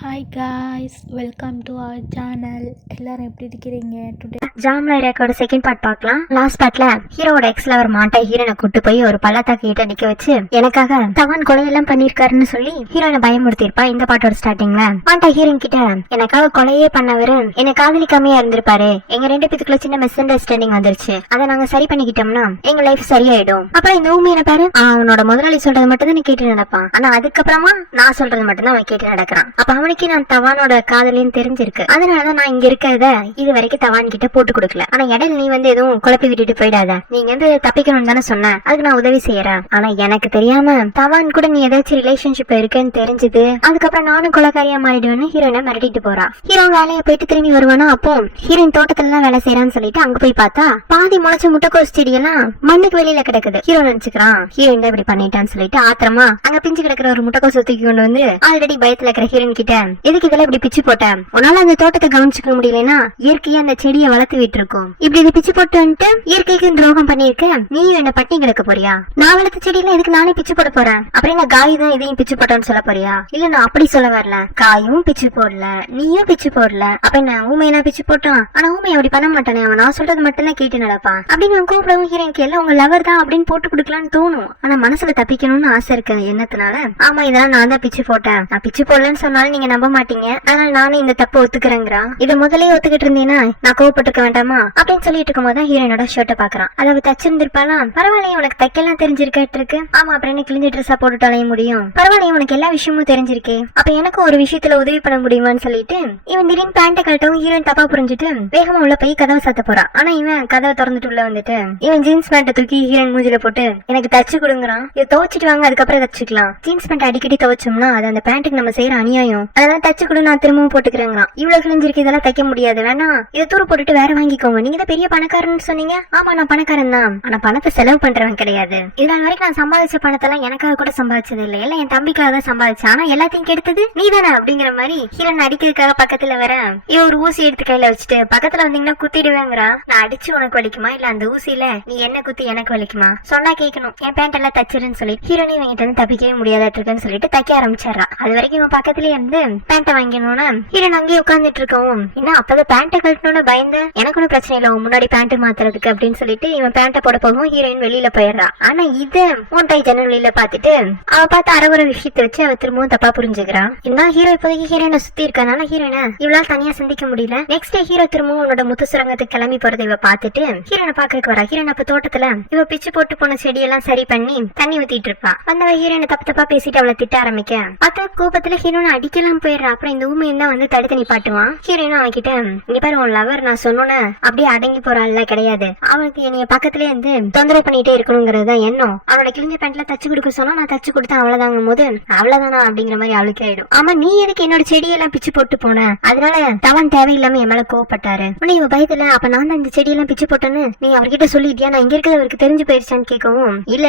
Hi guys, welcome to our channel. எல்லாரும் எப்படி இருக்கிறீங்க? டுடே ஜாம் லைராக்கோட செகண்ட் பார்ட் பார்க்கலாம். லாஸ்ட் பார்ட்ல ஹீரோட எக்ஸ்ல ஒரு மாட்டை ஹீரோனை கூட்டு போய் ஒரு பள்ளத்தாக்கு கிட்ட நிக்க வச்சு எனக்காக தவான் கொலையெல்லாம் பண்ணிருக்காருன்னு சொல்லி ஹீரோனை பயமுறுத்திருப்பா. இந்த பாட்டோட ஸ்டார்டிங்ல மாட்டா ஹீரோன் கிட்ட எனக்காக கொலையே பண்ணவரு என்ன காதலிக்காமையா இருந்திருப்பாரு, எங்க ரெண்டு பேத்துக்குள்ள சின்ன மிஸ் அண்டர்ஸ்டாண்டிங் வந்துருச்சு, அதை நாங்க சரி பண்ணிக்கிட்டோம்னா எங்க லைஃப் சரியாயிடும். அப்புறம் இந்த ஊமையை பாரு, அவனோட முதலாளி சொல்றது மட்டும் தான் கேட்டு நடப்பான். ஆனா அதுக்கப்புறமா நான் சொல்றது மட்டும் தான் அவன் கேட்டு நடக்கிறான். அப்ப அவனுக்கு நான் தவானோட காதலின்னு தெரிஞ்சிருக்கு. அதனாலதான் நான் இங்க இருக்கிறத இது வரைக்கும் தவான் கிட்ட போட்டு கொடுக்கல. ஆனா இடையில நீ எதுவும் குழப்பி விட்டுட்டு போயிடாத, நீங்க தப்பிக்கணும்னு தானே சொன்ன, அதுக்கு நான் உதவி செய்யறேன். ஆனா எனக்கு தெரியாம தவான் கூட நீ ஏதாச்சும் ரிலேஷன்ஷிப் இருக்குன்னு தெரிஞ்சது, அதுக்கப்புறம் நானும் கொலைக்காரியா மாறிடுவேன்னு ஹீரோனை மிரட்டிட்டு போறா. ஹீரோ வேலையை போயிட்டு திரும்பி வருவானா, அப்போ ஹீரோயின் தோட்டத்துல எல்லாம் வேலை செய்யறான்னு சொல்லிட்டு அங்க போய் பார்த்தா பாதி முளைச்ச முட்டைக்கோஸ் செடியெல்லாம் மண்ணுக்கு வெளியில கிடக்குது. ஹீரோ நினைச்சுக்கிறான் ஹீரோயின் தான் இப்படி பண்ணிட்டான்னு சொல்லிட்டு ஆத்திரமா அங்க பிஞ்சு கிடக்குற ஒரு முட்டைக்கோஸ் தூக்கி கொண்டு வந்து ஆல்ரெடி பயத்துல இருக்கிற ஹீரோயின் கிட்ட எதுக்கு இதெல்லாம் இப்படி பிச்சு போட்டேன், உன்னால அந்த தோட்டத்தை கவனிச்சுக்க முடியலன்னா இயற்கையா அந்த செடியை வளர்த்து விட்டு இருக்கும், இப்படி இது பிச்சு போட்டு வந்துட்டு இயற்கைக்கு துரோகம் பண்ணிருக்க, நீயும் என்ன பட்டி கிடக்க போறியா, நான் வளர்த்த செடியில எதுக்கு நானே பிச்சு போட போறேன், அப்படின்னு காய் தான் இதையும் பிச்சு போட்டோன்னு சொல்ல போறியா? இல்ல நான் அப்படி சொல்ல வரல, காயும் பிச்சு போடல நீயும் பிச்சு போடல, அப்ப என்ன ஊமையா பிச்சு போட்டான், ஆனா ஊமை அப்படி பண்ண மாட்டானே, அவன் நான் சொல்றது மட்டும் தான் கேட்டு நடப்பான் அப்படின்னு கூப்பிடவும் ஹீரோயினுக்கு எல்லாம் உங்க லவர் தான் அப்படின்னு போட்டு கொடுக்கலான்னு தோணும். ஆனா மனசுல தப்பிக்கணும்னு ஆசை இருக்கு எண்ணத்தினால, ஆமா இதெல்லாம் நான் தான் பிச்சு போட்டேன், நான் பிச்சு போடலன்னு சொன்னாலும் நீங்க நம்ப மாட்டீங்க, அதனால நானும் இந்த தப்ப ஒத்துக்கிறேங்கிறா. இதை முதலே ஒத்துக்கிட்டு இருந்தேன்னா நான் கோவப்பட்டிருக்க வேண்டாமா அப்படின்னு சொல்லிட்டு இருக்கும் போது ஹீரோனோட ஷர்ட்டை பாக்குறான். அதை தச்சிருந்திருப்பாலாம். பரவாயில்லையே உனக்கு தைக்கலாம் தெரிஞ்சிருக்கிட்டு இருக்கு. ஆமா அப்புறம் என்ன கிழிஞ்ச ட்ரெஸ்ஸா போட்டுட்டு அலைய முடியும், பரவாயில்லையே உனக்கு எல்லா விஷயமும் தெரிஞ்சிருக்கே, அப்ப எனக்கு ஒரு விஷயத்துல உதவி பண்ண முடியுமான்னு சொல்லிட்டு இவன் திடீர்னு பேண்ட கழட்டவும் ஹீரோயின் தப்பா புரிஞ்சுட்டு வேகமா உள்ள போய் கதவை சாத்த போறான். ஆனா இவன் கதவை திறந்துட்டு உள்ள வந்துட்டு இவன் ஜீன்ஸ் பேண்ட தூக்கி ஹீரோயின் மூஞ்சில போட்டு எனக்கு தச்சு கொடுங்குறான். இதை துவச்சிட்டு வாங்க, அதுக்கப்புறம் தச்சுக்கலாம், ஜீன்ஸ் பேண்ட் அடிக்கடி துவச்சோம்னா அது அந்த பேண்ட்டுக்கு நம்ம செய்யற அநியாயம், அதெல்லாம் தச்சு கொடு, நான் திரும்பவும் போட்டுக்கிறேங்க, இவ்வளவு கிழிஞ்சிருக்கு, இதெல்லாம் தைக்க முடியாது, வேணா இதை தூர போட்டுட்டு வேற வாங்கிக்கோங்க, நீங்க தான் பெரிய பணக்காரன்னு சொன்னீங்க. ஆமா நான் பணக்காரன் தான், ஆனா பணத்தை செலவு பண்றவன் கிடையாது. இதனால் வரைக்கும் நான் சம்பாதிச்ச பணத்தெல்லாம் எனக்காக கூட சம்பாதிச்சது இல்ல, எல்லாம் என் தம்பிக்காக தான் சம்பாதிச்சேன், ஆனா எல்லாத்தையும் கெடுத்தது நீ தானே அப்படிங்கிற மாதிரி ஹீரோன் அடிக்கிறதுக்காக பக்கத்துல வர இவ ஒரு ஊசி எடுத்து கையில வச்சுட்டு பக்கத்துல வந்தீங்கன்னா குத்திடுவேங்கிறா. நான் அடிச்சு உனக்கு வலிக்குமா இல்ல அந்த ஊசியில நீ என்ன குத்தி எனக்கு வலிக்குமா, சொன்னா கேட்கணும், என் பேண்ட் எல்லாம் தச்சிருன்னு சொல்லி ஹீரோனி வாங்கிட்டு வந்து தப்பிக்கவே முடியாதாட்டுன்னு சொல்லிட்டு தைக்க ஆரம்பிச்சிடறா. அது வரைக்கும் இவன் பக்கத்துலயே இருந்து பேண்ட வாங்கணும்னா ஹீரோன் அங்கேயே உட்காந்துட்டு இருக்கவும் என்ன அப்பதான் பேண்ட கழட்டணும்னு பயந்து எனக்கு ஒன்னும் பிரச்சனை இல்ல முன்னாடி பேண்ட் மாத்துறதுக்கு அப்படின்னு சொல்லிட்டு இவன் பேண்ட போட போகவும் ஹீரோயின் வெளியில போயிடுறா. ஆனா இது மூன்றாய் ஜன்னல் வெளியில பாத்துட்டு அவ பார்த்து அறவர விஷயத்தை வச்சு அவ திரும்பவும் தப்பா புரிஞ்சுக்கிறான். இருந்தாலும் ஹீரோ இப்போதைக்கு ஹீரோயினை சுத்தி இருக்கனால ஹீரோயினை இவளால தனியா சிந்திக்க முடியல. நெக்ஸ்ட் டே ஹீரோ திரும்பவும் அவனோட முத்து சுரங்கத்துக்கு கிளம்பி போறதை இவ பாத்துட்டு ஹீரோனை பாக்குறதுக்கு வரா. ஹீரோன் அப்ப தோட்டத்துல இவ பிச்சு போட்டு போன செடியெல்லாம் சரி பண்ணி தண்ணி ஊத்திட்டு இருப்பா. வந்தவ ஹீரோயினை தப்பு தப்பா பேசிட்டு அவளை திட்ட ஆரம்பிக்க அத்த கோபத்துல ஹீரோனை அடிக்கலாம் போயிடுறா. அப்புறம் இந்த ஊமையன் தான் தடுத்து நிப்பாட்டுவான். ஹீரோயினும் அவன்கிட்ட இங்க பாரு உன் லவர் நான் சொன்னோன்னு அப்படியே அடங்கி போறாள்ல கிடையாது, அவனுக்கு என்னைய பக்கத்துலயே தொந்தரவு பண்ணிட்டே இருக்கணுங்கிறதுதான் எண்ணம், அவனோட கிழிஞ்ச பேண்ட்ல தச்சு கொடுக்க சொன்னா நான் தச்சு கொடுத்தேன் அவ்வளவுதாங்கும் போது அவ்வளவுதானா அப்படிங்கிற மாதிரி அவளுக்கு ஆயிடும். ஆமா நீ எதுக்கு என்னோட செடியெல்லாம் பிச்சு போட்டு போன, அதனால தவன் தேவையில்லாம என் மேல கோவப்பட்டாரு. உன்னை இவ பயத்துல அப்ப நான் தான் இந்த செடியெல்லாம் பிச்சு போட்டேன்னு நீ அவர்கிட்ட சொல்லிட்டியா, நான் இங்க இருக்கிறது அவருக்கு தெரிஞ்சு போயிருச்சான்னு கேட்கவும் இல்ல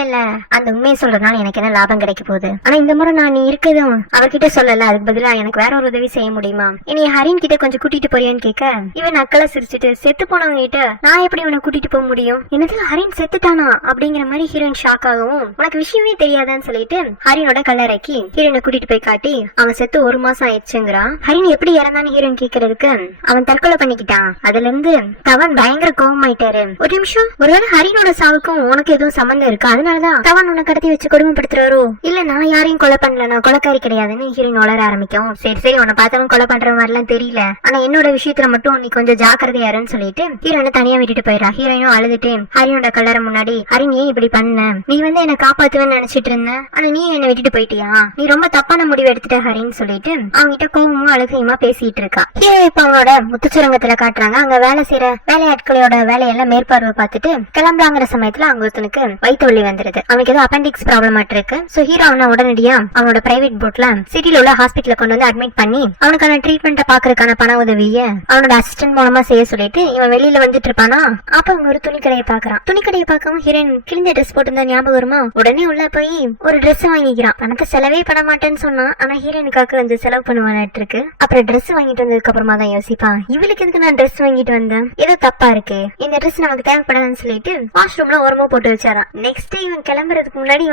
அந்த உண்மையை சொல்றதுனால எனக்கு என்ன லாபம் கிடைக்க போகுது, ஆனா இந்த முறை நான் நீ இருக்கதும் அவர்கிட்ட சொல்லல, அதுக்கு பதிலா எனக்கு வேற ஒரு உதவி செய்ய முடியுமா, இனி ஹரின் கிட்ட கொஞ்சம் கூட்டிட்டு போறியான்னு கேட்க இவன் நக்கலா சிரிச்சுட்டு செத்து போனவங்க கிட்ட நான் எப்படி இவனை கூட்டிட்டு போக முடியும், என்னது ஹரின் செத்துட்டானா அப்படிங்கிற மாதிரி ஹீரோயின் ஷாக் ஆகவும் உனக்கு விஷயமே தெரியாதான்னு சொல்லிட்டு ஹரினோட கல்லறைக்கு ஹீரோயினை கூட்டிட்டு போய் காட்டி அவன் செத்து 1 மாசம் ஆயிடுச்சுங்கிறான். ஹரின் எப்படி இறந்தான்னு ஹீரோயின் கேட்கறதுக்கு அவன் தற்கொலை பண்ணிக்கிட்டான், அதுல இருந்து தவன் பயங்கர கோவமாயிட்டாரு. ஒரு நிமிஷம், ஒருவேளை ஹரினோட சாவுக்கும் உனக்கு எதுவும் சம்பந்தம் இருக்கு, அதனாலதான் தவன் உன்னை கடத்தி வச்சு கொடுமைப்படுத்துறாரோ, இல்ல நான் யாரையும் கொலை பண்ணல, நான் கொலைக்காரி கிடையாதுன்னு ஹீரோயின் வளர ஆரம்பிக்கும். சரி உன்னை பார்த்தவன் கொலை பண்ற மாதிரி எல்லாம் தெரியல, ஆனா என்னோட விஷயத்துல மட்டும் நீ கொஞ்சம் ஜாக்கிரதையாருன்னு சொல்லிட்டு ஹீரோயினை தனியா விட்டுட்டு போயிடா. ஹீரோயினும் அழுதுட்டு ஹரினோட கல்லறை முன்னாடி ஹரின் ஏன் இப்படி பண்ண, நீ என்ன காப்பாத்துவேன்னு நினைச்சிட்டு இருந்த, ஆனா நீ என்ன விட்டுட்டு போயிட்டியா, நீ ரொம்ப தப்பான முடிவு எடுத்துட்ட ஹரின்னு சொல்லிட்டு அவங்கிட்ட கோவமும் அழுகையுமா பேசிட்டு இருக்கா. ஹீரோ இப்ப அவனோட முத்துச்சுரங்கத்துல காட்டுறாங்க. அங்க வேலை செய்யற வேலையாட்களோட வேலையெல்லாம் மேற்பார்வை பார்த்துட்டு கிளம்புறாங்கிற சமயத்துல அங்க ஒருத்தனுக்கு வயிற்று வலி வந்துருது. அவனுக்கு ஏதோ அப்பெண்டிக்ஸ் ப்ராப்ளம் இருக்கு. சோ ஹீரோ அவனை உடனடியா அவனோட பிரைவேட் போட்ல சிட்டில உள்ள ஹாஸ்பிட்டல கொண்டு வந்து அட்மிட் பண்ணி அவனுக்கான ட்ரீட்மெண்ட்டை பாக்குறதுக்கான பண உதவிய அவனோட அசிஸ்டன்ட் மூலமா செய்ய சொல்லிட்டு இவன் வெளியில வந்துட்டு இருப்பானா. அப்ப அவங்க ஒரு துணிக்கடையை பாக்குறான். துணிக்கடையை பார்க்கவும் ஹீரோயின் கிழிஞ்ச ட்ரெஸ் போட்டு ஞாபகம் வருமா, உடனே உள்ள போய் ஒரு ட்ரெஸ் வாங்கிக்கிறான். பணத்தை செலவே பண்ண மாட்டேன்னு சொன்னா, ஆனா ஹீரோயினுக்காக செலவு பண்ணுவான்ட்டு இருக்கு. அப்புறம் ட்ரெஸ் வாங்கிட்டு வந்ததுக்கு அப்புறமா தான் யோசிப்பான், இவளுக்கு எதுக்கு நான் ட்ரெஸ் வாங்கிட்டு வந்தேன், ஏதோ தப்பா இருக்கு, இந்த ட்ரெஸ் நமக்கு தேவைப்படாதுன்னு சொல்லிட்டு வாஷ்ரூம்ல ஓரமா போட்டு வச்சாரான். நெக்ஸ்ட் டே இவன் கிளம்புறதுக்கு முன்னாடி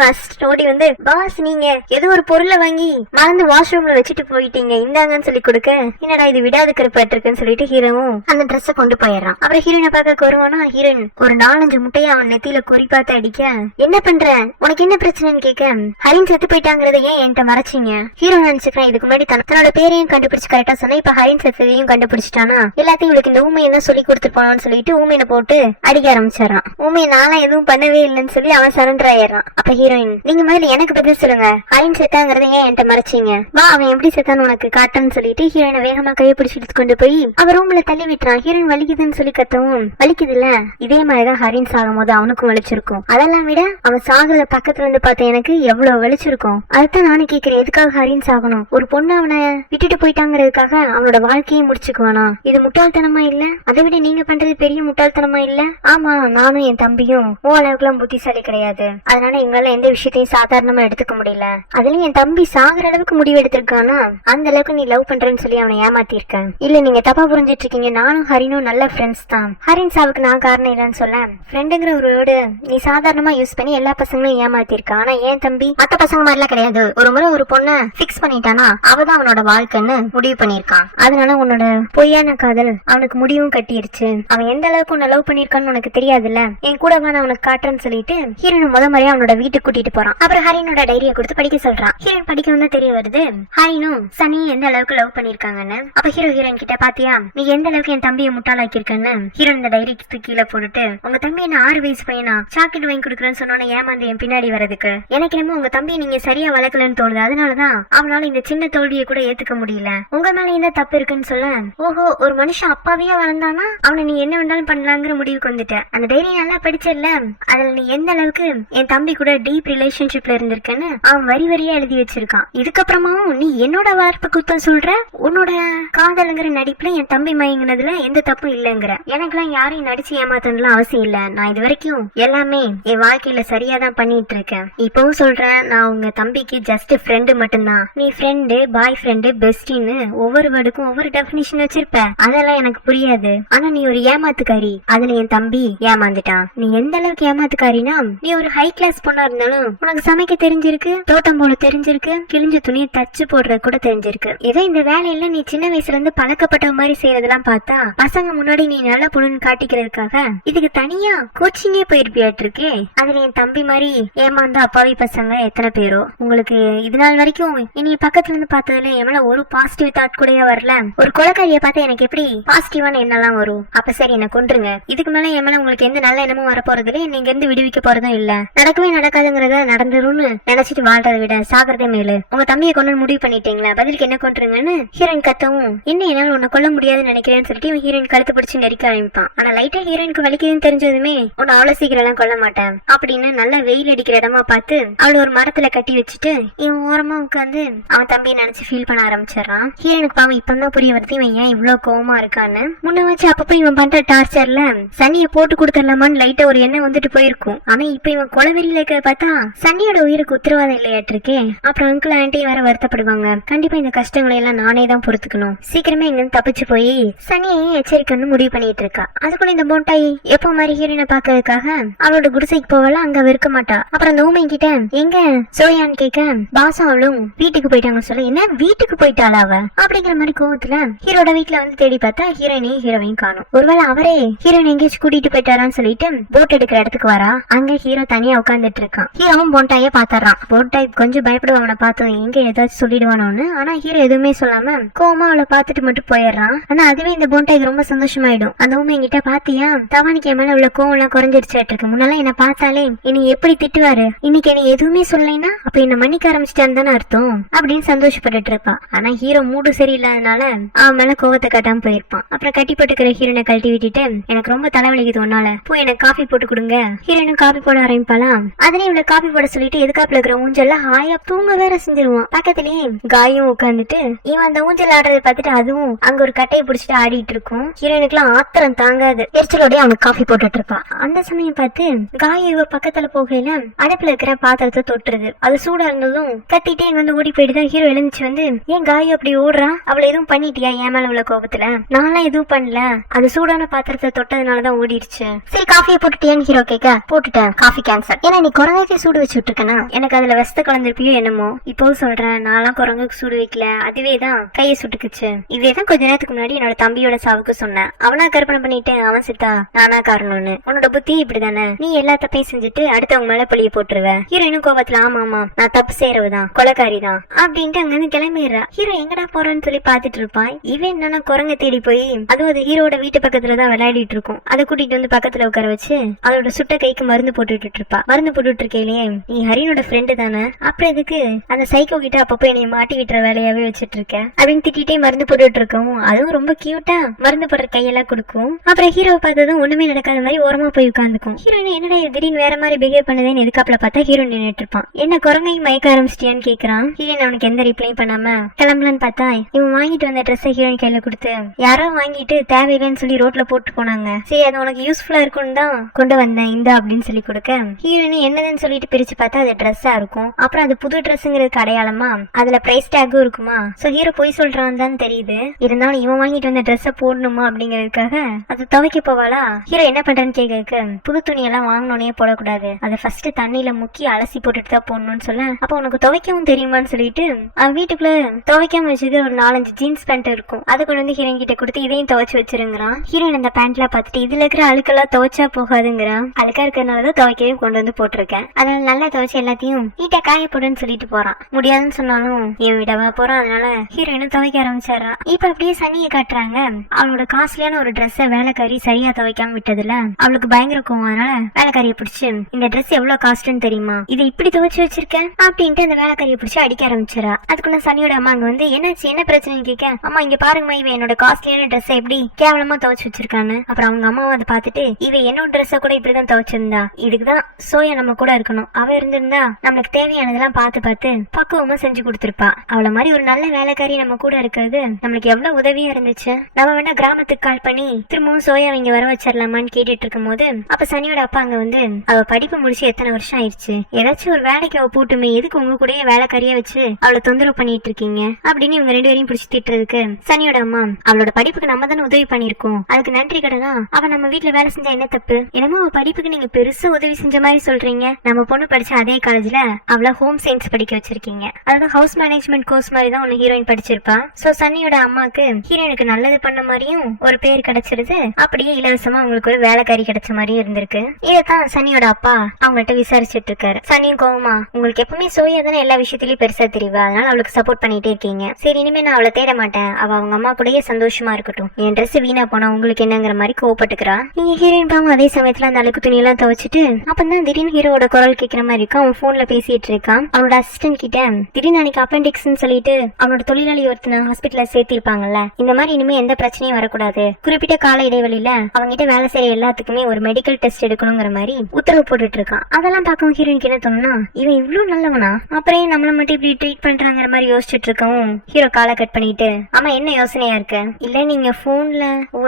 ஓடி வந்து பாஸ் நீங்க ஏதோ ஒரு பொருளை வாங்கி மறந்து வாஷ்ரூம்ல வச்சுட்டு போயிட்டீங்க, இந்தாங்கன்னு சொல்லி கொடுக்க, என்னடா இது விடாது கருப்பாட்டிருக்குன்னு சொல்லிட்டு ஹீரோவும் அந்த ட்ரெஸ்ஸை கொண்டு போயிடறான். அப்புறம் ஹீரோயினை பார்க்க வருவானா, ஹீரோயின் ஒரு 4-5 முட்டையை அவன் நெத்தியில குறி பார்த்து அடிக்க, என்ன பண்ற, உனக்கு என்ன பிரச்சனைன்னு கேட்க, ஹரின் செத்து போயிட்டாங்கிறத ஏன் என்கிட்ட மறைச்சிங்க? ஹீரோ நினைச்சுக்கிறேன் இதுக்கு முன்னாடி தன்னோட பேரையும் கண்டுபிடிச்சு கரெக்டா சொன்னா, இப்ப ஹரின் செத்ததையும் கண்டுபிடிச்சிட்டானா, எல்லாத்தையும் இவளுக்கு இந்த ஊமையை தான் சொல்லி கொடுத்துட்டு போனான்னு சொல்லிட்டு ஊமையை போட்டு அடிக்க ஆரம்பிச்சிடறான். ஊமையை நானும் எதுவும் பண்ணவே இல்லைன்னு சொல்லி அவன் சரண்டர் ஆயிடுறான். அப்ப ஹீரோயின், நீங்க முதல்ல எனக்கு பதில் சொல்லுங்க, ஹரின் செத்தாங்கிறத ஏன் என்கிட்ட மறைச்சிங்க? வா அவன் எப்படி செத்தான்னு உனக்கு காட்டுன்னு சொல்லிட்டு ஹீரோயினை வேகமா கையை பிடிச்சிட்டு கொண்டு போய் அவன் ரூம்ல தள்ளி விட்டுறான். ஹீரோயின் வலிக்குதுன்னு சொல்லி கத்தவும், வலிக்குது இல்ல, இதே மாதிரிதான் ஹரின் சாகும் போது அவனுக்கும் வலிச்சிருக்கும். அதெல்லாம் விட அவன் சாகுறத பக்கத்துல இருந்து பார்த்த எனக்கு எவ்வளவு வலிச்சிருக்கும். அதுதான் நானும் கேக்குறேன், எதுக்காக ஹரின் சாகணும்? ஒரு பொண்ணு அவனை விட்டுட்டு போயிட்டாங்கிறதுக்காக அவனோட வாழ்க்கையை முடிச்சுக்குவானா? இது முட்டாள்தனமா இல்ல? அதை விட நீங்க பண்றது பெரிய முட்டாள்தனமா இல்ல? ஆமா, நானும் என் தம்பியும் அளவுக்குலாம் புத்திசாலி கிடையாது, அதனால எங்களால எந்த விஷயத்தையும் சாதாரணமா எடுத்துக்க முடியல. அதுலயும் என் தம்பி சாகுற அளவுக்கு முடிவு எடுத்திருக்கானா, அந்த அளவுக்கு நீ லவ் பண்றேன்னு சொல்லி அவனை ஏமாத்திருக்கேன். இல்ல நீங்க தப்பா புரிஞ்சிட்டு இருக்கீங்க, நானும் ஹரினும் நல்ல ஃப்ரெண்ட்ஸ் தான். ஹரின் சாவுக்கு நான் காரணம் இல்லைன்னு சொல்ல, ஃப்ரெண்டுங்கிற ஒரு வேர்டு நீ சாதாரணமா யூஸ் பண்ணி எல்லா பசங்களையும் ஏமாத்திருக்க. ஆனா ஏன் தம்பி மத்த பசங்க மாதிரிலாம் கிடையாது. ஒரு முறை ஒரு பொண்ண பிக்ஸ் பண்ணிட்டானா அவதான் அவனோட வாழ்க்கைன்னு முடிவு பண்ணிருக்கான். அதனால உன்னோட பொய்யான காதல் அவனுக்கு முடிவும் கட்டிருச்சு. அவன் எந்த அளவுக்கு உன்னை லவ் பண்ணிருக்கான்னு உனக்கு தெரியாதுல்ல, என் கூட நான் அவனுக்கு காட்டுறேன்னு சொல்லிட்டு ஹீரோன் முத முறையா அவனோட வீட்டுக்கு கூட்டிட்டு போறான். அப்புறம் ஹரினோட டைரியை கொடுத்து படிக்க சொல்றான். ஹீரோன் படிக்கணும் தான் தெரிய வருது ஹரினும் சனியும் எந்த அளவுக்கு லவ் பண்ணிருக்காங்கன்னு. அப்ப ஹீரோயின் கிட்ட பாத்தியா நீ எந்த அளவுக்கு என் தம்பியை முட்டாளாக்கி இருக்கன்னு ஹீரோன் இந்த டைரி கீழே போட்டுட்டு, உங்க தம்பி என்ன 6 வயசு பையனா சாக்லேட் வாங்கி கொடுக்குறேன்னு சொன்னோன்னு ஏமாந்து என் பின்னாடி வரதுக்கு எனக்கு என்னமோ உங்க தம்பியை நீங்க சரியா வளர்க்கலன்னு தோணுது. அதனாலதான் அவனால இந்த சின்ன தோல்வியை கூட ஏத்துக்க முடியல. உங்க மேல என்ன தப்பு இருக்குன்னு சொல்ல, ஓஹோ ஒரு மனுஷன் அப்பாவியா வளர்ந்தானா அவனை நீ என்ன வேண்டாலும் பண்ணலாங்கிற முடிவுக்கு வந்துட்ட. அந்த டைரி நல்லா படிச்சல, அதுல நீ எந்த அளவுக்கு என் தம்பி கூட டீப் ரிலேஷன்ஷிப்ல இருந்திருக்கன்னு அவன் வரி வரியா எழுதி வச்சிருக்கான். இதுக்கப்புறமாவும் நீ என்னோட வளர்ப்பு குத்தம் சொல்ற, உன்னோட காதலுங்கிற நடிப்புல என் தம்பி மயங்கினதுல எந்த தப்பும் இல்லங்கிற. எனக்கெல்லாம் யாரையும் நடிச்சு ஏமாத்தலாம் அவசியம் இல்ல. நான் இது வரைக்கும் எல்லாமே என் வாழ்க்கையில சரியா தான் பண்ணிட்டு இருக்கேன். இப்பவும் சொல்றேன், நான் உங்க தம்பிக்கு ஜஸ்ட் ஃப்ரெண்டு மட்டும்தான். நீ ஃப்ரெண்டு, பாய் ஃப்ரெண்டு, பெஸ்டின்னு ஒவ்வொரு வேர்டுக்கும் ஒவ்வொரு டெபினிஷன் வச்சிருப்ப, அதெல்லாம் எனக்கு புரியாது. ஆனா நீ ஒரு ஏமாத்துக்காரி, அதுல என் தம்பி ஏமாந்துட்டான். நீ எந்த அளவுக்கு ஏமாத்துக்காரினா, நீ ஒரு ஹை கிளாஸ் பொண்ணா இருந்தாலும் உனக்கு சமைக்க தெரிஞ்சிருக்கு, தோட்டம் போட தெரிஞ்சிருக்கு, கிழிஞ்ச துணியை தச்சு போடுறது கூட தெரிஞ்சிருக்கு. ஏதோ இந்த வேலையில நீ சின்ன வயசுல இருந்து பழக்கப்பட்ட மாதிரி செய்யறதெல்லாம் பார்த்தா பசங்க முன்னாடி நீ நல்ல பொண்ணுன்னு காட்டிக்கிறதுக்காக இதுக்கு தனியா கோச்சிங்கே போயிருப்பியாட்டு இருக்கே. அதுல என் தம்பி மாதிரி ஏமாந்த அப்பாவி பசங்க எத்தனை பேரோ. உங்களுக்கு இது நாள் வரைக்கும் இனி பக்கத்துல இருந்து பார்த்ததுல என் மேல ஒரு பாசிட்டிவ் தாட் கூட வரல. ஒரு கொலைக்காரியை பார்த்தா எனக்கு எப்படி பாசிட்டிவான எண்ணெல்லாம் வரும்? அப்ப சரி என்ன கொன்றுங்க, இதுக்கு மேல என் மேல உங்களுக்கு எந்த நல்ல எண்ணமும் வர போறது இல்ல, நீங்க இருந்து விடுவிக்க போறதும் இல்ல. நடக்கவே நடக்காதுங்கிறத நடந்துரும்னு நினைச்சிட்டு வாழ்றதை விட சாகிறதே மேலு. உங்க தம்பியை கொண்டு முடிவு பண்ணிட்டீங்களா, பதிலுக்கு என்ன கொன்றுங்கன்னு ஹீரோயின் கத்தவும், என்ன என்னால உன்னை கொல்ல முடியாதுன்னு நினைக்கிறேன்னு சொல்லிட்டு இவன் ஹீரோயின் கழுத்து பிடிச்சு நெரிக்க ஆரம்பிப்பான். ஆனா லைட்டா ஹீரோயினுக்கு வலிக்குதுன்னு தெரிஞ்சதுமே உன்னை அவ்வளவு சீக்கிரம் எல்லாம் கொல்ல மாட்டேன் அப்படின்னு நல்லா வெயில் அடிக்கிற இடமா பார்த்து அவளை ஒரு மரத்துல கட்டி வச்சுட்டு இவன் ஓரமா உட்காந்து அவன் தம்பியை நினைச்சு ஃபீல் பண்ண ஆரம்பிச்சிடறான். ஹீரோனுக்கு பாவம் இப்பதான் புரிய வருது இவன் ஏன் இவ்வளவு கோவமா இருக்கான்னு. முன்ன வச்சு அப்பப்ப இவன் பண்ற டார்ச்சர்ல சனியை போட்டு கொடுத்துடலாமான்னு லைட்டா ஒரு எண்ணம் வந்துட்டு போயிருக்கும். ஆனா இப்ப இவன் கொலவெளியில இருக்க பார்த்தா சனியோட உயிருக்கு உத்தரவாதம் இல்லையாட்டு இருக்கே. அப்புறம் அங்கிள் ஆண்டி வேற வருத்தப்படுவாங்க. கண்டிப்பா இந்த கஷ்டங்களை எல்லாம் நானே தான் பொறுத்துக்கணும். சீக்கிரமே இங்க தப்பிச்சு போய் சனியை எச்சரிக்கணும்னு முடிவு பண்ணிட்டு இருக்கா. அதுக்குள்ள இந்த போண்டாய் எப்போ மாதிரி ஹீரோயினை பாக்குறதுக்காக அவளோட குடிசைக்கு போவல, அங்க இருக்க மாட்டா. அப்புறம் அந்த ஊமை கிட்ட எங்க சோயான்னு கேட்க, பாசம் அவளும் வீட்டுக்கு போயிட்டாங்கன்னு சொல்ல, என்ன வீட்டுக்கு போயிட்டாளா அவ அப்படிங்கிற மாதிரி கோவத்துல ஹீரோட வீட்டுல வந்து தேடி பார்த்தா ஹீரோயினையும் ஹீரோவையும் காணும். ஒருவேளை அவரே ஹீரோயின் எங்கேயாச்சும் கூட்டிட்டு போயிட்டாரான்னு சொல்லிட்டு போட் எடுக்கிற இடத்துக்கு வரா. அங்க ஹீரோ தனியா உட்காந்துட்டு இருக்கான். ஹீரோவும் போண்டாய பாத்துறான். போண்டாய் கொஞ்சம் பயப்படுவா அவனை பார்த்தோம், எங்க ஏதாச்சும் சொல்லிடுவானோன்னு. ஆனா ஹீரோ எதுவுமே சொல்லாம கோவமா அவளை பார்த்துட்டு மட்டும் போயிடுறான். ஆனா அதுவே இந்த போண்டாய்க்கு ரொம்ப சந்தோஷமாயிடும். அந்த ஊமை என்கிட்ட பாத்தியா தவானிக்கு என் மேல உள்ள கோவம் எல்லாம் குறைஞ்சிருச்சாட்டு இருக்கு. முன்னெல்லாம் என்ன பார்த்தாலே இனி எப்படி திட்டுவாரு, இன்னைக்கு என்ன எதுவுமே சொல்லலைன்னா அப்ப என்ன மன்னிக்க ஆரம்பிச்சிட்டான்னு தானே அர்த்தம் அப்படின்னு சந்தோஷப்பட்டுட்டு இருப்பா. ஆனா ஹீரோ மூடு சரியில்லாதனால அவன் மேல கோவத்தை கட்டாம போயிருப்பான். அப்புறம் கட்டி போட்டுக்கிற ஹீரோனை கழட்டி விட்டுட்டு, எனக்கு ரொம்ப தலைவலிக்குது ஒன்னால, போய் எனக்கு காஃபி போட்டு கொடுங்க. ஹீரோனும் காஃபி போட ஆரம்பிப்பாலாம். அதுலயும் இவ்வளவு காஃபி போட சொல்லிட்டு எதுக்காப்புல இருக்கிற ஊஞ்சல்ல ஹாயா தூங்க வேற செஞ்சிருவான். பக்கத்துலயே காயும் உட்காந்துட்டு இவன் அந்த ஊஞ்சல் ஆடுறதை பார்த்துட்டு அதுவும் அங்க ஒரு கட்டையை பிடிச்சிட்டு ஆடிட்டு இருக்கும். ஹீரோனுக்கு எல்லாம் ஆத்திரம் தாங்காது, எரிச்சலோடய அவனுக்கு காஃபி போட்டுட்டு இருப்பான். அந்த சமயம் பார்த்து காயம் இவ பக்கத்துல போகையில அடுப்புல இருக்கிற பாத்திரத்தை தொட்டுருது. அது சூடா இருந்ததும் கத்திட்டே இங்க வந்து ஓடி போயிட்டுதான் ஹீரோ எழுந்துச்சு வந்து, ஏன் காயம் அப்படி ஓடுறான், அவளை எதுவும் பண்ணிட்டியா என் மேல உள்ள கோபத்துல? நான்லாம் எதுவும் பண்ணல, அது சூடான பாத்திரத்தை தொட்டதுனாலதான் ஓடிடுச்சு. சரி காஃபியை போட்டுட்டியான்னு ஹீரோ கேட்க, போட்டுட்டேன், காஃபி கேன்சல். ஏன்னா நீ குரங்குக்கு சூடு வச்சு விட்டுருக்கனா, எனக்கு அதுல விஷத்தை கலந்துருப்பியோ என்னமோ. இப்போ சொல்றேன், நான்லாம் குரங்குக்கு உடம்புக்கு சூடு வைக்கல, அதுவே தான் கையை சுட்டுக்குச்சு. இதேதான் கொஞ்ச நேரத்துக்கு முன்னாடி என்னோட தம்பியோட சாவுக்கு சொன்னேன். அவனா கற்பனை பண்ணிட்டு அவன் சித்தா நானா காரணம்னு. உன்னோட புத்தி இப்படிதானே, நீ எல்லா தப்பையும் செஞ்சுட்டு அடுத்தவங்க மேல பழிய போட்டுருவ. ஹீரோயினும் கோபத்துல ஆமா நான் தப்பு செய்யறவுதான், கொலைக்காரி தான் அப்படின்ட்டு அங்க இருந்து கிளம்பிடுறா. ஹீரோ எங்கடா போறான்னு சொல்லி பாத்துட்டு இருப்பான். இவன் என்னன்னா குரங்க தேடி போய் அதுவும் அது ஹீரோட வீட்டு பக்கத்துலதான் விளையாடிட்டு இருக்கும். அதை கூட்டிட்டு வந்து பக்கத்துல உட்கார வச்சு அதோட சுட்ட கைக்கு மருந்து போட்டுட்டு இருப்பா. மருந்து போட்டுட்டு இருக்கையிலேயே நீ ஹரினோட ஃப்ரெண்டு தானே, அப்புறம் எதுக்கு அந்த சைக்கோ கிட்ட அப்பப்போ என்னை மாட்டி விட்டுற வேலையாவே வச்சுட்டு இருக்க அப்படின்னு திட்டிட்டே மருந்து போட்டுட்டு இருக்கோம். அதுவும் ரொம்ப கியூட்டா மருந்து போடுற கையெல்லாம் கொடுக்கும். அப்புறம் ஹீரோவை பார்த்ததும் ஒண்ணுமே நடக்காத மாதிரி ஓரமா போய் உட்காந்துக்கும். ஹீரோயின் என்னடா திடீர்னு வேற மாதிரி பிஹேவ் பண்ணதேன்னு எதுக்காப்புல பார்த்தா ஹீரோ நின்னுட்டு இருப்பான். என்ன குரங்கையும் மயக்க ஆரம்பிச்சிட்டியான்னு கேக்குறான். ஹீரோயின் அவனுக்கு எந்த ரிப்ளையும் பண்ணாம கிளம்பலான்னு பார்த்தா இவன் வாங்கிட்டு வந்த ட்ரெஸ்ஸை ஹீரோயின் கையில கொடுத்து யாரோ வாங்கிட்டு தேவையில்லைன்னு சொல்லி ரோட்ல போட்டு போனாங்க, சரி அது உனக்கு யூஸ்ஃபுல்லா இருக்கும்னு தான் கொண்டு வந்தேன் இந்த அப்படின்னு சொல்லி கொடுக்க ஹீரோயின் என்னதுன்னு சொல்லிட்டு பிரிச்சு பார்த்தா அது ட்ரெஸ்ஸா இருக்கும். அப்புறம் அது புது ட்ரெஸ்ஸுங்கிறதுக்கு அடையாளமா அதுல பிரைஸ் டேக்கும் இருக்குமா. சோ ஹீரோ போய் சொல்றான்னு தான் தெரியுது. இருந்தாலும் இவன் வாங்கிட்டு வந்த ட்ரெஸ்ஸை போடணுமா அப்படிங்கறதுக்காக அது துவைக்க போவாளா. ஹீரோ என்ன பண்றேன்னு கேட்க புது துணியெல்லாம் வாங்கினோடனே போடக்கூடாது, அதை ஃபர்ஸ்ட் தண்ணியில முக்கி அலசி போட்டுட்டு தான் போடணும்னு சொல்ல அப்ப உனக்கு துவைக்கவும் தெரியுமான்னு சொல்லிட்டு அவன் வீட்டுக்குள்ள துவைக்காம வச்சது ஒரு 4-5 ஜீன்ஸ் பேண்ட் இருக்கும். அதை கொண்டு வந்து ஹீரோயின் கிட்ட கொடுத்து இதையும் துவைச்சு வச்சிருங்கிறான். ஹீரோயின் அந்த பேண்ட்ல பாத்துட்டு இதுல இருக்கிற அழுக்கெல்லாம் துவைச்சா போகாதுங்கிறான். அழுக்கா இருக்கிறதுனாலதான் துவைக்கவே கொண்டு வந்து போட்டிருக்கேன், அதனால நல்லா துவைச்சு எல்லாத்தையும் நீட்டா காய போடுன்னு சொல்லிட்டு போறான். முடியாதுன்னு சொன்னாலும் இவன் விடவா போறான். அதனால ஹீரோயினும் துவைக்க ஆரம்பிச்சிடறான். இப்ப அப்படியே சனியை காட்டுறாங்க. அவளோட காஸ்ட்லியான ஒரு ட்ரெஸ்ஸை வேலைக்காரி சரியா துவைக்காம விட்டதுல அவளுக்கு பயங்கர கோவம். அதனால வேலைக்காரியை பிடிச்சு இந்த ட்ரெஸ் எவ்வளவு காஸ்ட்னு தெரியுமா, இதை இப்படி துவைச்சு வச்சிருக்கேன் அப்படின்ட்டு அந்த வேலைக்காரியை பிடிச்சு அடிக்க ஆரம்பிச்சிடறா. அதுக்குள்ள சனியோட அம்மா அங்க வந்து என்னாச்சு என்ன பிரச்சனைன்னு கேட்க அம்மா இங்க பாருங்கம்மா இவ என்னோட காஸ்ட்லியான ட்ரெஸ் எப்படி கேவலமா துவைச்சு வச்சிருக்கான்னு. அப்புறம் அவங்க அம்மாவும் அதை பார்த்துட்டு இவ என்னோட ட்ரெஸ்ஸை கூட இப்படிதான் துவைச்சிருந்தா, இதுக்குதான் சோயா நம்ம கூட இருக்கணும், அவ இருந்திருந்தா நம்மளுக்கு தேவையானதெல்லாம் பார்த்து பார்த்து பக்குவமா செஞ்சு கொடுத்துருப்பா. அவள மாதிரி ஒரு நல்ல வேலைக்காரி நம்ம கூட இருக்கிறது நம்மளுக்கு எவ்வளவு உதவியா இருந்துச்சு. நம்ம வேணா கிராமத்துக்கு கால் பண்ணி திரும்பவும் சோயா இங்க வர வச்சிடலாமான்னு கேட்டுட்டு இருக்கும் போது அப்ப சனியோட அப்பா அங்க வந்து அவ படிப்பு முடிச்சு எத்தனை வருஷம் ஆயிடுச்சு, ஏதாச்சும் ஒரு வேலைக்கு அவ போட்டுமே, எதுக்கு உங்க கூட வேலைக்காரியா வச்சு அவளை தொந்தரவு பண்ணிட்டு இருக்கீங்க அப்படின்னு இவங்க 2 பேரையும் பிடிச்சி திட்டுறதுக்கு சனியோட அம்மா அவளோட படிப்புக்கு நம்ம தானே உதவி பண்ணிருக்கோம், அதுக்கு நன்றி கடனா அவ நம்ம வீட்டுல வேலை செஞ்சா என்ன தப்பு, என்னமோ அவ படிப்புக்கு நீங்க பெருசா உதவி செஞ்ச மாதிரி சொல்றீங்க, நம்ம பொண்ணு படிச்ச அதே காலேஜ்ல அவள ஹோம் சயின்ஸ் படிக்க வச்சிருக்கீங்க, அதாவது ஹவுஸ் மேனேஜ்மெண்ட் கோர்ஸ் மாதிரி தான் ஒன்னு ஹீரோயின் படிச்சிருப்பா. சோ சன்னியோட அம்மாக்கு ஹீரோயினுக்கு நல்லது பண்ண மாதிரியும் ஒரு பேர் கிடைச்சிருது, அப்படியே இலவசமா அவங்களுக்கு ஒரு வேலைக்காரி கிடைச்ச மாதிரியும் இருந்திருக்கு. இதைத்தான் சன்னியோட அப்பா அவங்கள்ட்ட விசாரிச்சுட்டு இருக்காரு. சன்னியும் கோவமா உங்களுக்கு எப்பவுமே சோயா தானே எல்லா விஷயத்திலயும் பெருசா தெரியுவா, அதனால அவளுக்கு சப்போர்ட் பண்ணிட்டே இருக்கீங்க, சரி இனிமே நான் அவளை தேட மாட்டேன், அவ அவங்க அம்மா கூடயே சந்தோஷமா இருக்கட்டும், என் ட்ரெஸ் வீணா போனா உங்களுக்கு என்னங்கிற மாதிரி கோவப்பட்டுக்கிறா. நீங்க ஹீரோயின் பாவம் அதே சமயத்துல அந்த அழுக்கு துணி எல்லாம் துவைச்சிட்டு அப்பதான் திடீர்னு ஹீரோட குரல் கேட்கிற மாதிரி இருக்கும். அவன் போன்ல பேசிட்டு இருக்கான். அவனோட அசிஸ்டன்ட் கிட்ட திடீர்னு அன்னைக்கு அப்பெண்டிக்ஸ்ன்னு சொல்லிட்டு அவனோட தொழிலாளி ஒருத்தனை ஹாஸ்பிட்டல்ல சேர்த்திருப்பாங்கல்ல, இந்த மாதிரி இனிமே எந்த பிரச்சனையும் வரக்கூடாது, குறிப்பிட்ட கால இடைவெளியில அவங்கிட்ட வேலை செய்யற எல்லாத்துக்குமே ஒரு மெடிக்கல் டெஸ்ட் எடுக்கணுங்கிற மாதிரி உத்தரவு போட்டுட்டு இருக்கான். அதெல்லாம் பார்க்கவும் ஹீரோயினுக்கு என்ன தோணுனா இவன் இவ்வளவு நல்லவனா, அப்புறம் நம்மள மட்டும் இப்படி ட்ரீட் பண்றாங்கிற மாதிரி யோசிச்சுட்டு இருக்கவும் ஹீரோ காலை கட் பண்ணிட்டு ஆமா என்ன யோசனையா இருக்கு, இல்ல நீங்க போன்ல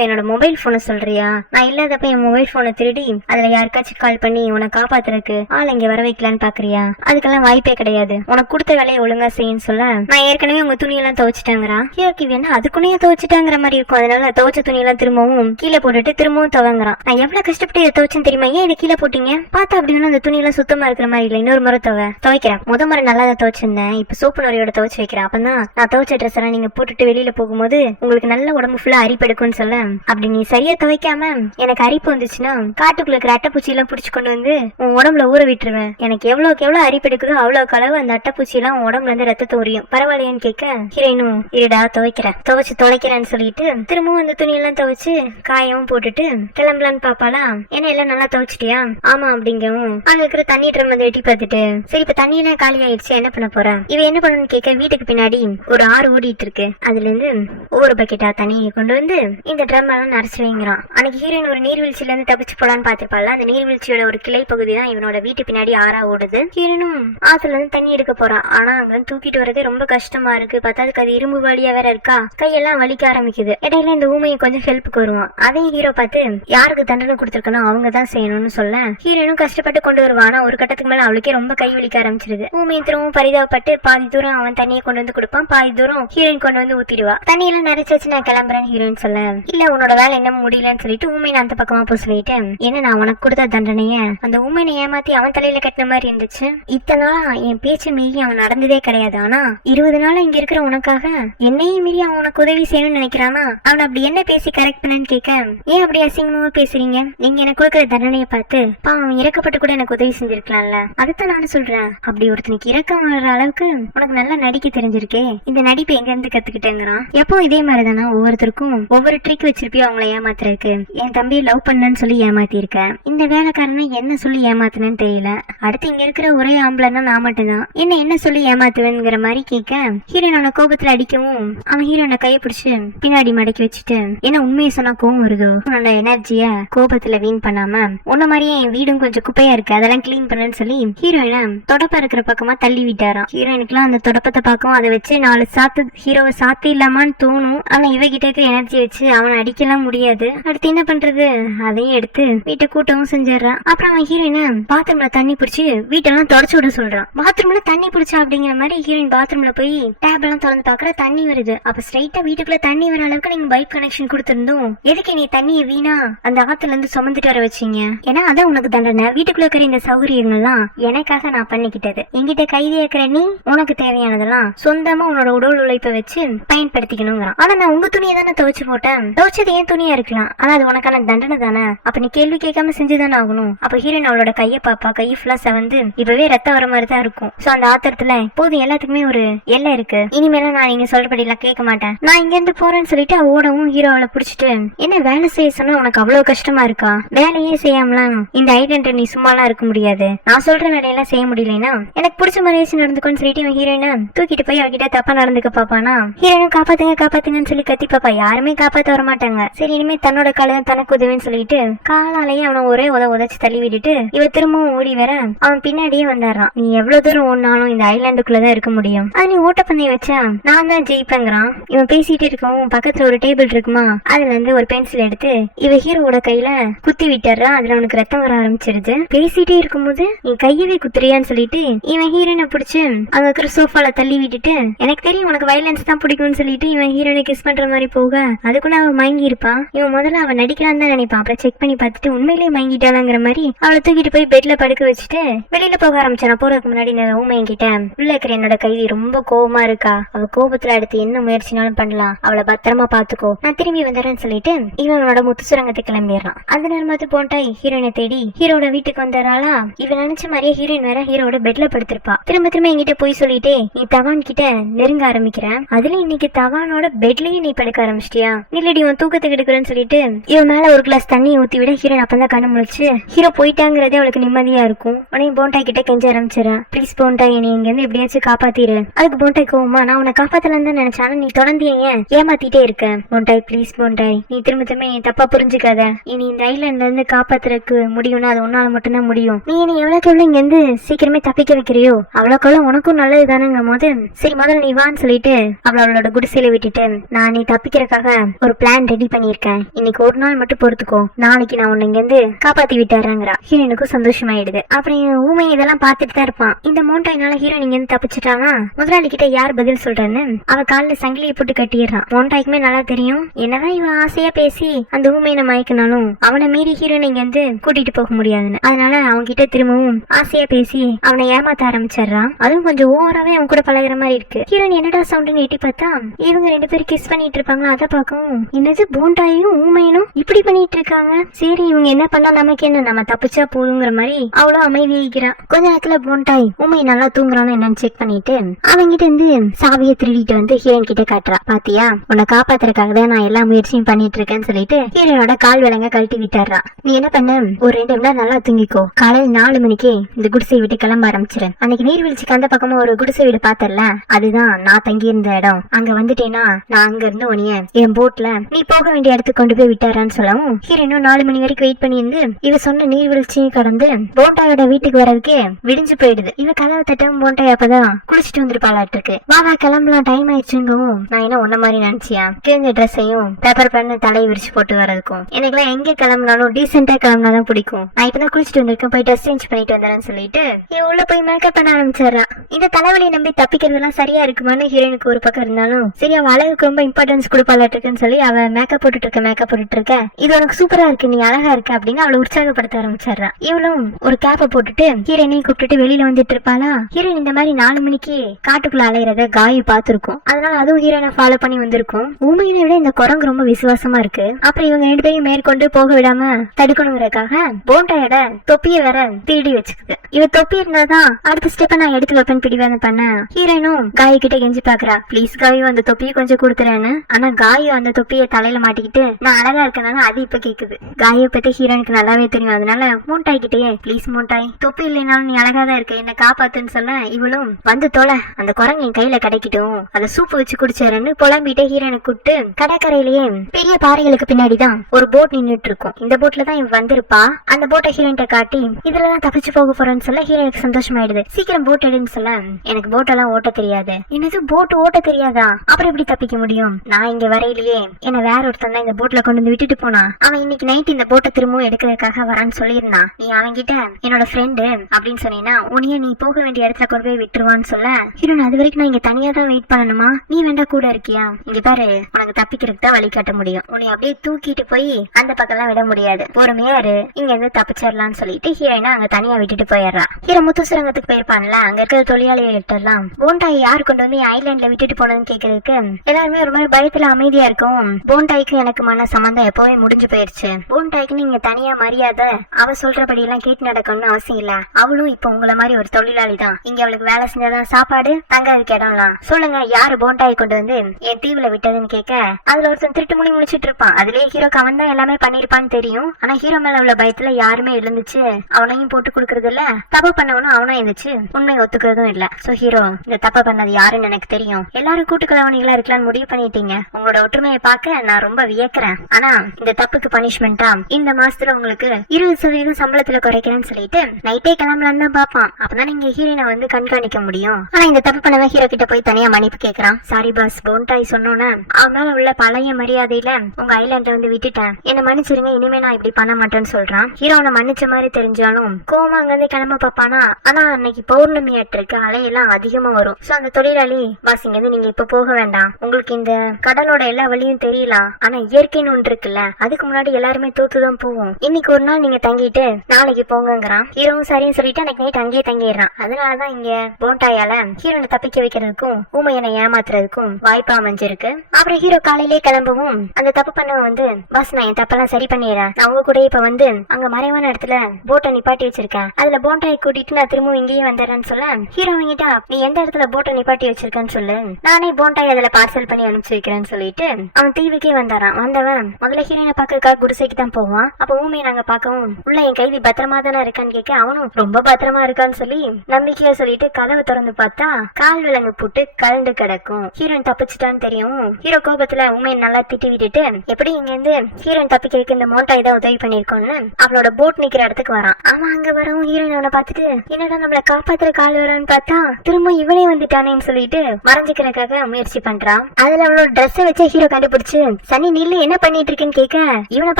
என்னோட மொபைல் போனை சொல்றியா, நான் இல்லாதப்ப என் மொபைல் போனை திருடி அதுல யாருக்காச்சும் கால் பண்ணி உன்னை காப்பாத்துறதுக்கு ஆள் இங்க வர வைக்கலான்னு பாக்குறியா, அதுக்கெல்லாம் வாய்ப்பே கிடையாது, உனக்கு கொடுத்த வேலையை ஒழுங்கா செய்யுன்னு சொல்ல நான் ஏற்கனவே உங்க துணியெல்லாம் துவைச்சிட்டாங்கிறா. ஹீரோக்கு வேணா அதுக்குன்னே துவைச்சிட்டாங்கிற மாதிரி இருக்கும், அதனால துவைச்ச துணியெல்லாம் திரும்பவும் கீழே போட்டுட்டு திரும்பவும் துவங்குறான். நான் எவ்வளவு கஷ்டப்பட்டு இதை துவைச்சேன்னு தெரியுமா, ஏன் இதை கீழே போட்டீங்க, பார்த்தா அப்படின்னா அந்த துணியெல்லாம் சுத்தமா இருக்கிற மாதிரி இல்ல, இன்னொரு முறை துவைக்கிறேன், முறை நல்லா தான் துவைச்சிருந்தேன், இப்ப சோப்பு நுரையோட துவைச்சு வைக்கிறேன், அப்பதான் நான் துவைச்ச ட்ரெஸ் எல்லாம் நீங்க போட்டுட்டு வெளியில போகும்போது உங்களுக்கு நல்ல உடம்பு ஃபுல்லா அரிப்பெடுக்கும்னு சொல்ல அப்படி நீ சரியா துவைக்காம எனக்கு அரிப்பு வந்துச்சுன்னா காட்டுக்குள்ள இருக்கிற அட்டைப்பூச்சி எல்லாம் புடிச்சு கொண்டு வந்து உன் உடம்புல ஊற விட்டுருவேன், எனக்கு எவ்வளவு அரிப்பெடுக்குதோ அவ்வளவு அளவு அந்த அட்டைப்பூச்சி எல்லாம் உன் உடம்புல இருந்து ரத்தத்தை உரியும், பரவாயில்லையான்னு கேட்க ஹீரோயினும் இருடா துவைக்கிறேன் துவைச்சு தொலைக்கிறேன்னு சொல்லிட்டு திரும்பவும் அந்த துணியெல்லாம் துவைச்சு காயவும் போட்டுட்டு கிளம்பலான்னு பாப்பாளா. என்ன எல்லாம் நல்லா துவைச்சிட்டியா, ஆமா அப்படிங்கவும் அங்க இருக்கிற தண்ணி ட்ரம் வந்து வெட்டி பார்த்துட்டு சரி இப்ப தண்ணி எல்லாம் காலி ஆயிடுச்சு என்ன பண்ண போறேன், இவ என்ன பண்ணணும்னு கேட்க வீட்டுக்கு பின்னாடி ஒரு ஆறு ஓடிட்டு இருக்கு, அதுல இருந்து ஒவ்வொரு பக்கெட்டா தண்ணியை கொண்டு வந்து இந்த ட்ரம் எல்லாம் நரைச்சு வைங்கிறான். அன்னைக்கு ஹீரோயின் ஒரு நீர்வீழ்ச்சியில இருந்து தப்பிச்சு போலான்னு பாத்துப்பாள், அந்த நீர்வீழ்ச்சியோட ஒரு கிளை பகுதி தான் இவனோட வீட்டு பின்னாடி ஆறா ஓடுது. ஹீரோனும் ஆத்துல இருந்து தண்ணி எடுக்க போறான், ஆனா அங்க தூக்கிட்டு வரதே ரொம்ப கஷ்டமா இருக்கு, பத்தாதுக்கு அது இரும்பு வழியா வேற இருக்கா, கையெல்லாம் வலிக்க ஆரம்பிக்குது. இடையில இந்த ஊமையை கொஞ்சம் ஹெல்ப்புக்கு வருவான், அதையும் ஹீரோ பார்த்து யாருக்கு தண்டனை கொடுத்திருக்கணும் அவங்க தான் செய்யணும்னு சொல்ல ஹீரோனும் கஷ்டப்பட்டு கொண்டு வருவான். ஆனா ஒரு கட்டத்துக்கு மேல அவளுக்கே ரொம்ப கை வலிக்க ஆரம்பிச்சிருது. ஊமையை திரும்பவும் பரிதாபப்பட்டு பாதி தூரம் அவன் தண்ணியை கொண்டு வந்து கொடுப்பான், பாதி தூரம் ஹீரோயின் கொண்டு வந்து ஊத்திடுவா. தண்ணியெல்லாம் நிறைச்சாச்சு நான் கிளம்புறேன் ஹீரோயின் சொல்ல இல்ல உன்னோட வேலை என்ன முடியலன்னு சொல்லிட்டு ஊமையை அந்த பக்கமா போய் சொல்லிட்டு என்ன நான் உனக்கு கொடுத்த தண்டனைய அந்த ஊமையை ஏமாத்தி அவன் தலையில கட்டின மாதிரி இருந்துச்சு, இத்தனை நாளா என் பேச்சு மீறி அவன் நடந்ததே கிடையாது, ஆனா 20 நாள் இங்க இருக்கிற உனக்காக என்னையும் மீறி அவன் உனக்கு உதவி செய்யணும்னு நினைக்கிறானா? அவன் அப்படி என்ன பேசி கரெக்ட் பண்ணன்னு கேட்க, ஏன் அப்படி அசிங்கமா பேசுறீங்க? நீங்க எனக்கு கொடுக்குற தண்டனையை பார்த்து அவன் இறக்கப்பட்டு கூட எனக்கு உதவி செஞ்சிருக்கலாம்ல. அதுதான் நானும் சொல்றேன். அப்படி ஒருத்தனுக்கு இறக்கம் வர்ற அளவுக்கு உனக்கு நல்லா நடிக்க தெரிஞ்சிருக்கே. இந்த நடிப்பை எங்க இருந்து கத்துக்கிட்டேங்கிறான். எப்போ இதே மாதிரிதானா ஒவ்வொருத்தருக்கும் ஒவ்வொரு ட்ரிக் வச்சிருப்பியோ அவங்கள ஏமாத்துறதுக்கு. என் தம்பியை லவ் பண்ணன்னு சொல்லி ஏமாத்தி இருக்கேன். இந்த வேலைக்காரனை என்ன சொல்லி ஏமாத்துனேன்னு தெரியல. அடுத்து இங்க இருக்கிற ஒரே ஆம்பளைன்னா நான் மட்டும்தான். என்ன சொல்லி ஏமாத்துவேங்கிற மாதிரி கேட்க, ஹீரோனோட கோபத்துல அடிக்கவும் அவன் ஹீரோனை கையை பிடிச்சு பின்னாடி மடக்கி வச்சுட்டு, என்ன உண்மையை சொன்னா கோவம் வருதோ? உன்னோட எனர்ஜிய கோபத்துல வீண் பண்ணாம உன்ன மாதிரியே என் வீடும் கொஞ்சம் குப்பையா இருக்கு, அதெல்லாம் கிளீன் பண்ணுன்னு சொல்லி ஹீரோயினை தொடப்ப இருக்கிற பக்கமா தள்ளி விட்டாராம். ஹீரோயினுக்குலாம் அந்த தொடப்பத்தை பார்க்கவும் அதை வச்சு 4 சாத்து ஹீரோவை சாத்தி இல்லாமான்னு தோணும். ஆனா இவகிட்ட இருக்கிற எனர்ஜி வச்சு அவனை அடிக்கலாம் முடியாது. அடுத்து என்ன பண்றது? அதையும் எடுத்து வீட்டை கூட்டவும் செஞ்சிடறான். அப்புறம் அவன் ஹீரோயினை பாத்ரூம்ல தண்ணி பிடிச்சி வீட்டெல்லாம் தொடச்சு விட சொல்றான். பாத்ரூம்ல தண்ணி பிடிச்சா அப்படிங்கிற மாதிரி ஹீரோயின் பாத்ரூம்ல போய் டேப் எல்லாம் திறந்து பாக்குற தண்ணி வருது. அப்ப ஸ்ட்ரைட்டா வீட்டுக்குள்ள தண்ணி வர அளவுக்கு நீங்க பைப் கனெக்ஷன் கொடுத்திருந்தோம். எதுக்கு நீ தண்ணியை வீணா அந்த ஆத்துல இருந்து சுமந்துட்டு வர வச்சீங்க? ஏன்னா அதான் உனக்கு தண்டனை. வீட்டுக்குள்ள இருக்கிற இந்த சௌகரியங்கள்லாம் எனக்காக நான் பண்ணிக்கிட்டது. என்கிட்ட கைதியா இருக்கிற நீ உனக்கு தேவையானதெல்லாம் சொந்தமா உன்னோட உடல் உழைப்பை வச்சு பயன்படுத்திக்கணுங்கிறான். ஆனா நான் உங்க துணியை தானே துவைச்சு போட்டேன். துவைச்சது ஏன் துணியா இருக்கலாம், ஆனா அது உனக்கான தண்டனை தானே. அப்ப நீ கேள்வி கேட்காம செஞ்சுதானே ஆகணும். அப்ப ஹீரோயின் அவளோட கையை பாப்பா, கையை ஃபுல்லா செவந்து இப்பவே ரத்தம் வர மாதிரி தான் இருக்கும். சோ அந்த ஆத்திரத்துல போதும், எல்லாத்துக்குமே ஒரு எல்லை இருக்கு. இனிமேல நான் நீங்க சொல்றபடி எல்லாம் கேட்க மாட்டேன், நான் இங்க இருந்து போறேன்னு சொல்லிட்டு ஓடவும் ஹீரோ அவளை பிடிச்சிட்டு, என்ன வேலை செய்ய சொன்னா உனக்கு அவ்வளவு கஷ்டமா இருக்கா? வேலையே செய்யாமலாம் இந்த ஐடென்டி நீ சும்மாலாம் இருக்க முடியாது. நான் சொல்ற வேலையெல்லாம் செய்ய முடியலன்னா எனக்கு பிடிச்ச மாதிரியாச்சும் நடந்துக்கோன்னு சொல்லிட்டு இவன் ஹீரோயினை தூக்கிட்டு போய் அவகிட்ட தப்பா நடந்துக்க பாப்பானா. ஹீரோயினும் காப்பாத்துங்கன்னு சொல்லி கத்தி பாப்பா. யாருமே காப்பாத்த வர மாட்டாங்க. சரி இனிமே தன்னோட கால தனக்கு உதவின்னு சொல்லிட்டு காலாலேயே அவனை ஒரே உதச்சு தள்ளி விட்டுட்டு இவ திரும்பவும் ஓடி வர அவன் பின்னாடியே வந்தாரான். நீ எவ்வளவு தூரம் ஓடினாலும் இந்த ஐலாண்டுக்குள்ளதான் இருக்க முடியும். அது நீ ஓட்டப்பந்தயம் வச்சா நான் தான் ஜெயிப்பேங்கிறான். இவன் பேசிட்டு இருக்கவும் பக்கத்துல ஒரு டேபிள் இருக்குமா, அதுல இருந்து ஒரு பென்சில் எடுத்து இவ ஹீரோவோட கையில குத்தி விட்டுறா. அதுல அவனுக்கு ரத்தம் வர ஆரம்பிச்சிருது. பேசிட்டே இருக்கும்போது நீ கையவே குத்துறியான்னு சொல்லிட்டு இவன் ஹீரோயினை பிடிச்சு அங்க இருக்கிற சோஃபால தள்ளி விட்டுட்டு, எனக்கு தெரியும் உனக்கு வயலன்ஸ் தான் பிடிக்கும்னு சொல்லிட்டு இவன் ஹீரோனை கிஸ் பண்ற மாதிரி போக அதுக்குள்ள அவன் மயங்கி இருப்பான். இவன் முதல்ல அவன் நடிக்கிறான்னு தான் நினைப்பான். அப்புறம் செக் பண்ணி பார்த்துட்டு உண்மையிலேயே மயங்கிட்டாளாங்கிற மாதிரி அவளை தூக்கிட்டு போய் பெட்ல படுக்க வச்சுட்டு வெளியில போக ஆரம்பிச்சான். போறதுக்கு முன்னாடி நான் ஊமையங்கிட்ட உள்ள இருக்கிற என்னோட கைதி ரொம்ப கோவமா இருக்கா, அவ கோபத்துல அடுத்து என்ன முயற்சினாலும் பண்ணலாம், அவளை பத்திரமா பாத்துக்கோ, நான் திரும்பி வந்துடுறேன்னு சொல்லிட்டு இவனோட முத்து சுரங்கத்துக்கு கிளம்பிடுறான். அந்த நேரமாத்து போன்டாய் ஹீரோயினை தேடி ஹீரோட வீட்டுக்கு வந்துடுறாளா. இவன் நினைச்ச மாதிரியே ஹீரோயின் வேற ஹீரோட பெட்ல படுத்திருப்பா. திரும்ப என்கிட்ட போய் சொல்லிட்டே நீ தவான் கிட்ட நெருங்க ஆரம்பிக்கிற, அதுல இன்னைக்கு தவானோட பெட்லயே நீ படுக்க ஆரம்பிச்சிட்டியா, இல்லடி உன் தூக்கத்துக்கு எடுக்கிறேன்னு சொல்லிட்டு இவன் மேல ஒரு கிளாஸ் தண்ணி ஊத்தி விட ஹீரோயின் அப்பதான் கண்ணு முழிச்சு ஹீரோ போயிட்டாங்கிறதே அவளுக்கு நிம்மதியா இருக்கும். உடனே போண்டாய் கிட்ட கெஞ்ச ஆரம்பிச்சிடறேன். ப்ளீஸ் போண்டாய் நீ இங்க இருந்து எப்படியாச்சும் காப்பாத்திரு. அதுக்கு போண்டாய் கோவமா, நான் உன்னை காப்பாத்தலாம் தான் நினைச்சேன், ஆனா நீ தொடர்ந்து ஏன் ஏமாத்திட்டே இருக்க. போண்டாய் ப்ளீஸ் போண்டாய், நீ திரும்ப நீ தப்பா புரிஞ்சுக்காத. இனி இந்த ஐலாண்ட்ல இருந்து காப்பாத்துறதுக்கு முடியும்னா அது உன்னால மட்டும்தான் முடியும். நீ இனி எவ்வளவுக்கு எவ்வளவு இங்க இருந்து சீக்கிரமே தப்பிக்க வைக்கிறியோ அவ்வளவுக்கு உனக்கும் நல்லது தானுங்கும் போது சரி முதல்ல நீ வான்னு சொல்லிட்டு அவளோட குடிசையில விட்டுட்டு, நான் நீ தப்பிக்கிறதுக்காக ஒரு பிளான் ரெடி பண்ணிருக்கேன், இன்னைக்கு ஒரு நாள் மட்டும் பொறுத்துக்கோ, நாளைக்கு நான் உன்னை இங்க இருந்து காப்பாத்தி விட்டுறேங்கிறா. ஹீரோனுக்கும் சந்தோஷமாயிடுது. அப்புறம் ஊமை இதெல்லாம் பாத்துட்டு தான் இருப்பான். இந்த மோண்டாயினால ஹீரோ நீங்க இருந்து தப்பிச்சுட்டானா முதலாளி கிட்ட யார் பதில் சொல்றேன்னு அவ காலில் சங்கிலியை போட்டு கட்டிடுறான். மோண்டாய்க்குமே நல்லா தெரியும் என்னதான் இவன் ஆசையா பேசி அந்த ஊமையை மயக்கினாலும் அவனை மீறி ஹீரோ நீங்க வந்து கூட்டிட்டு போக முடியாதுன்னு. அதனால அவங்க கிட்ட திரும்பவும் ஆசையா பேசி அவனை ஏமாத்த ஆரம்பிச்சிடறான். அதுவும் கொஞ்சம் ஓவராவே அவன் கூட பழகிற மாதிரி இருக்கு. ஹீரோன் என்னடா சவுண்டுன்னு எட்டி பார்த்தா இவங்க 2 பேரும் கிஸ் பண்ணிட்டு இருப்பாங்களா, அதை பார்க்கவும் என்னது போண்டாயும் ஊமையனும் இப்படி பண்ணிட்டு இருக்காங்க. சரி இவங்க என்ன பண்ணா நமக்கு என்ன, நம்ம தப்பிச்சா போதுங்கிற மாதிரி அவ்வளவு அமைதியாகிறான். கொஞ்ச நேரத்துல போண்டாய் ஊமை நல்லா தூங்குறான்னு என்னன்னு செக் பண்ணிட்டு அவங்கிட்ட இருந்து சாவியை திருடிட்டு வந்து ஹீரோயின் கிட்ட காட்டுறா. பாத்தியா உன்னை காப்பாத்துறதுக்காக தான் நான் எல்லா முயற்சியும் பண்ணிட்டு இருக்கேன்னு சொல்லிட்டு ஹீரோனோட கால் விலங்க கழட்டி விட்டுறா. நீ என்ன பண்ண, ஒரு 2 மணி நேரம் நல்லா தூங்கிக்கோ, காலையில் 4 மணிக்கு இந்த குடிசை விட்டு கிளம்ப ஆரம்பிச்சிரு. அன்னைக்கு நீர்வீழ்ச்சிக்கு அந்த பக்கமா ஒரு குடிசை வீடு பார்த்தல, அதுதான் நான் தங்கி இருந்த இடம். அங்க வந்துட்டேன்னா நான் அங்க இருந்து உனிய என் போட்ல நீ போக வேண்டிய இடத்துக்கு கொண்டு போய் விட்டாரான்னு சொல்லவும் ஹீரோனும் 4 மணி வரைக்கும் வெயிட் பண்ணி இருந்து இவ சொன்ன நீர்வீழ்ச்சியும் கடந்து போண்டாயோட வீட்டுக்கு வர்றதுக்கே விடிஞ்சு போயிடுது. இவ கதவை தட்டும் போண்டாய் அப்பதான் குளிச்சுட்டு வந்துருப்பாளாட்டு இருக்கு. வா கிளம்பலாம் டைம் ஆயிடுச்சுங்கவும் நான் என்ன ஒன்ன மாதிரி நினைச்சியா கிழிஞ்ச ட்ரெஸ்ஸையும் பேப்பர் பண்ண தலையை விரிச்சு போட்டு வர்றதுக்கும் எனக்குலாம் எங்க கிளம்பினாலும் டீசென்டா கிளம்பினாதான் பிடிக்கும். நான் இப்பதான் குளிச்சுட்டு வந்திருக்கேன், போய் ட்ரெஸ் சேஞ்ச் பண்ணிட்டு வந்தேன்னு சொல்லிட்டு இவ உள்ள போய் மேக்கப் பண்ண ஆரம்பிச்சிடறா. இந்த தலைவலியை நம்பி தப்பிக்கிறதுலாம் சரியா இருக்குமான்னு ஹீரோனுக்கு ஒரு பக்கம் இருந்தாலும் சரி அவ அழகுக்கு ரொம்ப இம்பார்ட்டன்ஸ் கொடுப்பாளாட்டுக்குன்னு சொல்லி அவ மேக்கப் போட்டுட்டு இருக்க இது உனக்கு சூப்பரா இருக்கு, நீ அழகா இருக்க அப்படின்னு அவளை உற்சாகப்படுத்த ஆரம்பிச்சிடறா. இவளும் ஒரு கேப்பை போட்டுட்டு ஹீரோனையும் கூப்பிட்டுட்டு வெளியில வந்துட்டு இருப்பாளா. ஹீரோயின் இந்த மாதிரி 4 மணிக்கு காட்டுக்குள்ள அலையிறத காயு பாத்துருக்கும். அதனால அதுவும் ஹீரோயினை ஃபாலோ பண்ணி வந்திருக்கும். ஊமையினை விட இந்த குரங்கு ரொம்ப விசுவாசமா இருக்கு. அப்புறம் இவங்க 2 பேரும் மேற்கொண்டு போக விடாம தடுக்கணுங்கிறதுக்காக போண்டாயோட தொப்பியை வேற தேடி வச்சுக்குது. இவ தொப்பி இருந்தாதான் அடுத்த ஸ்டெப்ப நான் எடுத்து வைப்பேன் பிடிவாதம் பண்ண ஹீரோயினும் காயு கிட்ட கெஞ்சி பாக்குறா, ப்ளீஸ் காயு அந்த தொப்பியை கொஞ்சம் கொடுத்துறேன்னு. ஆனா காயு அந்த தொப்பியை தலையில மாட்டிக்கிட்டு நான் அழகா இருக்கனால அது இப்ப கேக்குது. காயை பத்தி ஹீரோனுக்கு நல்லாவே தெரியும். அதனால மூண்டாய் கிட்டே, ப்ளீஸ் மூண்டாய் தொப்பி இல்லைனாலும் நீ அழகாதான் இருக்க, என்ன காப்பாத்துன்னு சொல்ல இவளும் வந்து தோலை அந்த குரங்கு என் கையில கிடைக்கட்டும், அதை சூப்பு வச்சு குடிச்சாருன்னு புலம்பிட்டு ஹீரோனை கூப்பிட்டு கடற்கரையிலேயே பெரிய பாறைகளுக்கு பின்னாடிதான் ஒரு போட் நின்னுட்டு இருக்கும். இந்த போட்ல தான் இவன் வந்திருப்பா. அந்த போட்டை ஹீரோயின்ட்ட காட்டி இதுலதான் தப்பிச்சு போக போறேன்னு சொல்ல ஹீரோனுக்கு சந்தோஷமாயிடுது. சீக்கிரம் போட் எடுன்னு சொல்ல எனக்கு போட்டெல்லாம் ஓட்ட தெரியாது. என்னது போட் ஓட்ட தெரியாதா? அப்புறம் எப்படி தப்பிக்க முடியும்? நான் இங்க வரையிலேயே என்ன வேற ஒருத்தன் தான் இந்த போட்ல கொண்டு வந்து விட்டுட்டு போனா. அவன் இன்னைக்கு நைட் இந்த போட்டை திரும்பவும் எடுக்கிறதுக்காக வரான்னு சொல்லியிருந்தான். நீ அவன்கிட்ட என்னோட ஃப்ரெண்டு அப்படின்னு சொன்னீங்கன்னா உன்னைய நீ போக வேண்டிய இடத்துல கொண்டு போய் விட்டுருவான்னு சொல்ல ஹீரோன் அது வரைக்கும் நான் இங்க தனியா தான் வெயிட் பண்ணணுமா? நீ வேண்டா கூட இருக்கியா? இங்க பாரு, உனக்கு தப்பிக்கிறதுக்கு தான் வழி காட்ட முடியும். உன்னை அப்படியே தூக்கிட்டு போய் அந்த பக்கம் விட முடியாது. பொறுமையா இரு, இங்க இருந்து தப்பிச்சிடலாம்னு சொல்லிட்டு ஹீரோயினா அங்க தனியா விட்டுட்டு போயிடுறா. ஹீரோ முத்து சுரங்கத்துக்கு போயிருப்பான்ல, அங்க இருக்கிற தொழிலாளிகிட்ட எல்லாம் போண்டாய் யாரு கொண்டு வந்து ஐலாண்ட்ல விட்டுட்டு போனதுன்னு கேக்குறதுக்கு எல்லாருமே ஒரு மாதிரி பயத்துல அமைதியா இருக்கும். போண்டாய்க்கு எனக்கு மன சம்பந்தம் எப்பவே முடிஞ்சு போயிருச்சு. போண்டாய்க்கு நீங்க தனியா மரியாதை அவ சொல்றபடி எல்லாம் கேட்டு நடக்கணும்னு அவசியம் இல்ல. அவளும் இப்ப உங்களை மாதிரி ஒரு தொழிலாளி தான். இங்க அவளுக்கு வேலை செஞ்சாதான் சாப்பாடு, தங்க அதுக்கு இடம்லாம். சொல்லுங்க, யாரு போண்டாய் கொண்டு வந்து என் தீவுல விட்டதுன்னு கேட்க அதுல ஒருத்தன் திருட்டு முடி முடிச்சிட்டு இருப்பான். அதுலயே ஹீரோக்கு அவன் தான் எல்லாமே பண்ணிருப்பான்னு தெரியும். ஆனா ஹீரோ மேல உள்ள பயத்துல யாருமே எழுந்துச்சு அவனையும் போட்டு கொடுக்கறது இல்ல, தப்பு பண்ணவனும் அவனும் எழுந்துச்சு உண்மையை ஒத்துக்கிறதும் இல்ல. சோ ஹீரோ, இந்த தப்ப பண்ணது யாருன்னு எனக்கு தெரியும். எல்லாரும் கூட்டுக்கலவனிகளா இருக்கலாம்னு முடிவு பண்ணிட்டீங்க. உங்களோட ஒற்றுமையை பார்க்க நான் ரொம்ப வியக்கிறேன். ஆனா இந்த தப்புக்கு பனிஷ்மெண்டா இந்த மாசத்துல உங்களுக்கு 20% சம்பளத்துல குறைக்கிறேன்னு சொல்லிட்டு நைட்டே கிளம்பலான்னு தான் பாப்பான். அப்பதான் நீங்க ஹீரோயினை வந்து கண்காணிக்க முடியும். ஆனா இந்த தப்பு பண்ணவன் ஹீரோ கிட்ட போய் தனியா மன்னிப்பு கேக்குறான். சாரி பாஸ், போண்டாய் சொன்னோன்னு அவன் மேல உள்ள பழைய மரியாதையில உங்க ஐலாண்ட வந்து விட்டுட்டேன், என்ன மன்னிச்சிருங்க, இனிமே நான் இப்படி பண்ண மாட்டேன்னு சொல்றான். ஹீரோ அவனை மன்னிச்ச மாதிரி தெரிஞ்சாலும் கோமா அங்க இருந்து கிளம்ப பாப்பானா. ஆனா அன்னைக்கு பௌர்ணமி ஆட்டிருக்கு, அலையெல்லாம் அதிகமா வரும். சோ அந்த தொழிலாளி, பாஸ் இங்க இருந்து நீங்க இப்ப போக வேண்டாம், உங்களுக்கு இந்த கடலோட எல்லா வழியும் தெரியலாம், ஆனா இயற்கைன்னு ஒன்று இருக்குல்ல, அதுக்கு முன்னாடி எல்லாருமே தோத்துதான் போவோம். இன்னைக்கு ஒரு நாள் நீங்க தங்கிட்டு நாளைக்கு போங்கிறான். ஹீரோவும் சரின்னு சொல்லிட்டு அன்னைக்கு நைட் அங்கேயே தங்கிடுறான். அதனாலதான் இங்க போண்டாயால ஹீரோனை தப்பிக்க வைக்கிறதுக்கும் ஊமையனை ஏமாத்துறதுக்கும் வாய்ப்பு அமைஞ்சிருக்கு. அப்புறம் ஹீரோ காலையிலே கிளம்பவும் அந்த தப்பு பண்ணவன் வந்து, பாஸ் நான் என் தப்பெல்லாம் சரி பண்ணிடுறேன், நான் உங்க கூட இப்ப வந்து அங்க மறைவான இடத்துல போட்டை நிப்பாட்டி வச்சிருக்கேன், அதுல போண்டாயை கூட்டிட்டு நான் திரும்பவும் இங்கேயே வந்துடுறேன்னு சொல்ல ஹீரோ வாங்கிட்டா, நீ எந்த இடத்துல போட்டை நிப்பாட்டி வச்சிருக்கேன்னு சொல்லு, நானே போண்டாய் அதுல பார்சல் பண்ணி அனுப்பிச்சு வைக்கிறேன்னு சொல்லிட்டு அவன் தீவுக்கே வந்தாரான். வந்தவன் முதல்ல ஹீரோனை பாக்கிறதுக்காக குடிசைக்கு தான் போவான். அப்ப ஊமையை நாங்க பாக்கவும் உள்ள என் கைதி பத்திரமா தானே இருக்கான்னு கேட்க அவனும் ரொம்ப பத்திரமா இருக்கான்னு சொல்லி நம்பிக்கையா சொல்லிட்டு கதவை திறந்து பார்த்தா கால் விலங்கு போட்டு கலந்து கிடக்கும். ஹீரோயின் தப்பிச்சுட்டான்னு தெரியும். ஹீரோ கோபத்துல உண்மையை நல்லா திட்டி விட்டுட்டு எப்படி இங்க இருந்து ஹீரோயின் தப்பிக்க வைக்க இந்த மோட்டாய் தான் உதவி பண்ணிருக்கோம்னு அவளோட போட் நிக்கிற இடத்துக்கு வரான். அவன் அங்க வரவும் ஹீரோயின் அவனை பார்த்துட்டு என்னடா நம்மள காப்பாத்துற கால் வரான்னு பார்த்தா திரும்ப இவனே வந்துட்டானேன்னு சொல்லிட்டு மறைஞ்சுக்கிறதுக்காக முயற்சி பண்றான். அதுல அவளோட ட்ரெஸ் வச்சு ஹீரோ கண்டுபிடிச்சு சனி நில்லு என்ன பண்ணிட்டு இருக்கேன்னு கேட்க இவனை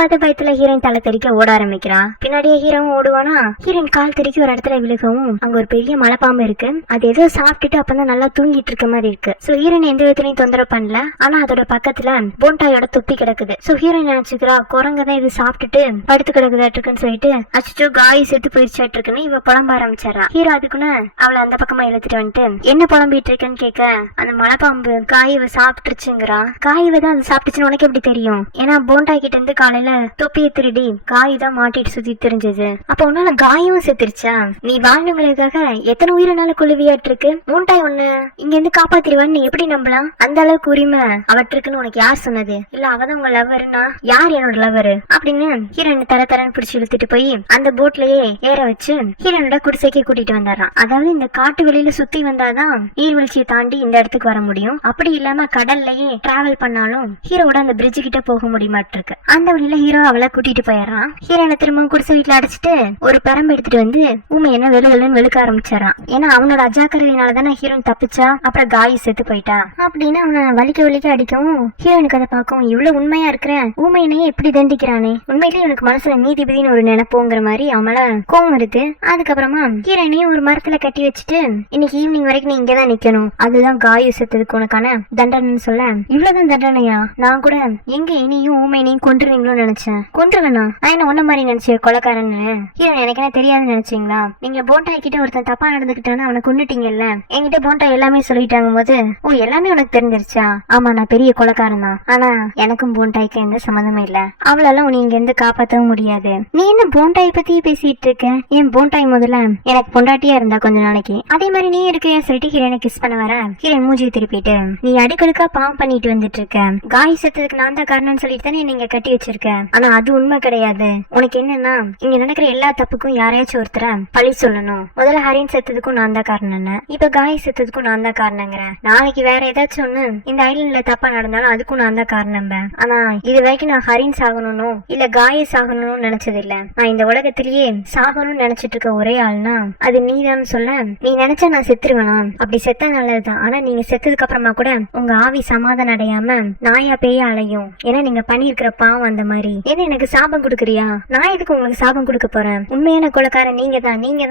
பார்த்த பயத்துல ஹீரோயின் தலை தெறிக்க ஓட ஆரம்பிக்கிறான். பின்னாடியே ஹீரோவும் ஓடுவானா. ஹீரோயின் கால் தெறிக்க ஒரு இடத்துல விழுகவும் அங்க ஒரு பெரிய மலைப்பாம்பு இருக்கு. அது ஏதோ சாப்பிட்டுட்டு அப்பதான் நல்லா தூங்கிட்டு இருக்க மாதிரி இருக்கு. சோ ஹீரோயின் எந்த விதத்துலயும் தொந்தரவு பண்ணல. ஆனா அதோட பக்கத்துல போண்டாயோட தொப்பி கிடக்குது. சோ ஹீரோயின் நினைச்சுக்கிறா குரங்கதான் இது சாப்பிட்டுட்டு படுத்து கிடக்குதாட்டுக்குன்னு சொல்லிட்டு அச்சோ காய் செத்து போயிடுச்சாட்டுருக்குன்னு இவ புலம்ப ஆரம்பிச்சாரா. ஹீரோ அதுக்குன்னு அவளை அந்த பக்கமா இழுத்துட்டு வந்துட்டு என்ன புலம்பிட்டு இருக்கேன்னு கேட்க அந்த மலைப்பாம்பு காயவை சாப்பிட்டுருச்சுங்கிறா. காயவை தான் அது சாப்பிட்டுச்சுன்னு உனக்கு எப்படி தெரியும்? ஏன்னா போண்டாய் கிட்ட இருந்து காலையில தொப்பியை திருடி காய் தான் மாட்டிட்டு சுத்தி தெரிஞ்சது. அப்ப உன்னால காயும் செத்துருச்சா? நீ வாழ்ந்தவங்களுக்காக எத்தனை உயிரினால கொள்ளுவியாட்டு இருக்கு. மூண்டாய் ஒண்ணு இங்க இருந்து காப்பாத்திருவான்னு நீ எப்படி நம்பலாம்? அந்த அளவுக்கு உரிமை அவற்றுக்குன்னு உனக்கு யார் சொன்னது? இல்ல அவதான் உங்க லவ்வருனா யார் என்னோட லவ்வரு அப்படின்னு ஹீரோயின் தர தரன்னு பிடிச்சு இழுத்துட்டு போய் அந்த போட்லயே ஏற வச்சு ஹீரோனோட குடிசைக்கு கூட்டிட்டு வந்தாராம். அதாவது இந்த காட்டு வெளியில சுத்தி வந்தாதான் நீர்வீழ்ச்சியை தாண்டி இந்த இடத்துக்கு வர முடியும். அப்படி இல்லாம கடல்லயே டிராவல் பண்ணாலும் ஹீரோட அந்த பிரிட்ஜ் கிட்ட போக முடியுமாட்டிருக்கு. அந்த வழியில ஹீரோ அவளை கூட்டிட்டு போயிடறான். ஹீரோனை திரும்ப குடிசை வீட்டுல அடைச்சிட்டு ஒரு பெரம்பு எடுத்துட்டு வந்து ஊமையனை வெளுன்னு வெளுக்க ஆரம்பிச்சாரான். ஏன்னா அவனோட அஜாக்கிரதையினாலதானே ஹீரோயின் தப்பிச்சா, அப்புறம் காய் செத்து போயிட்டா அப்படின்னு அவனை வலிக்க அடிக்கவும் ஹீரோனுக்கு அதை பார்க்கவும் இவ்வளவு உண்மையா இருக்கிற ஊமையனையே எப்படி தண்டிக்கிறானே, உண்மையிலேயே இவனுக்கு மனசுல நீதிபதினு ஒரு நினைப்போங்கிற மாதிரி அவனால கோவம் இருக்கு. அதுக்கப்புறமா ஹீரோனையும் ஒரு மரத்துல கட்டி வச்சுட்டு இன்னைக்கு ஈவினிங் வரைக்கும் நீ இங்கதான் நிக்கணும், அதுதான் காய் செத்ததுக்கு உனக்கான தண்டனைன்னு சொல்ல இவ்வளவுதான் தண்டனையா? நான் கூட எங்க இனியும் ஊமையனையும் கொன்றுவீங்களோன்னு நினைச்சேன். கொன்றுவேனா? நான் என்ன ஒன்ன மாதிரி நினைச்சேன் கொலைக்காரன்னு? ஹீரோ எனக்கு என்ன தெரியாதுன்னு நினைச்சீங்களா? நீங்க போண்டாய் கிட்ட ஒருத்தன் தப்பா நடந்துகிட்டான்னு அவனை கொண்டுட்டீங்கல்ல, என்கிட்ட போண்டா எல்லாமே சொல்லிட்டாங்க போது, ஓ எல்லாமே உனக்கு தெரிஞ்சிருச்சா? ஆமா நான் பெரிய கொலைக்காரன் தான், ஆனா எனக்கும் போண்டாய்க்கு எந்த சம்மந்தமே இல்ல, அவளால உன்னை இங்க இருந்து காப்பாற்றவும் முடியாது. நீ என்ன போண்டாய் பத்தி பேசிட்டு இருக்க? ஏன் போண்டாய் முதல்ல எனக்கு பொண்டாட்டியா இருந்தா கொஞ்ச நாளைக்கு, அதே மாதிரி நீ இருக்க சொல்லிட்டு ஹீரோனை கிஸ் பண்ண வர ஹீரோன் மூஞ்சி திருப்பிட்டு, நீ அடுக்கடுக்கா பாவம் பண்ணிட்டு வந்துட்டு இருக்க, காய் செத்ததுக்கு நான் தான் காரணம்னு சொல்லிட்டு தானே நீங்க கட்டி வச்சிருக்க. ஆனா அது உண்மை கிடையாது. உனக்கு என்னன்னா இங்க நடக்கிற எல்லா தப்புக்கும் யாரையாச்சும் ஒருத்தர பழி சொல்லணும். முதல்ல ஹரின் செத்ததுக்கும் நான் தான் காரணம், இப்ப காய் செத்ததுக்கும் நான் தான் காரணங்கிறேன். நாளைக்கு வேற ஏதாச்சும் ஒண்ணு இந்த ஐலண்ட்ல தப்பா நடந்தாலும் அதுக்கும் நான் தான் காரணம். ஆனா இது வரைக்கும் நான் ஹரின் சாகணும் இல்ல காய சாகணும்னு நினைச்சது இல்ல. நான் இந்த உலகத்திலேயே சாகணும்னு நினைச்சிட்டு இருக்க ஒரே ஆள்னா அது நீதான் சொல்ல. நீ நினைச்சா நான் செத்துருவேனா? அப்படி செத்த நல்லதுதான். ஆனா நீங்க செத்ததுக்கு அப்புறமா கூட உங்க ஆவி சமாதானம் அடையாம நாயா பேய அலையும். ஏன்னா நீங்க பண்ணிருக்கிற பாவம் அந்த மாதிரி. ஏன்னா எனக்கு சாபம் கொடுக்குறியா? நான் எதுக்கு உங்களுக்கு சாபம் கொடுக்க போறேன்? உண்மையான கொலைக்காரன் நீங்க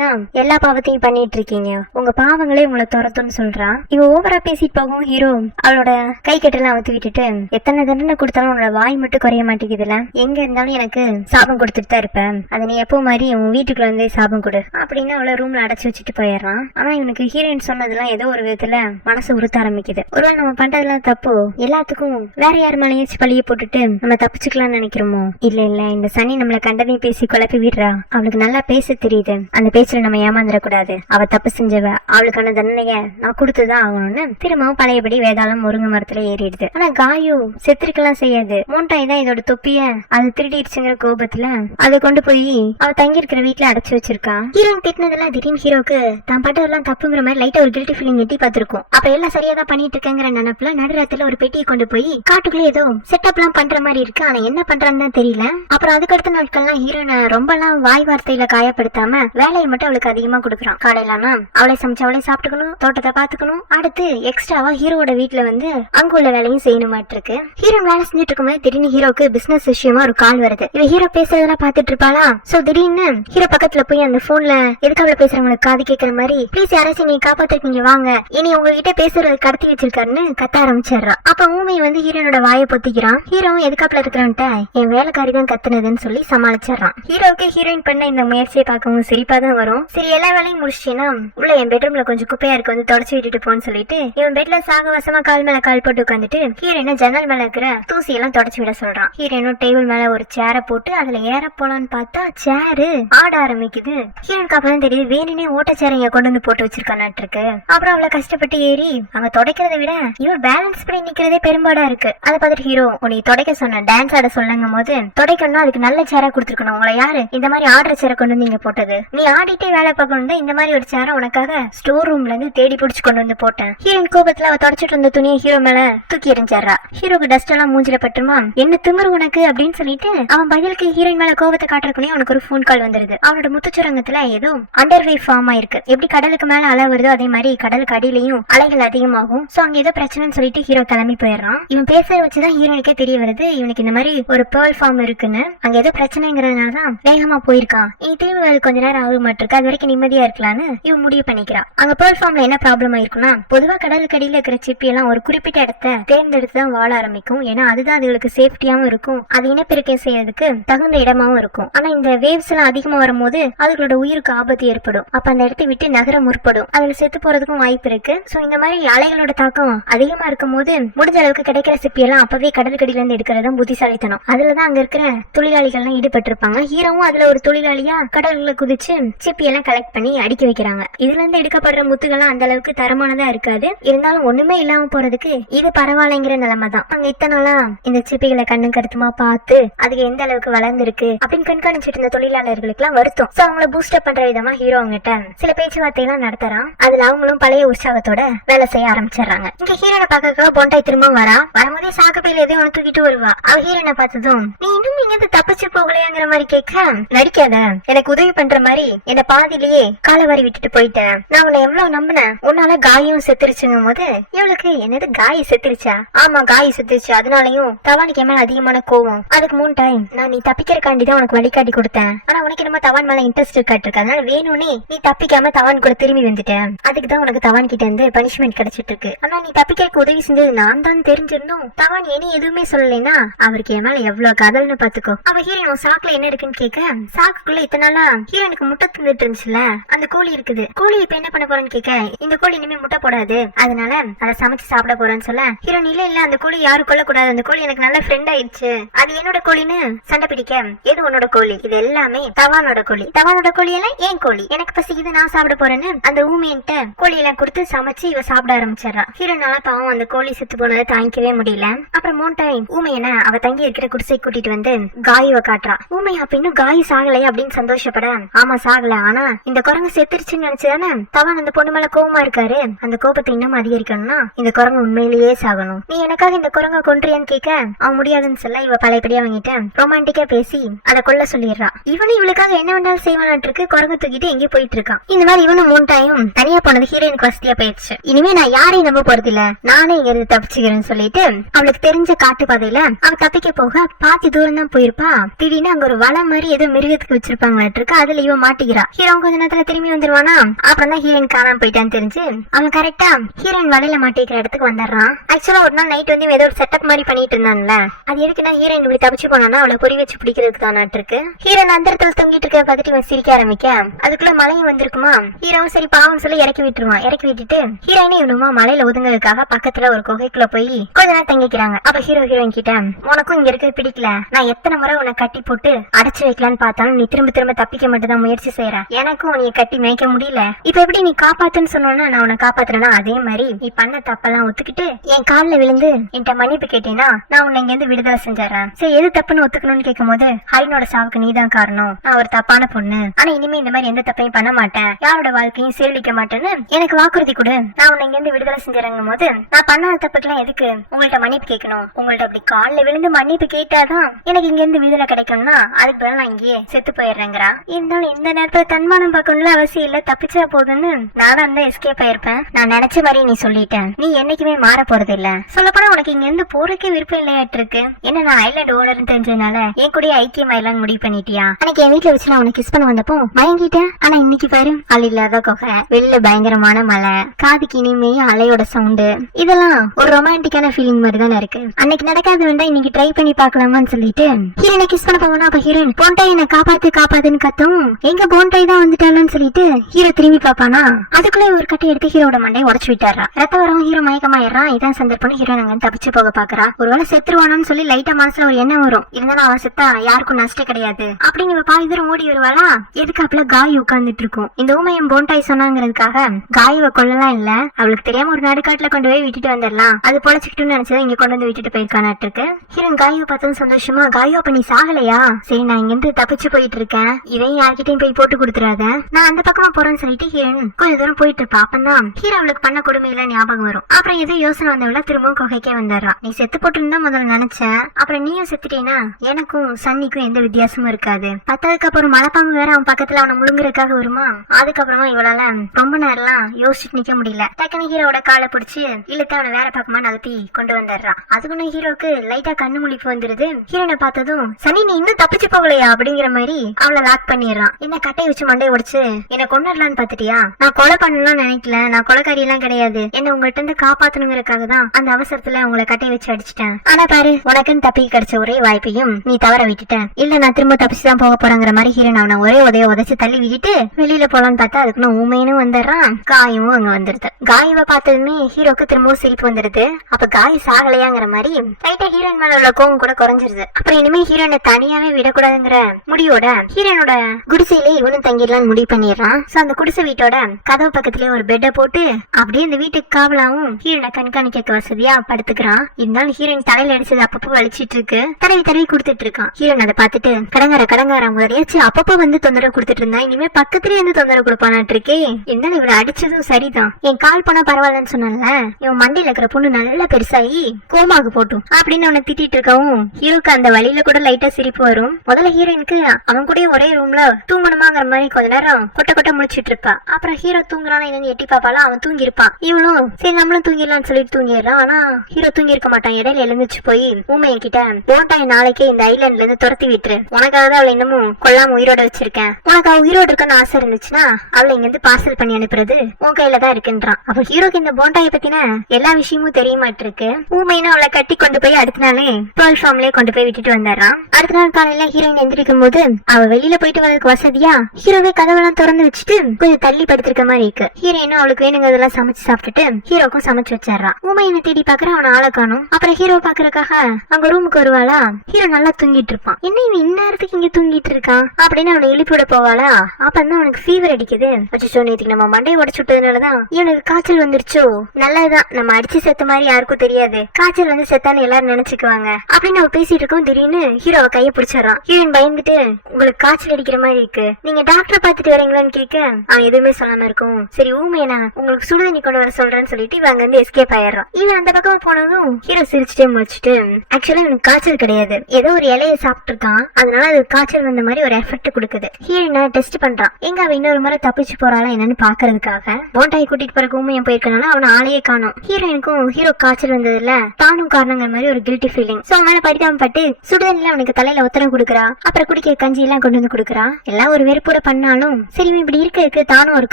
தான் எல்லா பாவத்தையும் பண்ணிட்டு இருக்கீங்க. உங்க பாவங்களே உங்களை துரத்துன்னு சொல்றா. இவ ஓவரா பேசிட்டு போகும் ஹீரோ அவளோட கை கட்டெல்லாம் அவுத்து விட்டுட்டு, எத்தனை தண்டனை கொடுத்தாலும் உன்னோட வாய் மட்டும் குறைய மாட்டேங்குதுல, எங்க இருந்தாலும் எனக்கு சாபம் கொடுத்துட்டு தான் இருப்பேன், அதை நீ எப்போ மாதிரி உன் வீட்டுக்குள்ள வந்து சாபம் கொடு அப்படின்னு அவளை ரூம்ல அடைச்சு வச்சுட்டு போயிடுறான். ஆனா இவனுக்கு ஹீரோயின் சொன்னதெல்லாம் ஏதோ ஒரு விதத்துல மனசு உறுத்த ஆரம்பிக்குது. ஒருவேளை நம்ம பண்றதெல்லாம் தப்பு, எல்லாத்துக்கும் வேற யார் மேலேயாச்சும் பழிய போட்டுட்டு நம்ம தப்பிச்சுக்கலாம்னு நினைக்கிறோமோ? இல்ல இல்ல, இந்த சனி நம்மள கண்டதையும் பேசி குழப்பி விடுறா. அவளுக்கு நல்லா பேச தெரியுது, அந்த பேச்சுல நம்ம ஏமாந்துடக்கூடாது. அவ தப்பு செஞ்சவ, அவளுக்கான தண்டனைய நான் கொடுத்துதான் ஆகணும்னு திரும்பவும் பழையபடி வேதாளம் முருங்கை மரத்துல ஏறிடுது. ஆனா காயு செத்துருக்கலாம் செய்யாது. மூண்டாய் தான் இதோட தொப்பிய அது திருடிடுச்சுங்கிற கோபத்துல அதை கொண்டு போய் அவ தங்கி இருக்கிற வீட்டுல அடைச்சு வச்சிருக்கா. ஹீரோ திட்டினதெல்லாம் திடீர்னு ஹீரோக்கு தான் பட்டதெல்லாம் தப்புங்கிற மாதிரி லைட்டா ஒரு கில்ட்டி ஃபீலிங் எட்டி பார்த்திருக்கும். அப்ப எல்லாம் சரியா தான் பண்ணிட்டு இருக்கேங்கிற நினைப்புல நடுராத்துல ஒரு பெட்டியை கொண்டு போய் காட்டுக்குள்ள ஏதோ செட்டப் எல்லாம் பண்ற மாதிரி இருக்கு. ஆனா என்ன பண்றான்னு தான் தெரியல. அப்புறம் அதுக்கடுத்த நாட்கள்லாம் ஹீரோனை ரொம்ப எல்லாம் வாய் வார்த்தையில காயப்படுத்தாம வேலையை மட்டும் அவளுக்கு அதிகமா கொடுக்குறான். காலையிலானா அவளை சமைச்சு அவளை சாப்பிட்டுக்கணும், தோட்டத்தை பாத்துக்கணும், அடுத்து எக்ஸ்ட்ராவா ஹீரோட வீட்டுல வந்து அங்க உள்ள வேலையும் செய்யணுமாட்டு இருக்கு. ஹீரோ வேலை செஞ்சுட்டு இருக்கும்போது திடீர்னு ஹீரோக்கு பிசினஸ் விஷயமா ஒரு கால் வருது. இவ ஹீரோ பேசுறதெல்லாம் பாத்துட்டு இருப்பாளா. சோ திடீர்னு ஹீரோ பக்கத்துல போய் அந்த போன்ல எதுக்கு அவளை பேசுறவங்களுக்கு காது கேட்கற மாதிரி, ப்ளீஸ் யாராச்சும் நீ காப்பாத்திருக்கீங்க வாங்க, இனி உங்ககிட்ட பேசுறது கடத்தி வச்சிருக்காருன்னு கத்த ஆரம்பிச்சிடுறா. அப்ப ஊமை வந்து ஹீரோனோட வாயை பொத்திக்கிறான். ஹீரோவும் எதுக்காப்புல இருக்கிறான்ட்ட என் வேலைக்காரி தான் கத்துனதுன்னு சொல்லி சமாளிச்சிடறான். ஹீரோவுக்கு ஹீரோயின் பண்ண இந்த முயற்சியை பார்க்கவும் சிரிப்பா தான் வரும். சரி எல்லா வேலையும் முடிச்சிட்டேன்னா உள்ள என் பெட்ரூம்ல கொஞ்சம் குப்பையா இருக்கு வந்து தொடச்சு விட்டுட்டு போன்னு சொல்லிட்டு இவன் பெட்ல சாகவாசமா கால் மேல கால் போட்டு உட்காந்துட்டு ஹீரோயின ஜன்னல் மேல இருக்கிற தூசி எல்லாம் தொடச்சு விட சொல்றான். ஹீரோயினும் டேபிள் மேல ஒரு சேரை போட்டு அதுல ஏற போலான்னு பார்த்தா சேரு ஆட ஆரம்பிக்குது. ஹீரோனுக்கு அப்பதான் தெரியுது வேணுனே ஓட்ட சேரை இங்க கொண்டு வந்து போட்டு வச்சிருக்கானாட்டு இருக்கு. அப்புறம் அவளை கஷ்டப்பட்டு ஏறி அங்க துடைக்கிறத விட இவன் பேலன்ஸ் பண்ணி நிக்கிறதே பெரும்பாடா இருக்கு. அதை பார்த்துட்டு ஹீரோ உன்னை துடைக்க சொன்ன டான்ஸ் ஆட சொல்லுங்க போது துடைக்கணும் அதுக்கு நல்ல சேரா கொடுத்துருக்கணும். உங்களை யாரு இந்த மாதிரி ஆடுற சேரை கொண்டு வந்து இங்க போட்டது? நீ ஆடிட்டே வேலை பார்க்கணும் தான் இந்த மாதிரி ஒரு சேரை உனக்காக ஸ்டோர் ரூம்ல இருந்து தேடி பிடிச்சு கொண்டு வந்து போட்டேன். ஹீரோயின் கோபத்துல அவ தொடச்சிட்டு இருந்த துணியை ஹீரோ மேல தூக்கி எறிஞ்சாரா. ஹீரோக்கு டஸ்ட் எல்லாம் மூஞ்சில பட்டுமா, என்ன திமிரு உனக்கு அப்படின்னு சொல்லிட்டு அவன் பதிலுக்கு ஹீரோயின் மேல கோபத்தை காட்டுறதுக்குனே அவனுக்கு ஒரு போன் கால் வந்துருது. அவனோட முத்துச்சுரங்கத்துல ஏதோ அண்டர்வே ஃபார்ம் ஆயிருக்கு. எப்படி கடலுக்கு மேல அலை வருதோ அதே மாதிரி கடலுக்கு அடியிலையும் அலைகள் அதிகமாகும். சோ அங்க ஏதோ பிரச்சனைன்னு சொல்லிட்டு ஹீரோ கிளம்பி போயிடுறான். இவன் பேச வச்சுதான் ஹீரோனுக்கே தெரிய வருது இவனுக்கு இந்த மாதிரி ஒரு பேர்ல் ஃபார்ம் இருக்குன்னு. அங்க ஏதோ பிரச்சனைங்கிறதுனாலதான் வேகமா போயிருக்கான். நீ திரும்பி அது கொஞ்ச நேரம் ஆக மாட்டிருக்கு, அது வரைக்கும் நிம்மதியா இருக்கலான்னு இவன் முடிவு பண்ணிக்கிறான். அங்க பேர்ல் ஃபார்ம்ல என்ன ப்ராப்ளம் ஆயிருக்குன்னா, பொதுவா கடலுக்கு அடியில இருக்கிற சிப்பி எல்லாம் ஒரு குறிப்பிட்ட இடத்த தேர்ந்தெடுத்துதான் வாழ ஆரம்பிக்கும். ஏன்னா அதுதான் அதுகளுக்கு சேஃப்டியாவும் இருக்கும், அது இனப்பெருக்கம் செய்யறதுக்கு தகுந்த இடமாவும் இருக்கும். ஆனா இந்த வேவ்ஸ் எல்லாம் அதிகமா வரும்போது அதுகளோட உயிருக்கு ஆபத்து ஏற்படும். அப்ப அந்த இடத்தை விட்டு நகர முற்படும், அதுல செத்து போறதுக்கும் வாய்ப்பு இருக்கு. சோ இந்த மாதிரி அலைகளோட தாக்கம் அதிகமா இருக்கும் போது முடிஞ்ச அளவுக்கு கிடைக்கிற சிப்பி எல்லாம் அப்பவே கடலுக்கடியில இருந்து எடுக்கிறதும் புத்திசாலித்தனம். அதுலதான் அங்க இருக்கிற தொழிலாளிகள் எல்லாம் ஈடுபட்டிருப்பாங்க. ஹீரோவும் அதுல ஒரு தொழிலாளியா கடலுக்குள்ள குதிச்சு சிப்பி எல்லாம் கலெக்ட் பண்ணி அடுக்கி வைக்கிறாங்க. இதுல இருந்து எடுக்கப்படுற முத்துகள்லாம் அந்த அளவுக்கு தரமானதா இருக்காது. இருந்தாலும் ஒண்ணுமே இல்லாம போறதுக்கு இது பரவாயில்லைங்கிற நிலைமை தான். அங்க இத்தனை நாளா இந்த சிப்பிகளை கண்ணு கருத்துமா பார்த்து அதுக்கு எந்த அளவுக்கு வளர்ந்துருக்கு அப்படின்னு கண்காணிச்சிட்டு இருந்த தொழிலாளர்களுக்கு எல்லாம் வருத்தம். சோ அவங்களை பூஸ்டப் பண்ற விதமா ஹீரோ அவங்ககிட்ட சில பேச்சுவார்த்தை எல்லாம் நடத்துறான். அதுல அவங்களும் பழைய உற்சாகத்தோட வேலை செய்ய ஆரம்பிச்சிடறாங்க. இங்க ஹீரோனை பார்க்க போண்டாய் திரும்ப வரா. வரும்போதே சாக்குப்பையில எதையும் ஒன்று தூக்கிட்டு வருவா. அவ ஹீரோனை பார்த்ததும் நீ இன்னும் இங்க தப்பிச்சு போகலையாங்கிற மாதிரி கேட்க, நடிக்காத, எனக்கு உதவி பண்ற மாதிரி என்ன பாதிலேயே காலவாரி விட்டுட்டு போயிட்டேன். நான் உன்னை எவ்வளவு நம்பினேன், உன்னால காயும் செத்துருச்சுங்கும் போது இவளுக்கு என்னது காய் செத்துருச்சா? ஆமா காய் செத்துருச்சு, அதனாலயும் தவானுக்கு மேல அதிகமான கோவம். அதுக்கு 3 டைம் நான் நீ தப்பிக்கிறக்காண்டிதான் உனக்கு வழிகாட்டி கொடுத்தேன். ஆனா உனக்கு என்னமோ தவான் மேல இன்ட்ரெஸ்ட் இருக்காட்டு, அதனால வேணும்னே நீ தப்பிக்காம தவான் கூட திரும்பி வந்துட்டேன். அதுக்குதான் உனக்கு தவான் கிட்ட இருந்து பனிஷ்மெண்ட் கிடைச்சிட்டு இருக்கு. ஆனா நீ தப்பிக்கிறதுக்கு உதவி செஞ்சது நான் தான் தெரிஞ்சிருந்தோம். தவான் இனி எதுவுமே சொல்லலைன்னா அவருக்கு என் மேல எவ்வளவு கதல்னு பாத்துக்கோ. அவ ஹீரோயின் சாக்குல என்ன இருக்குன்னு கேட்க, சாக்குக்குள்ள இத்தனை நாளா ஹீரோனுக்கு முட்டை தின்னுட்டு இருந்துச்சுல அந்த கோழி இருக்குது. கோழி இப்ப என்ன பண்ண போறேன்னு கேட்க, இருக்க, இந்த கோழி இனிமே முட்டை போடாது, அதனால அதை சமைச்சு சாப்பிட போறேன்னு சொல்ல ஹீரோயின் இல்ல அந்த கோழி யாரும் கொல்லக்கூடாது, அந்த கோழி எனக்கு நல்ல ஃப்ரெண்ட் ஆயிடுச்சு, அது என்னோட கோழின்னு சண்டை பிடிக்க எது உன்னோட கோழி, இது எல்லாமே தவானோட கோழி, தவானோட கோழி எல்லாம் ஏன் கோழி, எனக்கு பசிக்குது நான் சாப்பிட போறேன்னு அந்த ஊமையன்ட்ட கோழி எல்லாம் கொடுத்து சமைச்சு இவ சாப்பிட ஆரம்பிச்சிடறா. ஹீரோனால பாவம் அந்த கோழி செத்து போனதை தாங்கிக்கவே முடியல. அப்புறம் மோண்டாய் ஊமையனை அவ தங்கி இருக்கிற குடிசை கூட்டிட்டு வந்து காயுவை காட்டுறா. ஊமையா அப்ப இன்னும் காயு சாகலையா அப்படின்னு சந்தோஷப்பட, ஆமா சாகல, ஆனா இந்த குரங்கு செத்துருச்சுன்னு நினைச்சுதானே தவான் அந்த பொண்ணு மேல கோவமா இருக்காரு, அந்த கோபத்தை இன்னும் அதிகரிக்கணும்னா இந்த குரங்கு உண்மையிலேயே சாகணும், நீ எனக்காக இந்த குரங்க கொன்றியான்னு கேட்க அவன் முடியாதுன்னு சொல்ல இவ பழையபடியா வாங்கிட்டு ரொமான்டிக்கா பேசி அதை கொல்ல சொல்லிடுறா. இவனும் இவளுக்காக என்ன வேண்டாலும் செய்வானாட்டு இருக்கு, குரங்கு தூக்கிட்டு எங்கே போயிட்டு இருக்கான். இந்த மாதிரி இவனும் மூண்டாயும் தனியா போனது ஹீரோயினுக்கு வசதியா போயிடுச்சு. இனிமே நான் யாரையும் நம்ப போறது இல்ல, நானே இங்க இருந்து தப்பிச்சுக்கிறேன்னு சொல்லிட்டு அவளுக்கு தெரிஞ்ச காட்டு பாதையில அவ தப்பிக்க போக பாதி தூரம் தான் போயிருப்பா. திடீர்னு அங்க ஒரு வலை மாதிரி ஏதோ மிருகத்துக்கு வச்சிருப்பாங்களாட்டு இருக்கு, அதுல இவன் மாட்டிக்கிறா. ஹீரோ கொஞ்ச நேரத்துல திரும்பி வந்துருவானா, அப்புறம் தான் ஹீரோயின் காணாம போயிட்டான்னு தெரிஞ்சு அவன் கரெக்டா ஹீரோயின் வலையில மாட்டிக்கிற இடத்துக்கு வந்துடுறான். ஆக்சுவலா ஒரு நாள் நைட் வந்து ஏதோ ஒரு செட்டப் மாதிரி பண்ணிட்டு இருந்தான்ல, அது எதுக்குன்னா ஹீரோயின் இப்படி தப்பிச்சு போனா அவளை பொறி வச்சு பிடிக்கிறதுக்கு தானாட்டு இருக்கு. ஹீரோயின் அந்த இடத்துல தொங்கிட்டு இருக்க பார்த்துட்டு இவன் சிரிக்க ஆரம்பிக்க, அதுக்குள்ள மழையும் வந்திருக்குமா, ஹீரோவும் சரி பாவம் சொல்லி இறக்கி விட்டுருவான். இறக்கி விட்டுட்டு ஹீரோயினே இவனுமா மலையில ஒதுங்கிறதுக்காக பக்கத்துல ஒரு குகைக்குள்ள போய் கொஞ்ச நேரம் தங்கிக்கிறாங்க. அப்ப ஹீரோயின் கிட்ட, உனக்கும் இங்க இருக்க பிடிக்கல, நான் எத்தனை முறை உன்னை கட்டி போட்டு அடைச்சு வைக்கலான்னு பார்த்தாலும் நீ திரும்ப திரும்ப தப்பிக்க மட்டும் தான் முயற்சி செய்யற, எனக்கும் உன்னை கட்டி மேய்க்க முடியல, இப்ப எப்படி நீ காப்பாத்துன்னு சொன்னா நான் உன்னை காப்பாத்துறேன்னா அதே மாதிரி நீ பண்ண தப்பெல்லாம் ஒத்துக்கிட்டு என் காலில் விழுந்து என்கிட்ட மன்னிப்பு கேட்டீங்கன்னா நான் உன்னை இங்க இருந்து விடுதலை செஞ்சிடறேன். சரி எது தப்புன்னு ஒத்துக்கணும்னு கேட்கும் போது, ஹரினோட சாவுக்கு நீதான் காரணம், நான் ஒரு தப்பான பொண்ணு, ஆனா இனிமே இந்த மாதிரி எந்த தப்பையும் பண்ண மாட்டேன், யாரோட வாழ்க்கையும் சீரழிக்க மாட்டேன்னு எனக்கு வாக்குறுதி கொடு, நான் உன்னை இங்க இருந்து விடுதலை செஞ்சிடறங்கும் போது நான் பண்ணாத தப்புக்கெல்லாம் எதுக்கு உங்கள்ட்ட மன்னிப்பு கேட்கணும், உங்கள்ட்ட அப்படி காலில் விழுந்து மன்னிப்பு கேட்டாதான் எனக்கு இங்க இருந்து விடுதலை கிடைக்கும்னா அதுக்கு பதில் நான் இங்கேயே செத்து போயிடுறேங்கிறா. இருந்தாலும் இந்த நேரத்துல தன்மானம் பார்க்கணும்ல அவசியம் இல்ல, தப்பிச்சா போதுன்னு நானும் அந்த எஸ்கேப் ஆயிருப்பேன். நான் நினைச்ச மாதிரி நீ சொல்லிட்டேன், நீ என்னைக்குமே மாற போறது இல்ல, சொல்லப்போனா உனக்கு இங்க இருந்து போறதுக்கே விருப்பம் இல்லையாட்டு இருக்கு, என்ன நான் ஐலாண்ட் ஓனர்னு தெரிஞ்சதுனால என் கூட ஐக்கியம் ஐலாண்ட் முடிவு பண்ணிட்டியா, அன்னைக்கு என் வீட்டுல வச்சு நான் உனக்கு கிஸ் பண்ண வந்தப்போ மயங்கிட்டேன், ஆனா இன்னைக்கு பாரு ஆள் இல்லாத குகை, வெளில பயங்கரமான மழை, காதுக்கு இனிமையும் அலையோட சவுண்டு, இதெல்லாம் ஒரு ரொமான்டிக்கான ஃபீலிங் மாதிரி தானே இருக்கு, அன்னைக்கு நடக்காது வேண்டாம் இன்னைக்கு ட்ரை பண்ணி பாக்கலாமான்னு சொல்லிட்டு ஹீரோனை கிஸ் பண்ண போனா அப்ப ஹீரோயின் போன்டாய் என்ன காப்பாத்து காப்பாத்துன்னு கத்தும், எங்க போன்டாய் தான் வந்துட்டாலும் சொல்லிட்டு ஹீரோ திரும்பி பாப்பானா, அதுக்குள்ள ஒரு கட்டை எடுத்து ஹீரோட மண்டையை உடச்சு விட்டாரா. ரத்த வரவும் ஹீரோ மயக்கமாயிடுறான். இதான் சந்தர்ப்பம் ஹீரோ நாங்க தப்பிச்சு போக பாக்குறா. ஒருவேளை செத்துருவானான்னு சொல்லி லைட்டா மனசுல ஒரு எண்ணம் வரும், இருந்தாலும் அவன் செத்தா யாருக்கும் நஷ்டம் கிடையாது அப்படின்னு இவ பாதி தூரம் ஓடி வருவாளா. எதுக்கு அப்பல காய் உட்கார்ந்துட்டு இருக்கும். இந்த ஊமையம் போன்டாய் சொன்னாங்கிறதுக்காக காயுவை கொள்ளலாம் இல்ல, அவளுக்கு தெரியாம ஒரு நடுக்காட்டுல கொண்டு போய் விட்டுட்டு வந்துடலாம், அது பொழைச்சிக்கிட்டு நினைச்சதை இங்க கொண்டு வந்து விட்டுட்டு போயிருக்கானாட்டு இருக்கு. ஹீரோன் காயுவை பார்த்தது சந்தோஷமா, காயோ அப்ப நீ சாகலையா, சரி நான் இங்க இருந்து தப்பிச்சு போயிட்டு இருக்கேன், இவன் யார்கிட்டயும் போய் போட்டு கொடுத்துறாத, நான் அந்த பக்கமா போறேன்னு சொல்லிட்டு ஹீரோன் கொஞ்ச தூரம் போயிட்டு இருப்பா. அப்பதான் ஹீரோ அவளுக்கு பண்ண கொடுமையில ஞாபகம் வரும். அப்புறம் எதோ யோசனை வந்தவள திரும்பவும் குகைக்கே வந்துடுறா. நீ செத்து போட்டுன்னு முதல்ல நினைச்சேன், அப்புறம் நீயும் செத்துட்டேனா எனக்கும் சன்னிக்கும் எந்த வித்தியாசமும் இருக்காது, பத்ததுக்கு அப்புறம் மலைப்பாம்பு வேற அவன் பக்கத்துல அவனை முழுங்குறதுக்காக வருமா, அதுக்கப்புறமா இவளால ரொம்ப நேரம் யோசிச்சுட்டு நிக்க முடியல, டக்குனு ஹீரோட காலை பிடிச்சு இழுத்து அவனை வேற பக்கமா நகர்த்தி கொண்டு வந்துடுறா. அதுக்குன்னு ஹீரோக்கு லைட்டா கண்ணு முழிப்பு வந்துருது. ஹீரோனை பார்த்ததும் சனி நீ இன்னும் தப்பிச்சு போகலையா அப்படிங்கிற மாதிரி அவளை லாக் பண்ணிடுறான். என்ன கட்டையை வச்சு மண்டையை உடைச்சு என்ன கொண்டுடலான்னு பாத்துட்டியா, நான் கொலை பண்ணலாம் நினைக்கல, நான் கொலைக்காரி எல்லாம் கிடையாது, என்ன உங்கள்ட்ட இருந்து காப்பாத்தணுங்கிறதுக்காக தான் அந்த அவசரத்துல உங்களை கட்டையை வச்சு அடிச்சிட்டேன், ஆனா பாரு உனக்குன்னு தப்பிக்க கிடைச்ச ஒரே வாய்ப்பையும் நீ தவற விட்டுட்ட, இல்ல நான் திரும்ப தப்பிச்சுதான் போக போறேங்கிற மாதிரி ஹீரோன் அவனை ஒரே உதைச்சு தள்ளி விட்டுட்டு வெளியில போலான்னு பார்த்தா அதுக்குன்னு ஊமையனும் வந்துடுறான். காயும் அங்க வந்துருது. காயுவை பார்த்ததுமே ஹீரோக்கு திரும்பவும் சிரிப்பு வந்துருது. அப்ப காய் சாகலையாங்கிற மாதிரி லைட்டா ஹீரோயின் மேல உள்ள கோவம் கூட குறைஞ்சிருது. அப்புறம் இனிமே ஹீரோனை தனியாவே விடக்கூடாதுங்கிற முடியோட ஹீரோனோட குடிசையிலே இவனும் தங்கிடலான்னு முடிவு பண்ணிடுறான். சோ அந்த குடிசை வீட்டோட கதவு பக்கத்திலே ஒரு பெட்டை போட்டு அப்படியே இந்த வீட்டுக்கு காவலாவும் ஹீரோனை கண்காணிக்க வசதியா படுத்துக்கிறான். இருந்தாலும் ஹீரோயின் தலையில அடிச்சது அப்பப்போ வலிச்சிட்டு இருக்கு, தடவி கொடுத்துட்டு இருக்கான். ஹீரோன் அதை பார்த்துட்டு கடங்கார முதலியாச்சு அப்பப்போ வந்து தொந்தரவு கொடுத்துட்டு இருந்தா இனிமே பக்கத்திலே வந்து தொந்தரவு கொடுப்பானாட்டு இருக்கே, இருந்தாலும் இவளை அடிச்சதும் சரிதான், என் கால் போனா பரவாயில்லன்னு சொன்னால இவன் மண்டியில இருக்கிற பொண்ணு நல்லா பெருசாகி கோமாக்கு போட்டும் அப்படின்னு அவனை திட்டிட்டு இருக்கவும் ஹீரோக்கு அந்த வழியில கூட லைட்டா சிரிப்பு வரும். முதல்ல ஹீரோயினுக்கு அவன் கூட ஒரே ரூம்ல தூங்கணுமாங்கிற மாதிரி கொஞ்ச நேரம் கொட்ட முடிச்சிட்டு இருப்பா. அப்புறம் ஹீரோ தூங்குறான்னு என்னன்னு எட்டி பாப்பால அவன் தூங்கி இருப்பான். இவளும் சரி நம்மளும் தூங்கிடலாம்னு சொல்லிட்டு தூங்கிடுறான். ஆனா ஹீரோ தூங்கி இருக்க மாட்டான். இடையில எழுந்துச்சு போய் ஊமையன் கிட்ட போன்டாய் நாளைக்கே இந்த ஐலாண்ட்ல இருந்து துரத்தி விட்டுரு, உனக்காக தான் அவளை இன்னமும் கொல்லாம உயிரோட வச்சிருக்கேன், உனக்கு அவ உயிரோடு இருக்குன்னு ஆசை இருந்துச்சுன்னா அவளை இங்க இருந்து பார்சல் பண்ணி அனுப்புறது உன் கையில தான் இருக்குன்றான். அப்ப ஹீரோக்கு இந்த போண்டாயை பத்தின எல்லா விஷயமும் தெரிய மாட்டிருக்கு. ஊமையினா அவளை கட்டி கொண்டு போய் அடுத்த நாளே பேர்ல் ஃபார்ம்லயே கொண்டு போய் விட்டுட்டு வந்துடுறான். அடுத்த நாள் காலையில ஹீரோயின் எந்திரிக்கும் போது அவ வெளியில போயிட்டு வரதுக்கு வசதியா ஹீரோவே கதவெல்லாம் திறந்து வச்சுட்டு கொஞ்சம் தள்ளி படுத்திருக்க மாதிரி இருக்கு. ஹீரோயினும் அவளுக்கு வேணுங்கிறதெல்லாம் சமைச்சு சாப்பிட்டுட்டு ஹீரோக்கும் சமைச்சு வச்சிடறான். ஊமையனை தேடி பாக்குற அவன ஆளை காணும். அப்புறம் ஹீரோ பாக்குறதுக்காக அவங்க ரூமுக்கு வருவாளா. ஹீரோ நல்லா தூங்கிட்டு இருப்பான். என்ன இவன் இந்நேரத்துக்கு இங்க தூங்கிட்டு இருக்கான் அப்படின்னு அவனை எழுப்பிவிட போவாளா. அப்பதான் அவனுக்கு ஃபீவர் அடிக்குது. அச்சோ, நேத்துக்கு நம்ம மண்டையை உடச்சு விட்டதுனாலதான் இவனுக்கு காய்ச்சல் வந்துருச்சோ. நல்லதுதான், நம்ம அடிச்சு செத்த மாதிரி யாருக்கும் தெரியாது, காய்ச்சல் வந்து செத்தான்னு எல்லாரும் நினைச்சுக்குவாங்க அப்படின்னு அவ பேசிட்டு இருக்கோம். திடீர்னு ஹீரோவை கைய பிடிச்சிடறான். ஹீரோயின் பயந்துட்டு, உங்களுக்கு காய்ச்சல் அடிக்கிற மாதிரி இருக்கு, நீங்க டாக்டரை பாத்துட்டு வரீங்களான்னு கேட்க அவன் எதுவுமே சொல்லாம இருக்கும். சரி ஊமையனா, உங்களுக்கு சுடுதண்ணி கொண்டு வர சொல்றேன்னு சொல்லிட்டு இவன் அங்க இருந்து எஸ்கேப் ஆயிடுறான். இவன் அந்த பக்கமா போனதும் ஹீரோ சிரிச்சுட்டே முடிச்சுட்டு, ஆக்சுவலா இவனுக்கு காய்ச்சல் கிடையாது, ஏதோ ஒரு இலையை சாப்பிட்டு இருக்கான், அதனால அது காய்ச்சல் வந்த மாதிரி ஒரு எஃபெக்ட் கொடுக்குது. ஹீரோயினை டெஸ்ட் பண்றான். எங்க அவ இன்னொரு முறை தப்பிச்சு போறாளா என்னன்னு பாக்குறதுக்காக. போண்டாய் கூட்டிட்டு போற ஊமையன் போயிருக்கனால அவன ஆளையே காணும். ஹீரோயினுக்கும் ஹீரோ காய்ச்சல் வந்ததுல தானும் காரணங்கிற மாதிரி ஒரு கில்ட்டி ஃபீலிங். சோ அவன் மேல பரிதாபம் பட்டு சுடுதண்ணில அவனுக்கு தலையில ஒத்தரம் கொடுக்குறா. அப்புறம் குடிக்க கஞ்சி எல்லாம் கொண்டு வந்து கொடுக்குறா. எல்லாம் ஒரு வெறுப்புற பண்ணாலும் சரி இப்படி இருக்க தானும் ஒரு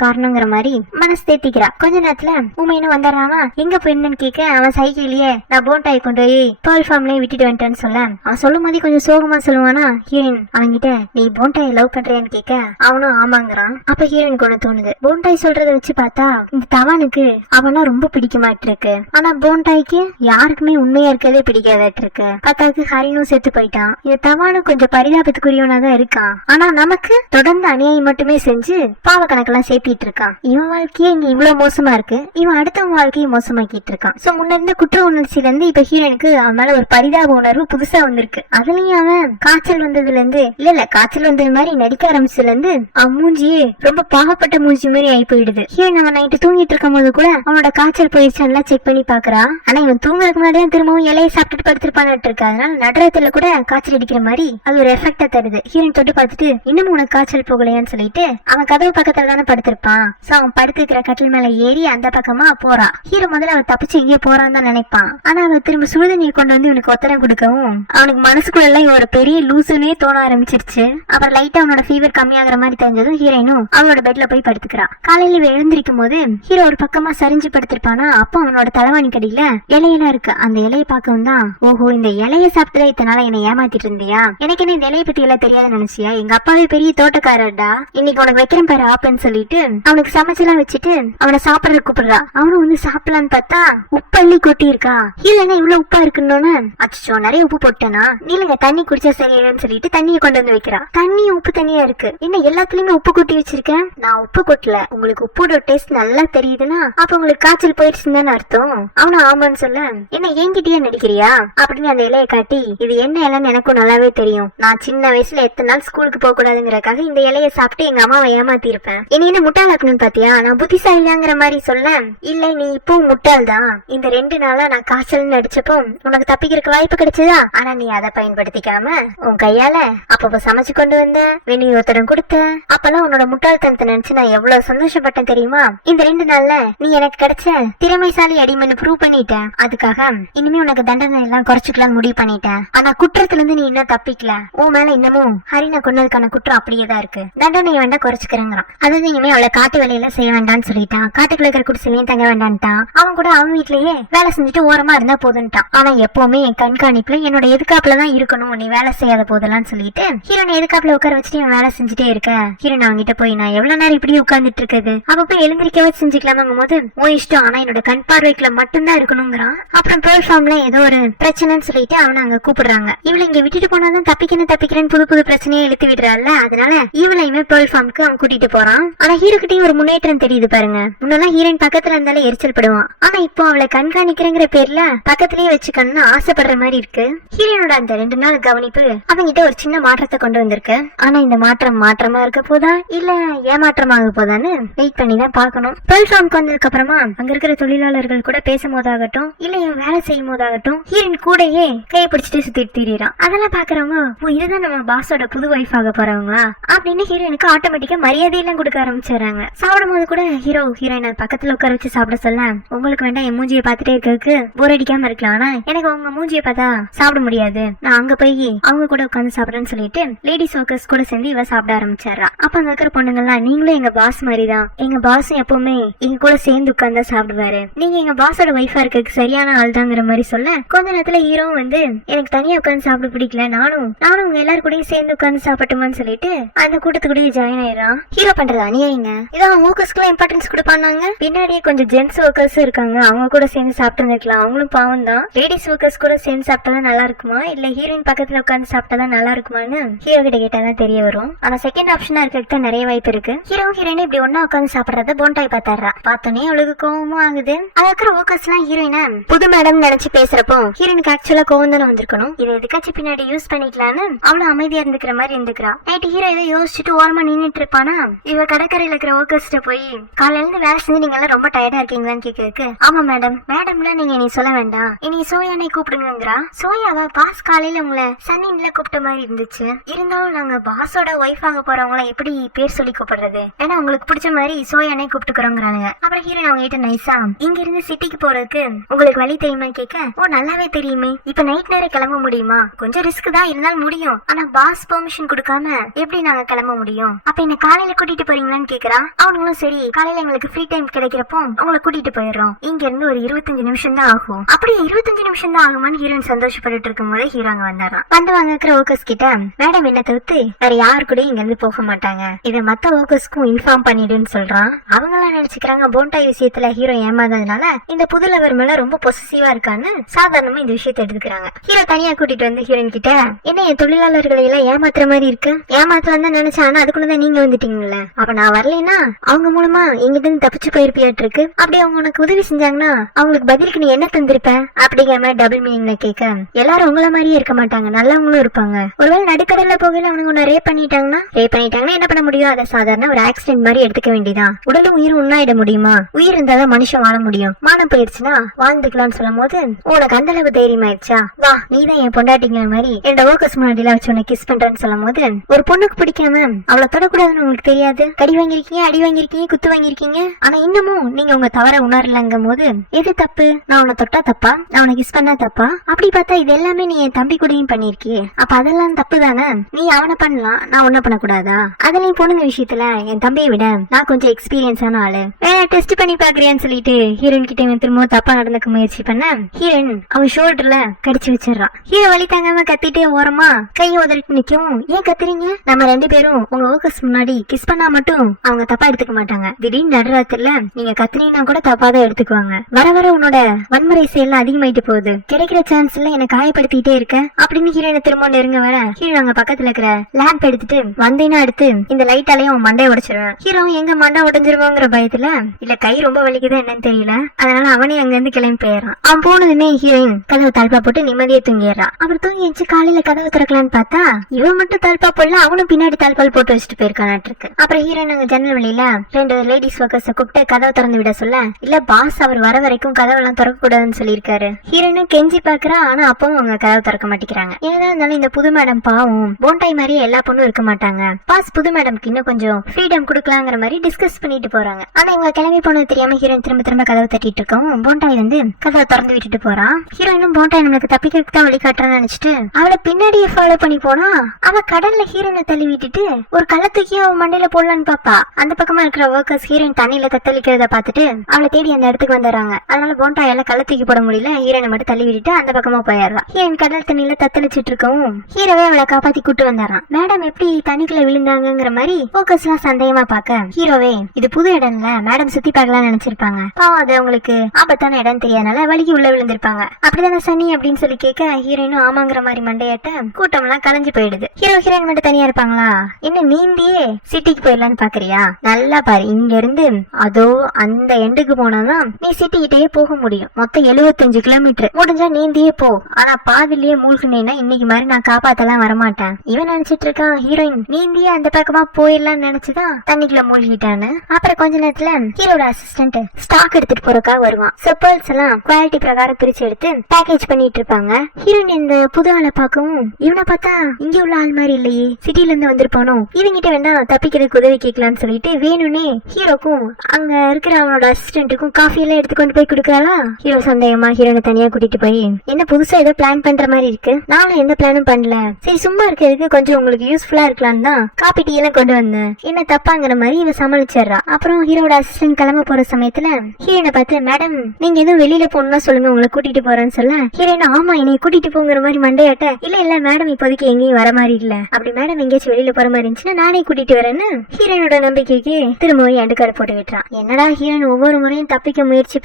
காரணங்கிற மாதிரி மனசு தேத்திக்கிறா. கொஞ்ச நேரத்துல ஊமையனும் வந்துடுறானா. எங்க போயிருந்தேன்னு கேட்க அவன் சைக்கிள்லயே நான் போண்டாய் கொண்டு போய் பேர்ல் ஃபார்ம்லயே விட்டுட்டு வந்துட்டேன்னு சொல்ல அவன் சொல்லும் போதே கொஞ்சம் சோகமா சொல்லுவானா. ஹீரோயின் அவன்கிட்ட நீ போண்டாய் லவ் பண்றியான்னு கேட்க அவனும் ஆமாங்கிறான். அப்ப ஹீரோயினுக்கு ஒண்ணு தோணுது. போண்டாய் சொல்றத வச்சு பார்த்தா இந்த தவானுக்கு அவனா ரொம்ப பிடிக்க மாட்டிருக்கு. ஆனா போண்டாய்க்கு யாருக்குமே உண்மையா இருக்கதே பிடிக்காதாட்டு இருக்கு. பத்தாவுக்கு ஹரினும் செத்து போயிட்டான். இந்த தவானு கொஞ்சம் பரிதாபத்துக்குரியவனாதான் இருக்கான். ஆனா நமக்கு தொடர்ந்து அநியாயம் மட்டுமே செஞ்சு பாவ கணக்கெல்லாம் சேர்த்திட்டு இருக்கான். இவன் வாழ்க்கையே இங்க இவ்வளவு மோசமா இருக்கு, இவன் அடுத்தவங்க வாழ்க்கையை மோசமாக்கிட்டு இருக்கான். சோ முன்ன இருந்த குற்ற உணர்ச்சியில இருந்து இப்ப ஹீரோனுக்கு அவன் மேல ஒரு பரிதாப உணர்வு புதுசா வந்திருக்கு. அதுலயும் அவன் காய்ச்சல் வந்ததுல இருந்து இல்ல காய்ச்சல் வந்தது மாதிரி நடிக்க ஆரம்பிச்சதுல இருந்து அவன் மூஞ்சியே ரொம்ப பாவப்பட்ட மூஞ்சி மாதிரி ஆகி போயிடுது. ஹீரோன் அவன் நைட்டு தூங்கிட்டு இருக்கும் போது கூட அவனோட காய்ச்சல் போயிடுச்சான் செக் பண்ணி பாக்குறா. ஆனா இவன் தூங்குறதுக்கு முன்னாடியே திரும்பவும் இலையை சாப்பிட்டுட்டு படுத்திருப்பான்னு இருக்கு. அதனால நடுறதுல கூட காய்ச்சல் அடிக்கிற மாதிரி அது ஒரு எஃபெக்டா தருது. ஹீரோயின் தொட்டு பார்த்துட்டு இன்னும் உனக்கு காய்ச்சல் போகலையான்னு சொல்லிட்டு அவன் கதவு பக்கத்துல தானே படுத்திருப்பான். சோ அவன் படுத்துக்கிற கட்டில் மேல ஏறி அந்த பக்கமா போறா. ஹீரோ முதல்ல அவன் தப்பிச்சு எங்கேயோ போறான்னு தான் நினைப்பான். ஆனா அவன் திரும்ப சுடுதண்ணியை கொண்டு வந்து இவனுக்கு ஒத்தரம் கொடுக்கவும் அவனுக்கு மனசுக்குள்ள எல்லாம் இவன் ஒரு பெரிய லூசுனே தோண ஆரம்பிச்சிருச்சு. அப்புறம் லைட்டா அவனோட ஃபீவர் கம்மியாகிற மாதிரி தெரிஞ்சதும் ஹீரோயினும் அவனோட பெட்ல போய் படுத்துக்கிறா. காலையில எழுந்திருக்கும் போது ஹீரோ ஒரு பக்கமா சரிஞ்சு படுத்திருப்பானா. அப்ப அவனோட தலைவாணி கடியில இலையெல்லாம் இருக்கு. அந்த இலையை பார்க்கவும் தான் ஓஹோ இந்த இலையை சாப்பிட்டுதான் இத்தனால என்னை ஏமாத்திட்டு இருந்தியா, எனக்கு என்ன இந்த இலையை பத்தி எல்லாம் தெரியாதுன்னு நினைச்சியா, எங்க அப்பாவே பெரிய தோட்டக்காரர்டா, இன்னைக்கு உனக்கு வைக்கிறேன் பாரு ஆப்பன்னு சொல்லிட்டு அவனுக்கு சமைச்செல்லாம் வச்சுட்டு அவனை சாப்பிடற கூப்பிடுறா. அவனும் வந்து சாப்பிடலான்னு பார்த்தா உப்பள்ளி கொட்டி இருக்கா. இல்லன்னா இவ்வளவு உப்பா இருக்குன்னு அச்சோ நிறைய உப்பு போட்டேனா, நீங்க தண்ணி குடிச்சா சரியான்னு சொல்லிட்டு தண்ணியை கொண்டு வந்து வைக்கிறா. தண்ணி உப்பு தண்ணியா இருக்கு, என்ன எல்லாத்துலயுமே உப்பு கொட்டி வச்சிருக்கேன். நான் உப்பு கொட்டல, உங்களுக்கு உப்போட டேஸ்ட் நல்லா தெரியுதுன்னா அப்ப உங்களுக்கு காய்ச்சல் போயிடுச்சுன்னு அர்த்தம். அவனும் ஆமான்னு சொல்ல என்ன என்கிட்டயே நடிக்கிறியா அப்படின்னு அந்த இலையை காட்டி இது என்ன இலைன்னு எனக்கும் நல்லாவே தெரியும், நான் சின்ன வயசுல எத்தனை நாள் ஸ்கூலுக்கு போக கூடாதுங்கிறக்காக இந்த இலையை சாப்பிட்டு எங்க அம்மாவை ஏமாத்தி இருப்பேன், இனி என்ன முட்டாளாக்கணும்னு பாத்தியா, நான் புத்திசாலியாங்கிற மாதிரி சொல்ல இல்ல நீ இப்போ முட்டாள் தான், இந்த 2 நாளா நான் காய்ச்சல்னு அடிச்சப்போ உனக்கு தப்பிக்கிறதுக்கு வாய்ப்பு கிடைச்சதா, ஆனா நீ அதை பயன்படுத்திக்காம உன் கையால அப்பப்போ சமைச்சு கொண்டு வந்த வெண்ணி ஒருத்தரம் கொடுத்த, அப்பெல்லாம் உன்னோட முட்டாள்தனத்தை நினைச்சு நான் எவ்வளவு சந்தோஷப்பட்டேன் தெரியுமா, இந்த 2 நாள்ல நீ எனக்கு கிடைச்ச திறமைசாலி அடிமன்னு ப்ரூவ் பண்ணிட்டேன், அதுக்காக இனிமே உனக்கு தண்டனை எல்லாம் குறைச்சுக்கலாம் முடிவு பண்ணிட்டேன், ஆனா குற்றத்துல இருந்து நீ இன்னும் தப்பிக்கல, உன் மேல இன்னமும் ஹரினா கொண்டதுக்கான குற்றம் அப்படியே தான் இருக்கு, தண்டனை வேண்டாம் குறைச்சுக்கிறேங்கிறான். அதாவது இனிமே அவளை காட்டு வேலையில செய்ய வேண்டாம்னு சொல்லிட்டான், காட்டுக்குள்ள இருக்கிற குடிசையிலையும் தங்க வேண்டான்ட்டான், அவன் கூட அவன் வீட்லயே வேலை செஞ்சுட்டு ஓரமா இருந்தா போதுன்ட்டான், ஆனா எப்பவுமே என் கண்காணிப்புல என்னோட எதுக்காப்புலதான் இருக்கணும், நீ வேலை செய்யாத போதெல்லாம் சொல்லிட்டு ஹீரோனை எதுக்காப்புல உட்கார வச்சுட்டு அவன் வேலை செஞ்சுட்டே இருக்க, ஹீரோன் அவங்கிட்ட போய் நான் எவ்வளவு நேரம் இப்படியே உட்கார்ந்துட்டு இருக்குது, அப்ப போய் எழுந்திருக்கவே செஞ்சுக்கலாமாங்கும் போது ஓ இஷ்டம், ஆனா என்னோட கண் பார்வைக்குள்ள மட்டும்தான் இருக்கணுங்கிறான். அப்புறம் பேர்ல் ஃபார்ம்ல ஏதோ ஒரு பிரச்சனைன்னு சொல்லிட்டு அவனை அங்க கூப்பிடுறாங்க. இவளை இங்க விட்டுட்டு போனாதான் தப்பிக்கிறேன்னு புது புது பிரச்சனையை இழுத்து விடுறாள், அதனால இவளையுமே பேர்ல் ஃபார்முக்கு அவன் கூட்டிட்டு போறான். ஆனா ஹீரோ கிட்டயும் ஒரு முன்னேற்றம் தெரியுது பாருங்க. முன்னெல்லாம் ஹீரோயின் பக்கத்துல இருந்தாலே எரிச்சல் படுவான், ஆனா இப்போ அவளை கண்காணிக்கிறேங்கிற பேர்ல பக்கத்திலேயே வச்சுக்கணும்னு ஆசைப்படுற மாதிரி இருக்கு. ஹீரோனோட அந்த 2 நாள் கவனிப்பு அவங்கிட்ட ஒரு சின்ன மாற்றத்தை கொண்டு வந்திருக்கு. ஆனா இந்த மாற்றமா இருக்க போதா இல்ல ஏமாற்றமாக போதான்னு வெயிட் பண்ணி தான் பாக்கணும். பேர்ல் ஃபார்முக்கு வந்ததுக்கு அப்புறமா அங்க இருக்கிற தொழிலாளர்கள் கூட பேசும் போதாகட்டும் இல்ல வேலை செய்யும் போதாகட்டும் ஹீரோயின் கூடயே கையை பிடிச்சிட்டு சுத்திட்டு திரியிறான். அதெல்லாம் பாக்குறவங்க இதுதான் நம்ம பாஸோட புது வைஃப் ஆக போறவங்களா அப்படின்னு ஹீரோயினுக்கு ஆட்டோமேட்டிக்கா மரியாதை எல்லாம் கொடுக்க ஆரம்பிச்சிடறாங்க. சாப்பிடும் போது கூட ஹீரோயினை பக்கத்துல உட்கார வச்சு சாப்பிட சொல்ல உங்களுக்கு வேண்டாம் என் மூஞ்சியை பாத்துட்டே இருக்கிறதுக்கு போர் அடிக்காம இருக்கலாம், ஆனா எனக்கு உங்க மூஞ்சியை பார்த்தா சாப்பிட முடியாது, நான் அங்க போய் அவங்க கூட உட்காந்து சாப்பிடுறேன்னு சொல்லிட்டு லேடிஸ் ஒர்க்கர்ஸ் கூட சேர்ந்து இவ சாப்பிட ஆரம்பிச்சிடறா. அப்ப அங்க இருக்கிற பொண்ணுங்கள்லாம் நீங்களும் எங்க பாஸ் மாதிரி தான், எங்க பாஸும் எப்பவுமே எங்க கூட சேர்ந்து உட்கார்ந்தா சாப்பிடுவாரு, நீங்க எங்க பாஸோட வைஃபா இருக்கிறதுக்கு சரியான ஆள் தாங்கிற மாதிரி சொல்ல கொஞ்ச நேரத்துல ஹீரோவும் வந்து எனக்கு தனியா உட்காந்து சாப்பிட பிடிக்கல, நானும் உங்க எல்லாரும் கூடயும் சேர்ந்து உட்காந்து சாப்பிட்டுமான்னு சொல்லிட்டு அந்த கூட்டத்துக்கூடயே ஜாயின் ஆயிடுறான். ஹீரோ பண்றது அநியாயங்க, இதான் ஒர்க்கர்ஸ்க்குலாம் இம்பார்ட்டன்ஸ் கொடுப்பாங்க. பின்னாடியே கொஞ்சம் ஜென்ட்ஸ் ஒர்க்கர்ஸ் இருக்காங்க, அவங்க கூட சேர்ந்து சாப்பிட்டு இருக்கலாம். அவங்களும் பாவம் தான். லேடிஸ் ஒர்க்கர்ஸ் கூட சேர்ந்து சாப்பிட்டா நல்லா இருக்குமா இல்ல ஹீரோயின் பக்கத்துல உட்காந்து சாப்பிட்டா நல்லா இருக்குமான்னு ஹீரோ கிட்ட கேட்டாதான் தெரிய வரும். ஆனா செகண்ட் ஆப்ஷனா இருக்கிறது நிறைய வாய்ப்பு இருக்கு. ஹீரோ ஹீரோயின் இப்படி ஒன்னா உட்காந்து சாப்பிடறத போண்டாய் பார்த்தாரா. பார்த்தோன்னே அவளுக்கு கோவமும் ஆகுது. அது இருக்கிற ஒர்க்கர்ஸ் எல்லாம் ஹீரோயின புது மேடம் நினைச்சு பேசுறப்போ ஹீரோயினுக்கு ஆக்சுவலா கோவம் தானே வந்திருக்கணும். இதை எதுக்காச்சும் பின்னாடி யூஸ் பண்ணிக்கலான்னு அவளும் அமைதியா இருந்துக்கிற மாதிரி இருந்துக்கிறா. நைட்டு ஹீரோ இதை யோசிச்சுட்டு ஓரமா நின்னுட்டு இருப்பானா. இவ கடற்கரையில இருக்கிற ஒர்க்கர்ஸ்ட போய் காலையில இருந்து வேலை செஞ்சு நீங்க எல்லாம் ரொம்ப டயர்டா இருக்கீங்களான்னு கேட்கறதுக்கு, ஆமா மேடம், மேடம்லாம் நீங்க நீ சொல்ல வேண்டாம், இனி சோயானை கூப்பிடுங்கிறா. சோயாவா பாஸ் காலையில உங்களை சன்னின்ல கூப்பிட்ட மாதிரி இருந்துச்சு. இருந்தாலும் நாங்க பாஸோட ஒய்ஃப் ஆக போறவங்கள எப்படி பேர் சொல்லி கூப்பிடுறது, ஏன்னா உங்களுக்கு பிடிச்ச மாதிரி சோயானை கூப்பிட்டுக்கிறோங்கிறாங்க. அப்புறம் ஹீரோயின் அவங்க கிட்ட நைஸா இங்க இருந்து சிட்டிக்கு போறதுக்கு உங்களுக்கு வழி தெரியுமா கேட்க, ஓ நல்லாவே தெரியுமே, இப்ப நைட் நேரம் கிளம்ப முடியுமா, கொஞ்சம் ரிஸ்க் தான் இருந்தாலும் முடியும், ஆனா பாஸ் பெர்மிஷன் கொடுக்காம எப்படி நாங்க கிளம்ப முடியும், அப்ப என்ன காலையில கூட்டிட்டு போறீங்களான்னு கேக்குறா. அவங்களும் சரி காலையில எங்களுக்கு ஃப்ரீ டைம் கிடைக்கிறப்போ உங்களை கூட்டிட்டு போயிடுறோம், இங்க இருந்து ஒரு 25 நிமிஷம் தான் ஆகும். அப்படியே 25 நிமிஷம் தான் ஆகுமான்னு ஹீரோயின் சந்தோஷப்பட்டு இருக்கும் போது ஹீரோ அங்க வந்தாராம். வந்தவங்க இருக்கிற ஒர்க்கர்ஸ் கிட்ட, மேடம் என்ன தவிர்த்து வேற யாரு கூட இங்க இருந்து போக மாட்டாங்க, இதை மத்த ஒர்க்கர்ஸ்க்கும் இன்ஃபார்ம் பண்ணிடுன்னு சொல்றான். அவங்க எல்லாம் நினைச்சுக்கிறாங்க போண்டாய் விஷயத்துல ஹீரோ ஏமாந்ததுனால இந்த புது லவர் மேல ரொம்ப பொசசிவா இருக்கான்னு சாதாரணமா இந்த விஷயத்தை எடுத்துக்கிறாங்க. ஹீரோ தனியா கூட்டிட்டு வந்து ஹீரோயின் கிட்ட, என்ன என் தொழிலாளர்களை எல்லாம் ஏமாத்துற மாதிரி இருக்கு, ஏமாத்தலாம் தான் நினைச்சேன், ஆனா அதுக்குள்ளதான் நீங்க வந்துட்டீங்கல்ல, அப்ப நான் வரலைன்னா அவங்க மூலமா எங்கிட்ட இருந்து தப்பிச்சு போயிருப்பியாட்டு இருக்கு, அப்படி அவங்க உனக்கு உதவி செஞ்சாங்கன்னா அவங்களுக்கு பதிலுக்கு நீ என்ன தந்திருப்ப அப்படிங்கிற மாதிரி டபுள் மீனிங்ல கேட்க, எல்லாரும் உங்கள மாதிரியே இருக்க மாட்டாங்க, நல்லவங்களும் இருப்பாங்க, ஒருவேளை நடுக்கடல போகல அவனுக்கு உன்னை ரேப் பண்ணிட்டாங்கன்னா என்ன பண்ண முடியும், அதை சாதாரண ஒரு ஆக்சிடென்ட் மாதிரி எடுத்துக்க வேண்டியதான், உடலும் உயிரும் உண்ணாயிட முடியுமா, உயிர் இருந்தாதான் மனுஷன் வாழ முடியும், மானம் போயிருச்சுன்னா வாழ்ந்துக்கலாம்னு சொல்லும் போது உனக்கு அந்த அளவு தைரியம் ஆயிடுச்சா, வா நீதான் என் பொண்டாட்டிங்கிற மாதிரி என்னோட ஒர்க்கர்ஸ் முன்னாடிலாம் வச்சு உன்னை கிஸ் பண்றேன்னு சொல்லும் போது, ஒரு பொண்ணுக்கு பிடிக்காம அவளை தொடக்கூடாதுன்னு உங்களுக்கு தெரியாது, கடி வாங்கிருக்கீங்க, அடி வாங்கிருக்கீங்க, குத்து வாங்கிருக்கீங்க, ஆனா இன்னமும் நீங்க உங்க தவற உணரலங்கும் போது எது தப்பு, நான் உன்னை தொட்டா தப்பா, நான் உனக்கு கிஸ் பண்ணா தப்பா, அப்படி பார்த்தா இது எல்லாமே நீ என் தம்பி கூடயும் பண்ணிருக்கியே, அப்ப அதெல்லாம் தப்பு தானே, நீ அவனை பண்ணலாம் நான் உன்ன பண்ணக்கூடாதா, அதுலயும் பொண்ணுங்க விஷயத்துல என் தம்பியை விட நான் கொஞ்சம் எக்ஸ்பீரியன்ஸான ஆளு, வேற டெஸ்ட் பண்ணி பாக்குறியான்னு சொல்லிட்டு ஹீரோயின் கிட்ட திரும்ப தப்பா நடந்துக்க முயற்சி பண்ண ஹீரோயின் அவன் ஷோல்டர்ல கடிச்சு வச்சிடறான். ஹீரோ வலி தாங்காம கத்திட்டே ஓரமா கையை உதறிட்டு நிக்கவும், ஏன் கத்துறீங்க, நம்ம 2 பேரும் உங்க ஒர்க்கர்ஸ் முன்னாடி கிஸ் பண்ணா மட்டும் அவங்க தப்பா எடுத்துக்க மாட்டாங்க, திடீர்னு நடுராத்திரில நீங்க கத்துனீங்கன்னா கூட தப்பா தான் எடுத்துக்குவாங்க, வர வர உன்னோட வன்முறை செயல் அதிகமாயிட்டு போகுது, கிடைக்கிற சான்ஸ்ல என்ன காயப்படுத்திட்டே இருக்க அப்படின்னு ஹீரோயினை திரும்ப நெருங்க வர ஹீரோ அங்க பக்கத்துல இருக்கிற லேம்ப் எடுத்துட்டு வந்தேன்னா அடுத்து இந்த லைட்டாலையும் அவன் மண்டை உடைச்சிருவான். ஹீரோ எங்க மண்டை உடைஞ்சிருவாங்கிற பயத்துல இல்ல கை ரொம்ப வலிக்குதா என்னன்னு தெரியல, அதனால அவனே அங்க இருந்து கிளம்பி போயிடறான். அவன் போனதுமே ஹீரோயின் கதவு தாழ்பா போட்டு நிம்மதியா தூங்கிடுறான். அவர் தூங்கி வச்சு காலையில கதவு திறக்கலான்னு பார்த்தா இவன் மட்டும் தாழ்பா போடல, அவனும் பின்னாடி தாழ்பால் போட்டு வச்சுட்டு போயிருக்கானாட்டு இருக்கு. அப்புறம் ஹீரோயின் அங்க ஜன்னல் வழியில 2 லேடிஸ் ஒர்க்கர்ஸ் கூப்பிட்டு கதவை திறந்து விட சொல்ல, இல்ல பாஸ் அவர் வர வரைக்கும் கதவெல்லாம் திறக்க கூடாதுன்னு சொல்லியிருக்காரு. ஹீரோயினும் கெஞ்சி பாக்குறா, ஆனா அப்பவும் அவங்க கதவை திறக்க மாட்டேங்கிறாங்க. ஏதா இருந்தாலும் இந்த புது மேடம் பாவம், போண்டாய் மாதிரியே எல்லா பொண்ணும் இருக்க மாட்டாங்க, பாஸ் புது மேடம்க்கு இன்னும் கொஞ்சம் ஃப்ரீடம் கொடுக்கலாங்கிற மாதிரி டிஸ்கஸ் பண்ணிட்டு போறாங்க. ஆனா இவங்க கிளம்பி போனது தெரியாம ஹீரோயின் திரும்ப திரும்ப கதவை தட்டிட்டு இருக்கவும் போண்டாய் வந்து கதவை திறந்து விட்டுட்டு போறான். ஹீரோயினும் போண்டாய் நம்மளுக்கு தப்பிக்கிறதுக்கு தான் வழிகாட்டுறான்னு நினைச்சிட்டு அவளை பின்னாடியே ஃபாலோ பண்ணி போனா அவ கடல்ல ஹீரோயினை தள்ளி விட்டுட்டு ஒரு கள்ள தூக்கி அவன் மண்டையில போடலான்னு பாப்பா. அந்த பக்கமா இருக்கிற ஒர்க்கர்ஸ் ஹீரோயின் தண்ணியில தத்தளிக்கிறத பாத்துட்டு அவளை தேடி அந்த இடத்துக்கு வந்துடுறாங்க. அதனால போண்டாயால கள்ள தூக்கி போட முடியல, ஹீரோயினை மட்டும் தள்ளி விட்டுட்டு அந்த பக்கமா போயிடுறான். ஹீரோயின் கடல் தண்ணியில தத்தளிச்சிட்டு இருக்கவும் ஹீரோவே அவளை காப்பாத்தி கூட்டு வந்துடுறான். மேடம் எப்படி தண்ணிக்குள்ள விழுந்தாங்கிற மாதிரி ஒர்க்கர்ஸ் எல்லாம் சந்தேகமா பாக்க ஹீரோவே இது புது இடம்ல மேடம் சுத்தி பார்க்கலாம் நினைச்சிருப்பாங்க, பாவம் அது அவங்களுக்கு ஆபத்தான இடம் தெரியாதனால வலிக்கு உள்ள விழுந்திருப்பாங்க, அப்படிதானே சனி அப்படின்னு சொல்லி கேட்க ஹீரோயினும் ஆமாங்கிற மாதிரி மண்டையாட்ட கூட்டம் எல்லாம் கலைஞ்சு போயிடுது. ஹீரோ ஹீரோயின் மட்டும் தனியா இருப்பாங்களா, என்ன நீந்தியே சிட்டிக்கு போயிடலான்னு பாக்குறியா, நல்லா பாரு இங்க இருந்து அதோ அந்த எண்டுக்கு போனாதான் நீ சிட்டிக்கிட்டே போக முடியும், மொத்தம் 75 கிலோமீட்டர், முடிஞ்சா நீந்தியே போ, ஆனா பாதிலேயே மூழ்கினேன்னா இன்னைக்கு மாதிரி நான் காப்பாத்தலாம் வரமாட்டேன். இவன் நினைச்சிட்டு இருக்கான் ஹீரோயின் நீந்தியே அந்த பக்கமா போயிடலாம்னு நினைச்சுதான் தண்ணிக்குள்ள மூழ்கிட்டான்னு. அப்புறம் கொஞ்ச நேரத்துல ஹீரோட அசிஸ்டன்ட் ஸ்டாக் எடுத்துட்டு போறக்கா வருவான். சப்பல்ஸ் எல்லாம் குவாலிட்டி பிரகாரம் பிரிச்சு எடுத்து பேக்கேஜ் பண்ணிட்டு இருப்பாங்க. ஹீரோயின் இந்த புது ஆளை பார்க்கவும் இவனை பார்த்தா இங்க உள்ள ஆள் மாதிரி இல்லையே, சிட்டில இருந்து வந்திருப்பானோ, இவங்கிட்ட வேணா தப்பிக்கிறதுக்கு உதவி கேட்கலான்னு சொல்லிட்டு வேணும்னே ஹீரோக்கும் அங்க இருக்கிற அவனோட அசிஸ்டன்ட்டுக்கும் காஃபி எல்லாம் எடுத்து கொண்டு போய் கொடுக்கறா. ஹீரோ சந்தேகமா ஹீரோனை தனியா கூட்டிட்டு போய் என்ன புதுசா ஏதோ பிளான் பண்ற மாதிரி இருக்கு, நானும் எந்த பிளானும் பண்ணல, சரி சும்மா இருக்கிறதுக்கு கொஞ்சம் உங்களுக்கு யூஸ்ஃபுல்லா இருக்கலாம்னு தான் காப்பி டீ எல்லாம் கொண்டு வந்தேன், என்ன தப்பாங்கிற மாதிரி இவ சமாளிச்சிடறா. அப்புறம் ஹீரோட அசிஸ்டன்ட் கிளம்ப போற சமயத்துல ஹீரோனை பார்த்து மேடம் நீங்க எதுவும் வெளியில போகணும்னா சொல்லுங்க உங்களை கூட்டிட்டு போறேன்னு சொல்ல ஹீரோயின் ஆமா என்னை கூட்டிட்டு போங்கிற மாதிரி மண்டையாட்ட இல்ல மேடம் இப்போதைக்கு எங்கேயும் வர மாதிரி இல்ல, அப்படி மேடம் எங்கேயாச்சும் வெளியில போற மாதிரி இருந்துச்சுன்னா நானே கூட்டிட்டு வரேன்னு ஹீரோனோட நம்பிக்கைக்கு திரும்பவும் எண்டுக்காடு போட்டு விட்டுறான். என்னடா ஹீரோயின் ஒவ்வொரு முறையும் தப்பிக்க முயற்சி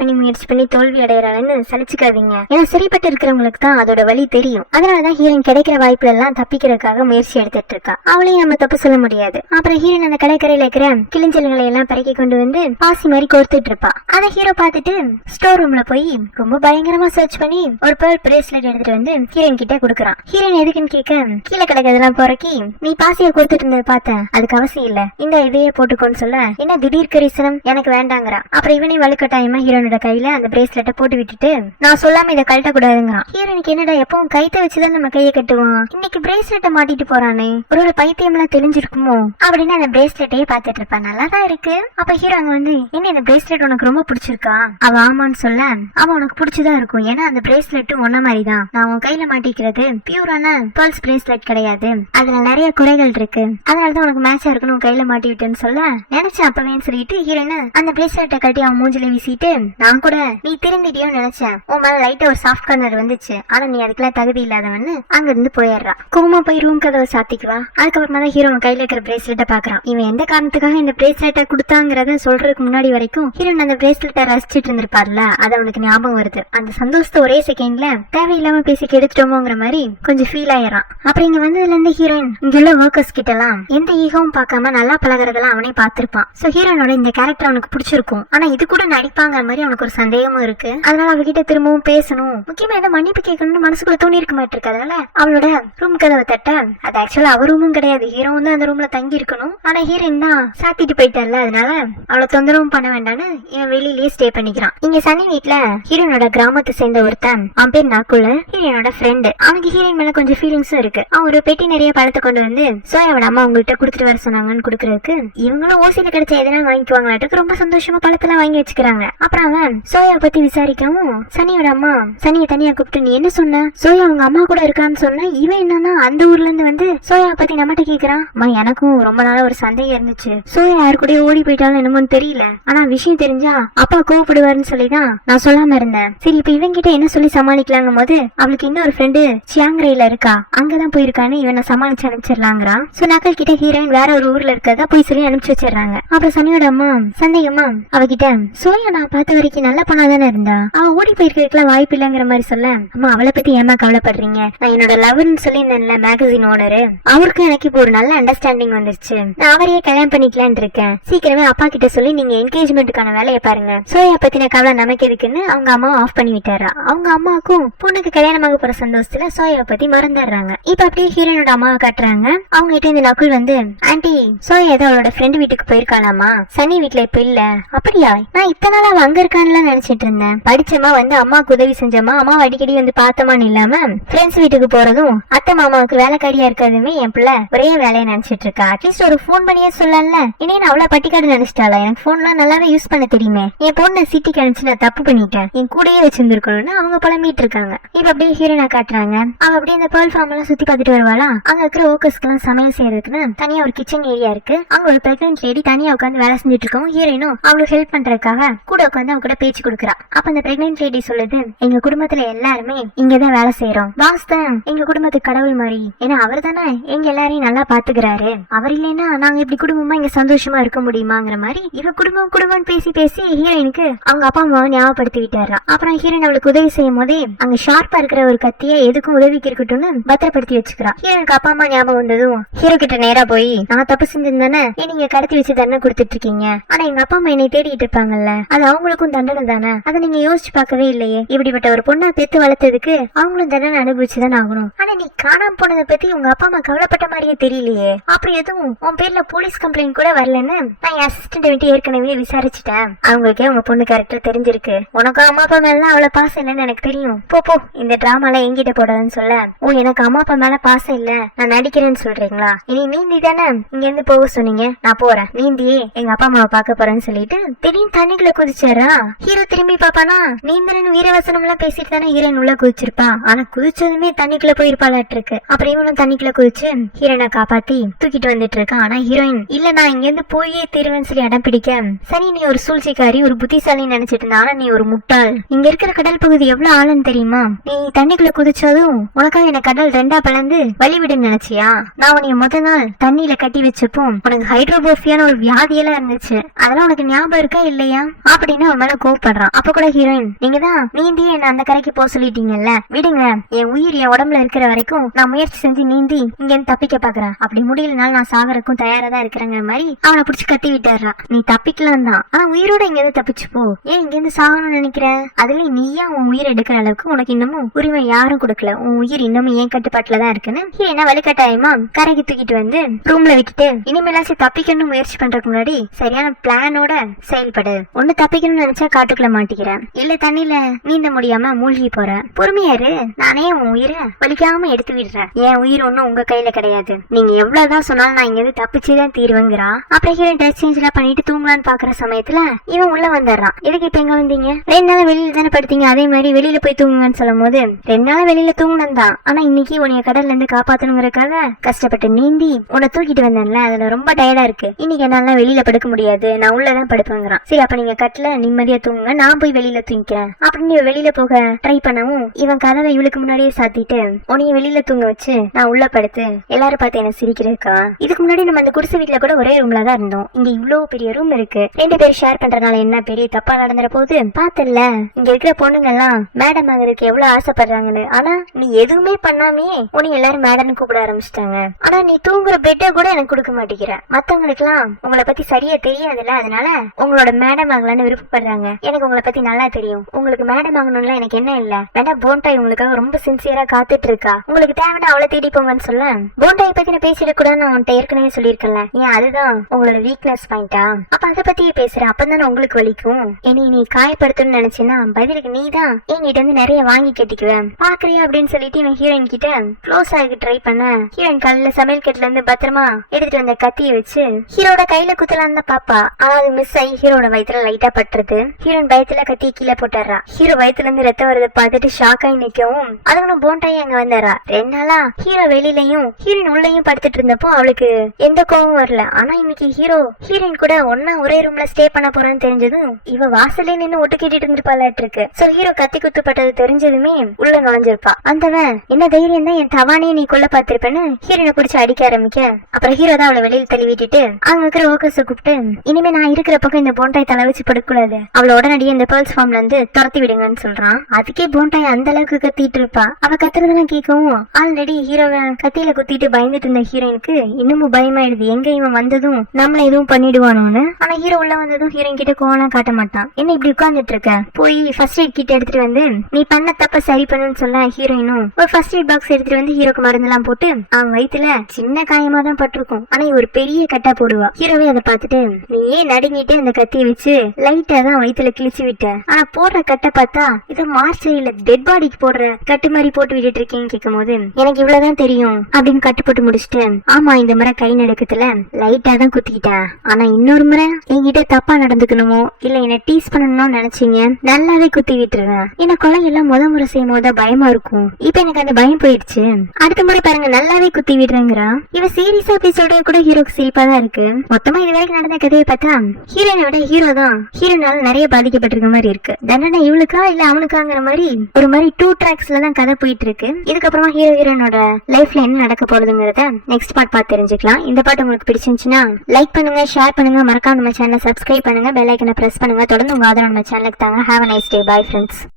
பண்ணி தோல்வி அடையறாள்னு சலிச்சுக்காதீங்க. ஏன்னா சரிப்பட்டு இருக்கிறவங்களுக்கு தான் அதோட வழி தெரியும். அதனாலதான் ஹீரோயின் கிடைக்கிற வாய்ப்புல எல்லாம் தப்பிக்கிறதுக்காக முயற்சி எடுத்துட்டு இருக்கா. அவளையும் நம்ம தப்பு சொல்ல முடியாது. அப்புறம் ஹீரோயின் அந்த கடற்கரையில இருக்கிற கிளிஞ்சல்களை எல்லாம் பறக்கி கொண்டு வந்து பாசி மாதிரி கோர்த்துட்டு இருப்பா. அதை ஹீரோ பார்த்துட்டு ஸ்டோர் ரூம்ல போய் ரொம்ப பயங்கரமா சர்ச் பண்ணி ஒரு பேர்ல் பிரேஸ்லெட் எடுத்துட்டு வந்து ஹீரோயின் கிட்ட கொடுக்குறான். ஹீரோயின் எதுக்குன்னு கேட்க கீழே கிடக்கிறதெல்லாம் பொறக்கி நீ பாசியை கொடுத்துட்டு இருந்தது பார்த்தேன், அதுக்கு அவசியம் இல்ல, இந்த இதையே போட்டுக்கோன்னு சொல்ல என்ன திடீர் கரிசனம் எனக்கு வேண்டாங்கிறான். அப்புறம் இவனே வலுக்கட்டாயமா ஹீரோனோட கையில அந்த பிரேஸ்லெட்டை போட்டு விட்டுட்டு நான் சொல்லாம இதை கழட்ட கூடாதுங்கிறான். ஹீரோனுக்கு என்னடா எப்பவும் கைத்தை வச்சுதான் நம்ம கையை கட்டுவோம், இன்னைக்கு பிரேஸ்லெட்டை மாட்டிட்டு போறானே, ஒரு பைத்தியம் எல்லாம் தெரிஞ்சிருக்குமோ அப்படின்னு அந்த பிரேஸ்லெட்டையே பாத்துட்டு இருப்பா. நல்லாதான் இருக்கு. அப்ப ஹீரோ அங்க வந்து என்ன இந்த பிரேஸ்லெட் உனக்கு ரொம்ப பிடிச்சிருக்கா? அவ ஆமான்னு சொல்ல அவன் உனக்கு பிடிச்சதா இருக்கும், ஏன்னா அந்த பிரேஸ்லெட்டும் ஒன்ன மாதிரிதான், நான் உன் கையில மாட்டிக்கிறது பியூரான பேர்ல்ஸ் பிரேஸ்லெட் கிடையாது, அதுல நிறைய குறைகள் இருக்கு, அதனாலதான் உனக்கு மேட்சா இருக்குன்னு உன் கையில மாட்டி விட்டேன்னு சொல்ல நினைச்சேன் அப்பவேன்னு சொல்லிட்டு ஹீரோயின் அந்த பிரேஸ்லெட்டை கட்டி அவன் மூஞ்சில வீசிட்டு நான் கூட நீ திருந்திட்டியோ நினைச்சேன், உன் மேல லைட்டா ஒரு சாஃப்ட் கார்னர் வந்துச்சு, ஆனா நீ அதுக்கெல்லாம் தகுதி இல்லாதவன்னு அங்க இருந்து போயிடுறா. கோமா போய் ரூம் கதவை சாத்திக்குவா. அதுக்கப்புறமா தான் ஹீரோ கையில இருக்கிற பிரேஸ்லெட்டை பாக்குறான். இவன் எந்த காரணத்துக்காக இந்த பிரேஸ்லெட்டை கொடுத்தாங்கிறத சொல்றதுக்கு முன்னாடி வரைக்கும் ஹீரோன் அந்த பிரேஸ்லெட்டை ரசிச்சிட்டு இருந்திருப்பார்ல, அது அவனுக்கு ஞாபகம் வருது. அந்த சந்தோஷத்தை ஒரே செகண்ட்ல தேவையில்லாம பேசி கெடுத்துட்டோமோங்கிற மாதிரி கொஞ்சம் ஃபீல் ஆயிரான். அப்புறம் இங்க வந்ததுல இருந்து ஹீரோயின் இங்குள்ள ஒர்க்கர்ஸ் கிட்ட எல்லாம் எந்த ஈகவும் பார்க்காம நல்லா பழகிறதெல்லாம் அவனே பார்த்திருப்பான். சோ ஹீரோனோட இந்த கேரக்டர் அவனுக்கு பிடிச்சிருக்கும். ஆனா இது கூட நடிப்பாங்கிற மாதிரி அவனுக்கு ஒரு சந்தேகமும் இருக்கு. அதனால அவகிட்ட திரும்பவும் பேசணும், முக்கியமா ஏதோ மன்னிப்பு கேட்கணும்னு மனசுக்குள்ள தோணி இருக்க மாட்டிருக்கு. அதனால அவளோட ரூம் கதவை தட்ட அது ஆக்சுவலா அவ ரூமும் கிடையாது, ஹீரோவும் தான் அந்த ரூம்ல தங்கி இருக்கணும். ஆனா ஹீரோயின் தான் சாத்திட்டு போயிட்டார்ல, அதனால அவளை தொந்தரவும் பண்ண வேண்டான்னு இவன் வெளியிலேயே ஸ்டே பண்ணிக்கிறான். இங்க சனி வீட்டுல ஹீரோனோட கிராமத்தை சேர்ந்த ஒருத்தன், அவன் பேர் நாக்குல, ஹீரோனோட ஃப்ரெண்டு. அவனுக்கு ஹீரோயின் மேல கொஞ்சம் ஃபீலிங்ஸும் இருக்கு. அவன் ஒரு பெட்டி நிறைய பழத்தை கொண்டு வந்து சோயாவோட அம்மா அவங்ககிட்ட கொடுத்துட்டு வர சொன்னாங்கன்னு கொடுக்கறதுக்கு இவங்களும் ஓசியில கிடைச்ச எதனா வாங்கிக்குவாங்களாட்டுக்கு ரொம்ப சந்தோஷமா பழத்தெல்லாம் வாங்கி வச்சுக்கிறாங்க. அப்புறம் அவன் சோயா பத்தி விசாரிக்கவும் சனியோட அம்மா சனியை தனியா கூப்பிட்டு நீ என்ன சொன்ன, சோயா அவங்க அம்மா கூட இருக்கான்னு சொன்ன, இவன் என்னன்னா அந்த ஊர்ல இருந்து வந்து சோயா பத்தி நம்மகிட்ட கேக்குறான். அம்மா எனக்கும் ரொம்ப நாளா ஒரு சந்தேகம் இருந்துச்சு, சோயா யாரு கூட ஓடி போயிட்டாலும் என்னமோன்னு தெரியல, ஆனா விஷயம் தெரிஞ்சா அப்பா கோவப்படுவாருன்னு சொல்லிதான் நான் சொல்லாம இருந்தேன். சரி இப்ப இவன் கிட்ட என்ன சொல்லி சமாளிக்கலாங்கும் போது அவளுக்கு இன்னொரு ஃப்ரெண்டு சியாங்ரேல இருக்கா, அங்கதான் போயிருக்கான்னு இவனை சமாளிச்சு அனுப்பிச்சிடலாங்கிறான். சோ நக்கல் கிட்ட ஹீரோயின் வேற ஒரு ஊர்ல இருக்கதா போய் சொல்லி அனுப்பிச்சு வச்சிடறாங்க. அப்புறம் சனியோட அம்மா சந்தேகமா அவகிட்ட சோயா நான் பார்த்த வரைக்கும் நல்ல பொண்ணாதானே இருந்தா, அவ ஓடி போயிருக்கிறதுக்குலாம் வாய்ப்பு இல்லங்கிற மாதிரி சொல்ல அம்மா அவளை பத்தி ஏமா கவலைப்படுறீங்க, நான் என்னோட லவ்னு சொல்லி இந்த மேகசின் ஓனரு அவருக்கும் எனக்கு இப்போ ஒரு நல்ல அண்டர்ஸ்டாண்டிங் வந்துருச்சு, நான் அவரையே கல்யாணம் பண்ணிக்கலான் இருக்கேன், சீக்கிரமே அப்பா கிட்ட சொல்லி நீங்க என்கேஜ்மெண்ட்டுக்கான வேலையை பாருங்க, சோயா பத்தின கவலை நமக்கு இருக்குன்னு அவங்க அம்மா ஆஃப் பண்ணி விட்டாரா. அவங்க அம்மாவுக்கும் பொண்ணுக்கு கல்யாணமாக போற சந்தோஷத்துல சோயா பத்தி மறந்துடுறாங்க. இப்ப அப்படியே ஹீரோனோட அம்மாவை காட்டுறாங்க. அவங்க கிட்ட இந்த நக்குல் வந்து ஆன்டி சோயா ஏதோ அவளோட ஃப்ரெண்டு வீட்டுக்கு போயிருக்காளாமா, சனி வீட்டுல இப்ப இல்ல. அப்படியா, நான் இத்தனை நாள் அவ அங்க இருக்கான்னு நினைச்சிட்டு இருந்தேன், படிச்சமா வந்து அம்மாவுக்கு உதவி செஞ்சமா அம்மா அடிக்கடி வந்து பார்த்தமான்னு இல்லாம ஃப்ரெண்ட்ஸ் வீட்டுக்கு போறதும் அத்தை மாமாவுக்கு வேலைக்காரியா இருக்கிறதுமே என் பிள்ளை ஒரே வேலையை நினைச்சிட்டு இருக்கா, அட்லீஸ்ட் ஒரு போன் பண்ணியே சொல்லல, இனி அவ்வளவு பட்டிக்காடு நினைச்சிட்டாளா, எனக்கு போன்லாம் நல்லாவே யூஸ் பண்ண தெரியுமே, என் பொண்ணு சிட்டிக்கு அனுப்பிச்சு நான் தப்பு பண்ணிட்டேன், என் கூடயே வச்சிருந்துருக்கணும்னு அவங்க புலம்பிட்டு இருக்காங்க. இப்ப அப்படியே ஹீரோனா காட்டுறாங்க. அவ அப்படியே இந்த பேர்ல் ஃபார்ம் எல்லாம் சுத்தி பார்த்துட்டு வருவாளா. அங்க இருக்கிற ஒர்க்கர்ஸ்க்கு எல்லாம் சமையல் செய்யறதுக்குன்னு தனியா ஒரு கிச்சன் ஏரியா இருக்கு. அங்க ஒரு பிரெக்னன்ட் லேடி தனியா உட்காந்து வேலை செஞ்சுட்டு இருக்கவும் ஹீரோயினும் அவளுக்கு ஹெல்ப் பண்றதுக்காக கூட உட்காந்து அவங்க கூட பேச்சு கொடுக்குறா. அப்ப அந்த பிரெக்னன்ட் லேடி சொல்லுது எங்க குடும்பத்துல எல்லாருமே இங்கதான் வேலை செய்யறோம், பாஸ் தான் எங்க குடும்பத்துக்கு கடவுள் மாதிரி, ஏன்னா அவர் தானே எங்க எல்லாரையும் நல்லா பாத்துக்கிறாரு, அவர் இல்லைன்னா நாங்க இப்படி குடும்பமா இங்க சந்தோஷமா இருக்க முடியுமாங்கிற மாதிரி இவ குடும்பம் குடும்பம் பேசி பேசி ஹீரோயினுக்கு அவங்க அப்பா அம்மாவை ஞாபகப்படுத்தி விட்டாரா. அப்புறம் ஹீரோயின் அவளுக்கு உதவி செய்யும் போதே அங்க ஷார்ப்பா இருக்கிற ஒரு கத்திய எதுக்கும் உதவிக்கு இருக்கட்டும்னு பத்திரப்படுத்தி வச்சுக்கிறா. ஹீரோனுக்கு அப்பா அம்மா ஞாபகம் வந்ததும் ஹீரோ கிட்ட நேரா போய் நான் தப்பு செஞ்சிருந்தானே நீங்க கடத்தி வச்சு தண்டனை கொடுத்துட்டு இருக்கீங்க, ஆனா எங்க அப்பா அம்மா என்னை தேடிட்டு இருப்பாங்கல்ல, அது அவங்களுக்கும் தண்டனை தானே, அதை நீங்க யோசிச்சு பார்க்கவே இல்லையே, இப்படிப்பட்ட ஒரு பொண்ணா பெத்து வளர்த்ததுக்கு அவங்களும் தண்டனை அனுபவிச்சுதான் ஆகணும், ஆனா நீ காணாம போனதை பத்தி உங்க அப்பா அம்மா கவலைப்பட்ட மாதிரியே தெரியலையே, அப்படி எதுவும் உன் பேர்ல போலீஸ் கம்ப்ளைண்ட் கூட வரலன்னு நான் என் அசிஸ்டன்ட் விட்டு ஏற்கனவே விசாரிச்சுட்டேன், அவங்களுக்கே உங்க பொண்ணு கேரக்டர் தெரிஞ்சிருக்கு, உனக்கும் அம்மா அப்பா மேல அவ்வளவு பாசம் இல்லைன்னு எனக்கு தெரியும், போ இந்த டிராமால எங்கிட்ட போடாதுன்னு சொல்ல ஓ எனக்கு அம்மா அப்பா மேல பாசம் இல்ல நான் நடிக்கிறேன்னு சொல்றீங்களா, இனி நீந்தி தானே இங்க இருந்து போக சொன்னீங்க, நான் போறேன், நீந்தியே எங்க அப்பா அம்மாவை பார்க்க போறேன்னு சொல்லிட்டு திடீர்னு தண்ணிக்குள்ள குதிச்சாரா. ஹீரோ திரும்பி பாப்பானா நீந்தரன் வீரவசனம் எல்லாம் பேசிட்டு தானே ஹீரோயின் உள்ள குதிச்சிருப்பா, ஆனா குதிச்சதுமே தண்ணிக்குள்ள போயிருப்பாளாட்டு இருக்கு. இருக்கு. அப்புறம் இவனும் தண்ணிக்குள்ள குதிச்சு ஹீரோயினை காப்பாத்தி தூக்கிட்டு வந்துட்டு இருக்கான். ஆனா ஹீரோயின் இல்ல நான் இங்க இருந்து போயே தீருவேன்னு சொல்லி அடம் பிடிக்க, சரி நீ ஒரு சூழ்ச்சிக்காரி ஒரு புத்திசாலின்னு நினைச்சிட்டு இருந்தா, ஆனா நீ ஒரு முட்டாள். இங்க இருக்கிற கடல் பகுதி எவ்வளவு ஆழம் தெரியுமா? நீ தண்ணிக்குள்ள குதிச்சதும் உனக்காக என்ன கடல் ரெண்டா பிளந்து வழிவிடுன்னு நினைச்சியா? நான் உன்னைய முத நாள் தண்ணியில கட்டி வச்சப்போ உனக்கு ஹைட்ரோபோஃபியான ஒரு வியாதியெல்லாம் இருந்துச்சு, அதெல்லாம் உனக்கு ஞாபகம் இருக்கா இல்லையா அப்படின்னு அவன் மேல கோவப்படுறான். அப்ப கூட ஹீரோயின் நீங்க தான் நீந்தி என்ன அந்த கரைக்கு போக சொல்லிட்டீங்கல்ல, விடுங்க என் உயிர் என் உடம்புல இருக்கிற வரைக்கும் நான் முயற்சி செஞ்சு நீந்தி இங்க இருந்து தப்பிக்க பாக்குறேன், அப்படி முடியலனால நான் சாகறக்கும் தயாரா தான் இருக்கிறேங்கிற மாதிரி அவனை பிடிச்சு கத்தி விட்டுறான். நீ தப்பிக்கலாம் தான், ஆனா உயிரோட இங்க இருந்து தப்பிச்சு போ, ஏன் இங்க இருந்து சாகணும்னு நினைக்கிற? அதுல நீயா உன் உயிரை எடுக்கிற அளவுக்கு உனக்கு இன்னமும் உரிமை யாரும் கொடுக்கல, உன் உயிர் இன்னமும் ஏன் கட்டுப்பாட்டுல தான் இருக்குன்னு என்ன வலுக்கட்டாயமா கரைக்கு தூக்கிட்டு வந்து ரூம்ல விட்டுட்டு இனிமேலாச்சும் தப்பிக்கணும்னு முயற்சி பண்றதுக்கு முன்னாடி சரியான பிளானோட செயல்படு. ஒண்ணு தப்பிக்கணும்னு நினைச்சா காட்டுக்குள்ள மாட்டிக்கிறேன், இல்ல தண்ணியில நீந்த முடியாம மூழ்கி போற, பொறுமையாரு நானே உன் உயிரை வலிக்காம எடுத்து விடுறேன், என் உயிர் ஒண்ணும் உங்க கையில கிடையாது, நீங்க எவ்வளவுதான் சொன்னாலும் நான் இங்க இருந்து தப்பிச்சுதான் தீருவேங்கிறா. அப்புறம் ஹீரோயின் ட்ரெஸ் சேஞ்ச் எல்லாம் பண்ணிட்டு தூங்கலான்னு பாக்குற சமயத்துல இவன் உள்ள வந்துடுறான். இதுக்கு இப்ப எங்க வந்தீங்க? 2 நாள் வெளியில தானே படுத்தீங்க, அதே மாதிரி வெளியில போய் தூங்குங்கன்னு சொல்லும் போது 2 நாள் வெளியில தூங்கினன் தான், ஆனா இன்னைக்கு உன்னைய கடல்ல இருந்து காப்பாத்தணுங்கிறதுக்காக கஷ்டப்பட்டு நீந்தி உன்னை தூக்கிட்டு வந்தேன்ல, அதுல ரொம்ப டயர்டா இருக்கு, இன்னைக்கு என்னால வெளியில படுக்க முடியாது, நான் உள்ளதான் படுப்பேங்கிறான். சரி அப்ப நீங்க கட்டில நிம்மதியா தூங்குங்க, நான் போய் வெளியில தூங்கிக்கிறேன் அப்படின்னு வெளியில போக ட்ரை பண்ணவும் இவன் கதவை இவளுக்கு முன்னாடியே சாத்திட்டு உன்னைய வெளியில தூங்க வச்சு நான் உள்ள படுத்து எல்லாரும் பார்த்து என்ன சிரிக்கிறேக்கா. இதுக்கு முன்னாடி நம்ம அந்த குடிசை வீட்டுல கூட ஒரே ரூம்ல தான் இருந்தோம், இங்க இவ்வளவு பெரிய ரூம் இருக்கு, 2 பேர் ஷேர் பண்றதுனால என்ன பெரிய தப்பா நடந்துற போது பாத்தல, இங்க இருக்கிற பொண்ணுங்க எல்லாம் மேடம் ஆகிறதுக்கு எவ்வளவு ஆசைப்படுறாங்கன்னு, ஆனா நீ எதுவுமே பண்ணாமே உன்னை எல்லாரும் மேடம்னு கூப்பிட ஆரம்பிச்சிட்டாங்க, ஆனா நீ தூங்குற பெட்டை கூட எனக்கு கொடுக்க மாட்டேங்கிற, மத்தவங்களுக்கு எல்லாம் உங்களை பத்தி சரியா தெரியாதுல்ல, அதனால உங்களோட மேடம் ஆகலான்னு விருப்பப்படுறாங்க, எனக்கு உங்களை பத்தி நல்லா தெரியும், உங்களுக்கு மேடம் ஆகணும்ல எனக்கு என்ன இல்ல, வேணா போண்டாய் உங்களுக்காக ரொம்ப சின்சியரா காத்துட்டு இருக்கா, உங்களுக்கு தேவைன்னா அவளை தேடி போங்கன்னு சொல்ல, போண்டாய் பத்தி நான் பேசிட கூட நான் உன்கிட்ட ஏற்கனவே சொல்லியிருக்கேன்ல, ஏன் அதுதான் உங்களோட வீக்னஸ் பாயிண்டா, அப்ப அதை பத்தியே பேசுறேன், அப்பதானே உங்களுக்கு வலிக்கும், இனி நீ காயப்படுத்தணும்னு நினைச்சேன்னா பதிலுக்கு நீ தான் என்கிட்ட வந்து நிறைய வாங்கி கட்டிக்குவேன் பாக்குறியா அப்படின்னு சொல்லிட்டு இவன் ஹீரோயின் கிட்ட க்ளோஸ் ஆகி ட்ரை பண்ண, ஹீரோயின் காலையில சமையல் கட்டுல இருந்து பத்திரமா எடுத்துட்டு வந்த கத்தியை வச்சு ஹீரோட கையில குத்தலான்னு பாப்பா, ஆனா அது மிஸ் ஆகி ஹீரோட வயிற்றுல லைட்டா பட்டுறது, ஹீரோயின் பயத்துல கத்தியை கீழே போட்டுறா, ஹீரோ வயிற்றுல இருந்து ரத்தம் வரதை பார்த்துட்டு ஷாக் ஆகி நிக்கவும் அதுவும் போண்டாயி அங்க வந்துடுறா. 2 நாளா ஹீரோ வெளியிலயும் ஹீரோயின் உள்ளயும் படுத்துட்டு இருந்தப்போ அவளுக்கு எந்த கோவம் வரல, ஆனா இன்னைக்கு ஹீரோயின் கூட ஒன்னா ஒரே ரூம்ல ஸ்டே பண்ண போறான்னு தெரிஞ்சதும் இவ வாசலே நின்னு ஒட்டு கேட்டுட்டு இருந்திருப்பாளாட்டு இருக்கு. சோ ஹீரோ கத்தி குத்துப்பட்டது தெரிஞ்சதுமே உள்ள நுழைஞ்சிருப்பா. அந்தவன் என்ன தைரியம் தான் என் தவானே நீ கொல்ல பார்த்திருப்பேன்னு ஹீரோனை பிடிச்சு அடிக்க ஆரம்பிக்க, அப்புறம் ஹீரோ தான் அவளை வெளியில தள்ளி விட்டுட்டு அங்க இருக்கிற ஓக்கர்ஸ கூப்பிட்டு இனிமே நான் இருக்கிற பக்கம் இந்த போண்டாய் தலை வச்சு படுக்கூடாது, அவளை உடனடியே இந்த பேர்ல்ஸ் ஃபார்ம்ல இருந்து துரத்தி விடுங்கன்னு சொல்றான். அதுக்கே போண்டாய் அந்த அளவுக்கு கத்திட்டு இருப்பா, அவ கத்துறதெல்லாம் கேட்கவும் ஆல்ரெடி ஹீரோவை கத்தியில குத்திட்டு பயந்துட்டு இருந்த ஹீரோயினுக்கு இன்னமும் பயமாயிடுது, எங்க இவன் வந்ததும் நம்மள எதுவும் பண்ணிடுவானோன்னு. ஆனா ஹீரோ உள்ள வந்ததும் ஹீரோயின் கிட்ட கோவம் காட்ட மாட்டான், என்ன இப்படி உட்கார்ந்துட்டு இருக்க, போய் ஃபர்ஸ்ட் எய்ட் கிட்ட எடுத்துட்டு வந்து நீ பண்ண தப்ப சரி பண்ணுன்னு சொல்ல ஹீரோயினும் ஒரு ஃபர்ஸ்ட் எய்ட் பாக்ஸ் எடுத்துட்டு வந்து ஹீரோக்கு மருந்து எல்லாம் போட்டு அவன் வயித்துல சின்ன காயமா தான் பட்டிருக்கும், ஆனா ஒரு பெரிய கட்டா போடுவா. ஹீரோவே அதை பார்த்துட்டு நீ ஏன் நடுங்கிட்டு இந்த கத்தியை வச்சு லைட்டா தான் வயித்துல கிழிச்சு விட்ட, ஆனா போடுற கட்டை பார்த்தா இது மார்ச்சையில டெட் பாடிக்கு போடுற கட்டு மாதிரி போட்டு விட்டுட்டு இருக்கேன்னு கேட்கும் போது எனக்கு இவ்வளவுதான் தெரியும் அப்படின்னு கட்டு போட்டு முடிச்சுட்டு, ஆமா இந்த முறை கை நடுக்கத்துல லைட்டா தான் குத்திக்கிட்டேன், ஆனா இன்னொரு முறை என்கிட்ட தப்பா நடந்துக்கணுமோ இல்ல என்ன டீஸ் பண்ணணும்னு நினைச்சீங்க நல்லாவே குத்தி விட்டுருவேன், என்ன கொலை எல்லாம் முறை செய்யும் போது பயமா இருக்கும், இப்ப எனக்கு அந்த பயம் போயிடுச்சு, அடுத்த முறை பாருங்க நல்லாவே குத்தி விடுறேங்கிறா. இவ சீரியஸா பேசுறது கூட ஹீரோக்கு சிரிப்பா தான் இருக்கு. மொத்தமா இது வரைக்கும் நடந்த கதையை பார்த்தா ஹீரோனை விட ஹீரோ தான் ஹீரோனால நிறைய பாதிக்கப்பட்டிருக்க மாதிரி இருக்கு, தண்டனை இவளுக்கா இல்ல அவனுக்காங்கிற மாதிரி ஒரு மாதிரி 2 ட்ராக்ஸ்ல தான் கதை போயிட்டு இருக்கு. இதுக்கப்புறமா ஹீரோயினோட லைஃப்ல என்ன நடக்க போறதுங்கிறத நெக்ஸ்ட் பார்ட் பார்த்து தெரிஞ்சுக்கலாம். இந்த பாட்டு உங்களுக்கு பிடிச்சிருந்துச்சுன்னா லைக் பண்ணுங்க, ஷேர் பண்ணுங்க, மறக்காம நம்ம சேனலை சப்ஸ்கிரைப் பண்ணுங்க, பெல் ஐக்கனை பிரஸ் பண்ணுங்க, தொடர்ந்து உங்க ஆதரவு நம்ம சேனலுக்கு தாங்க. Have a nice day. Bye friends.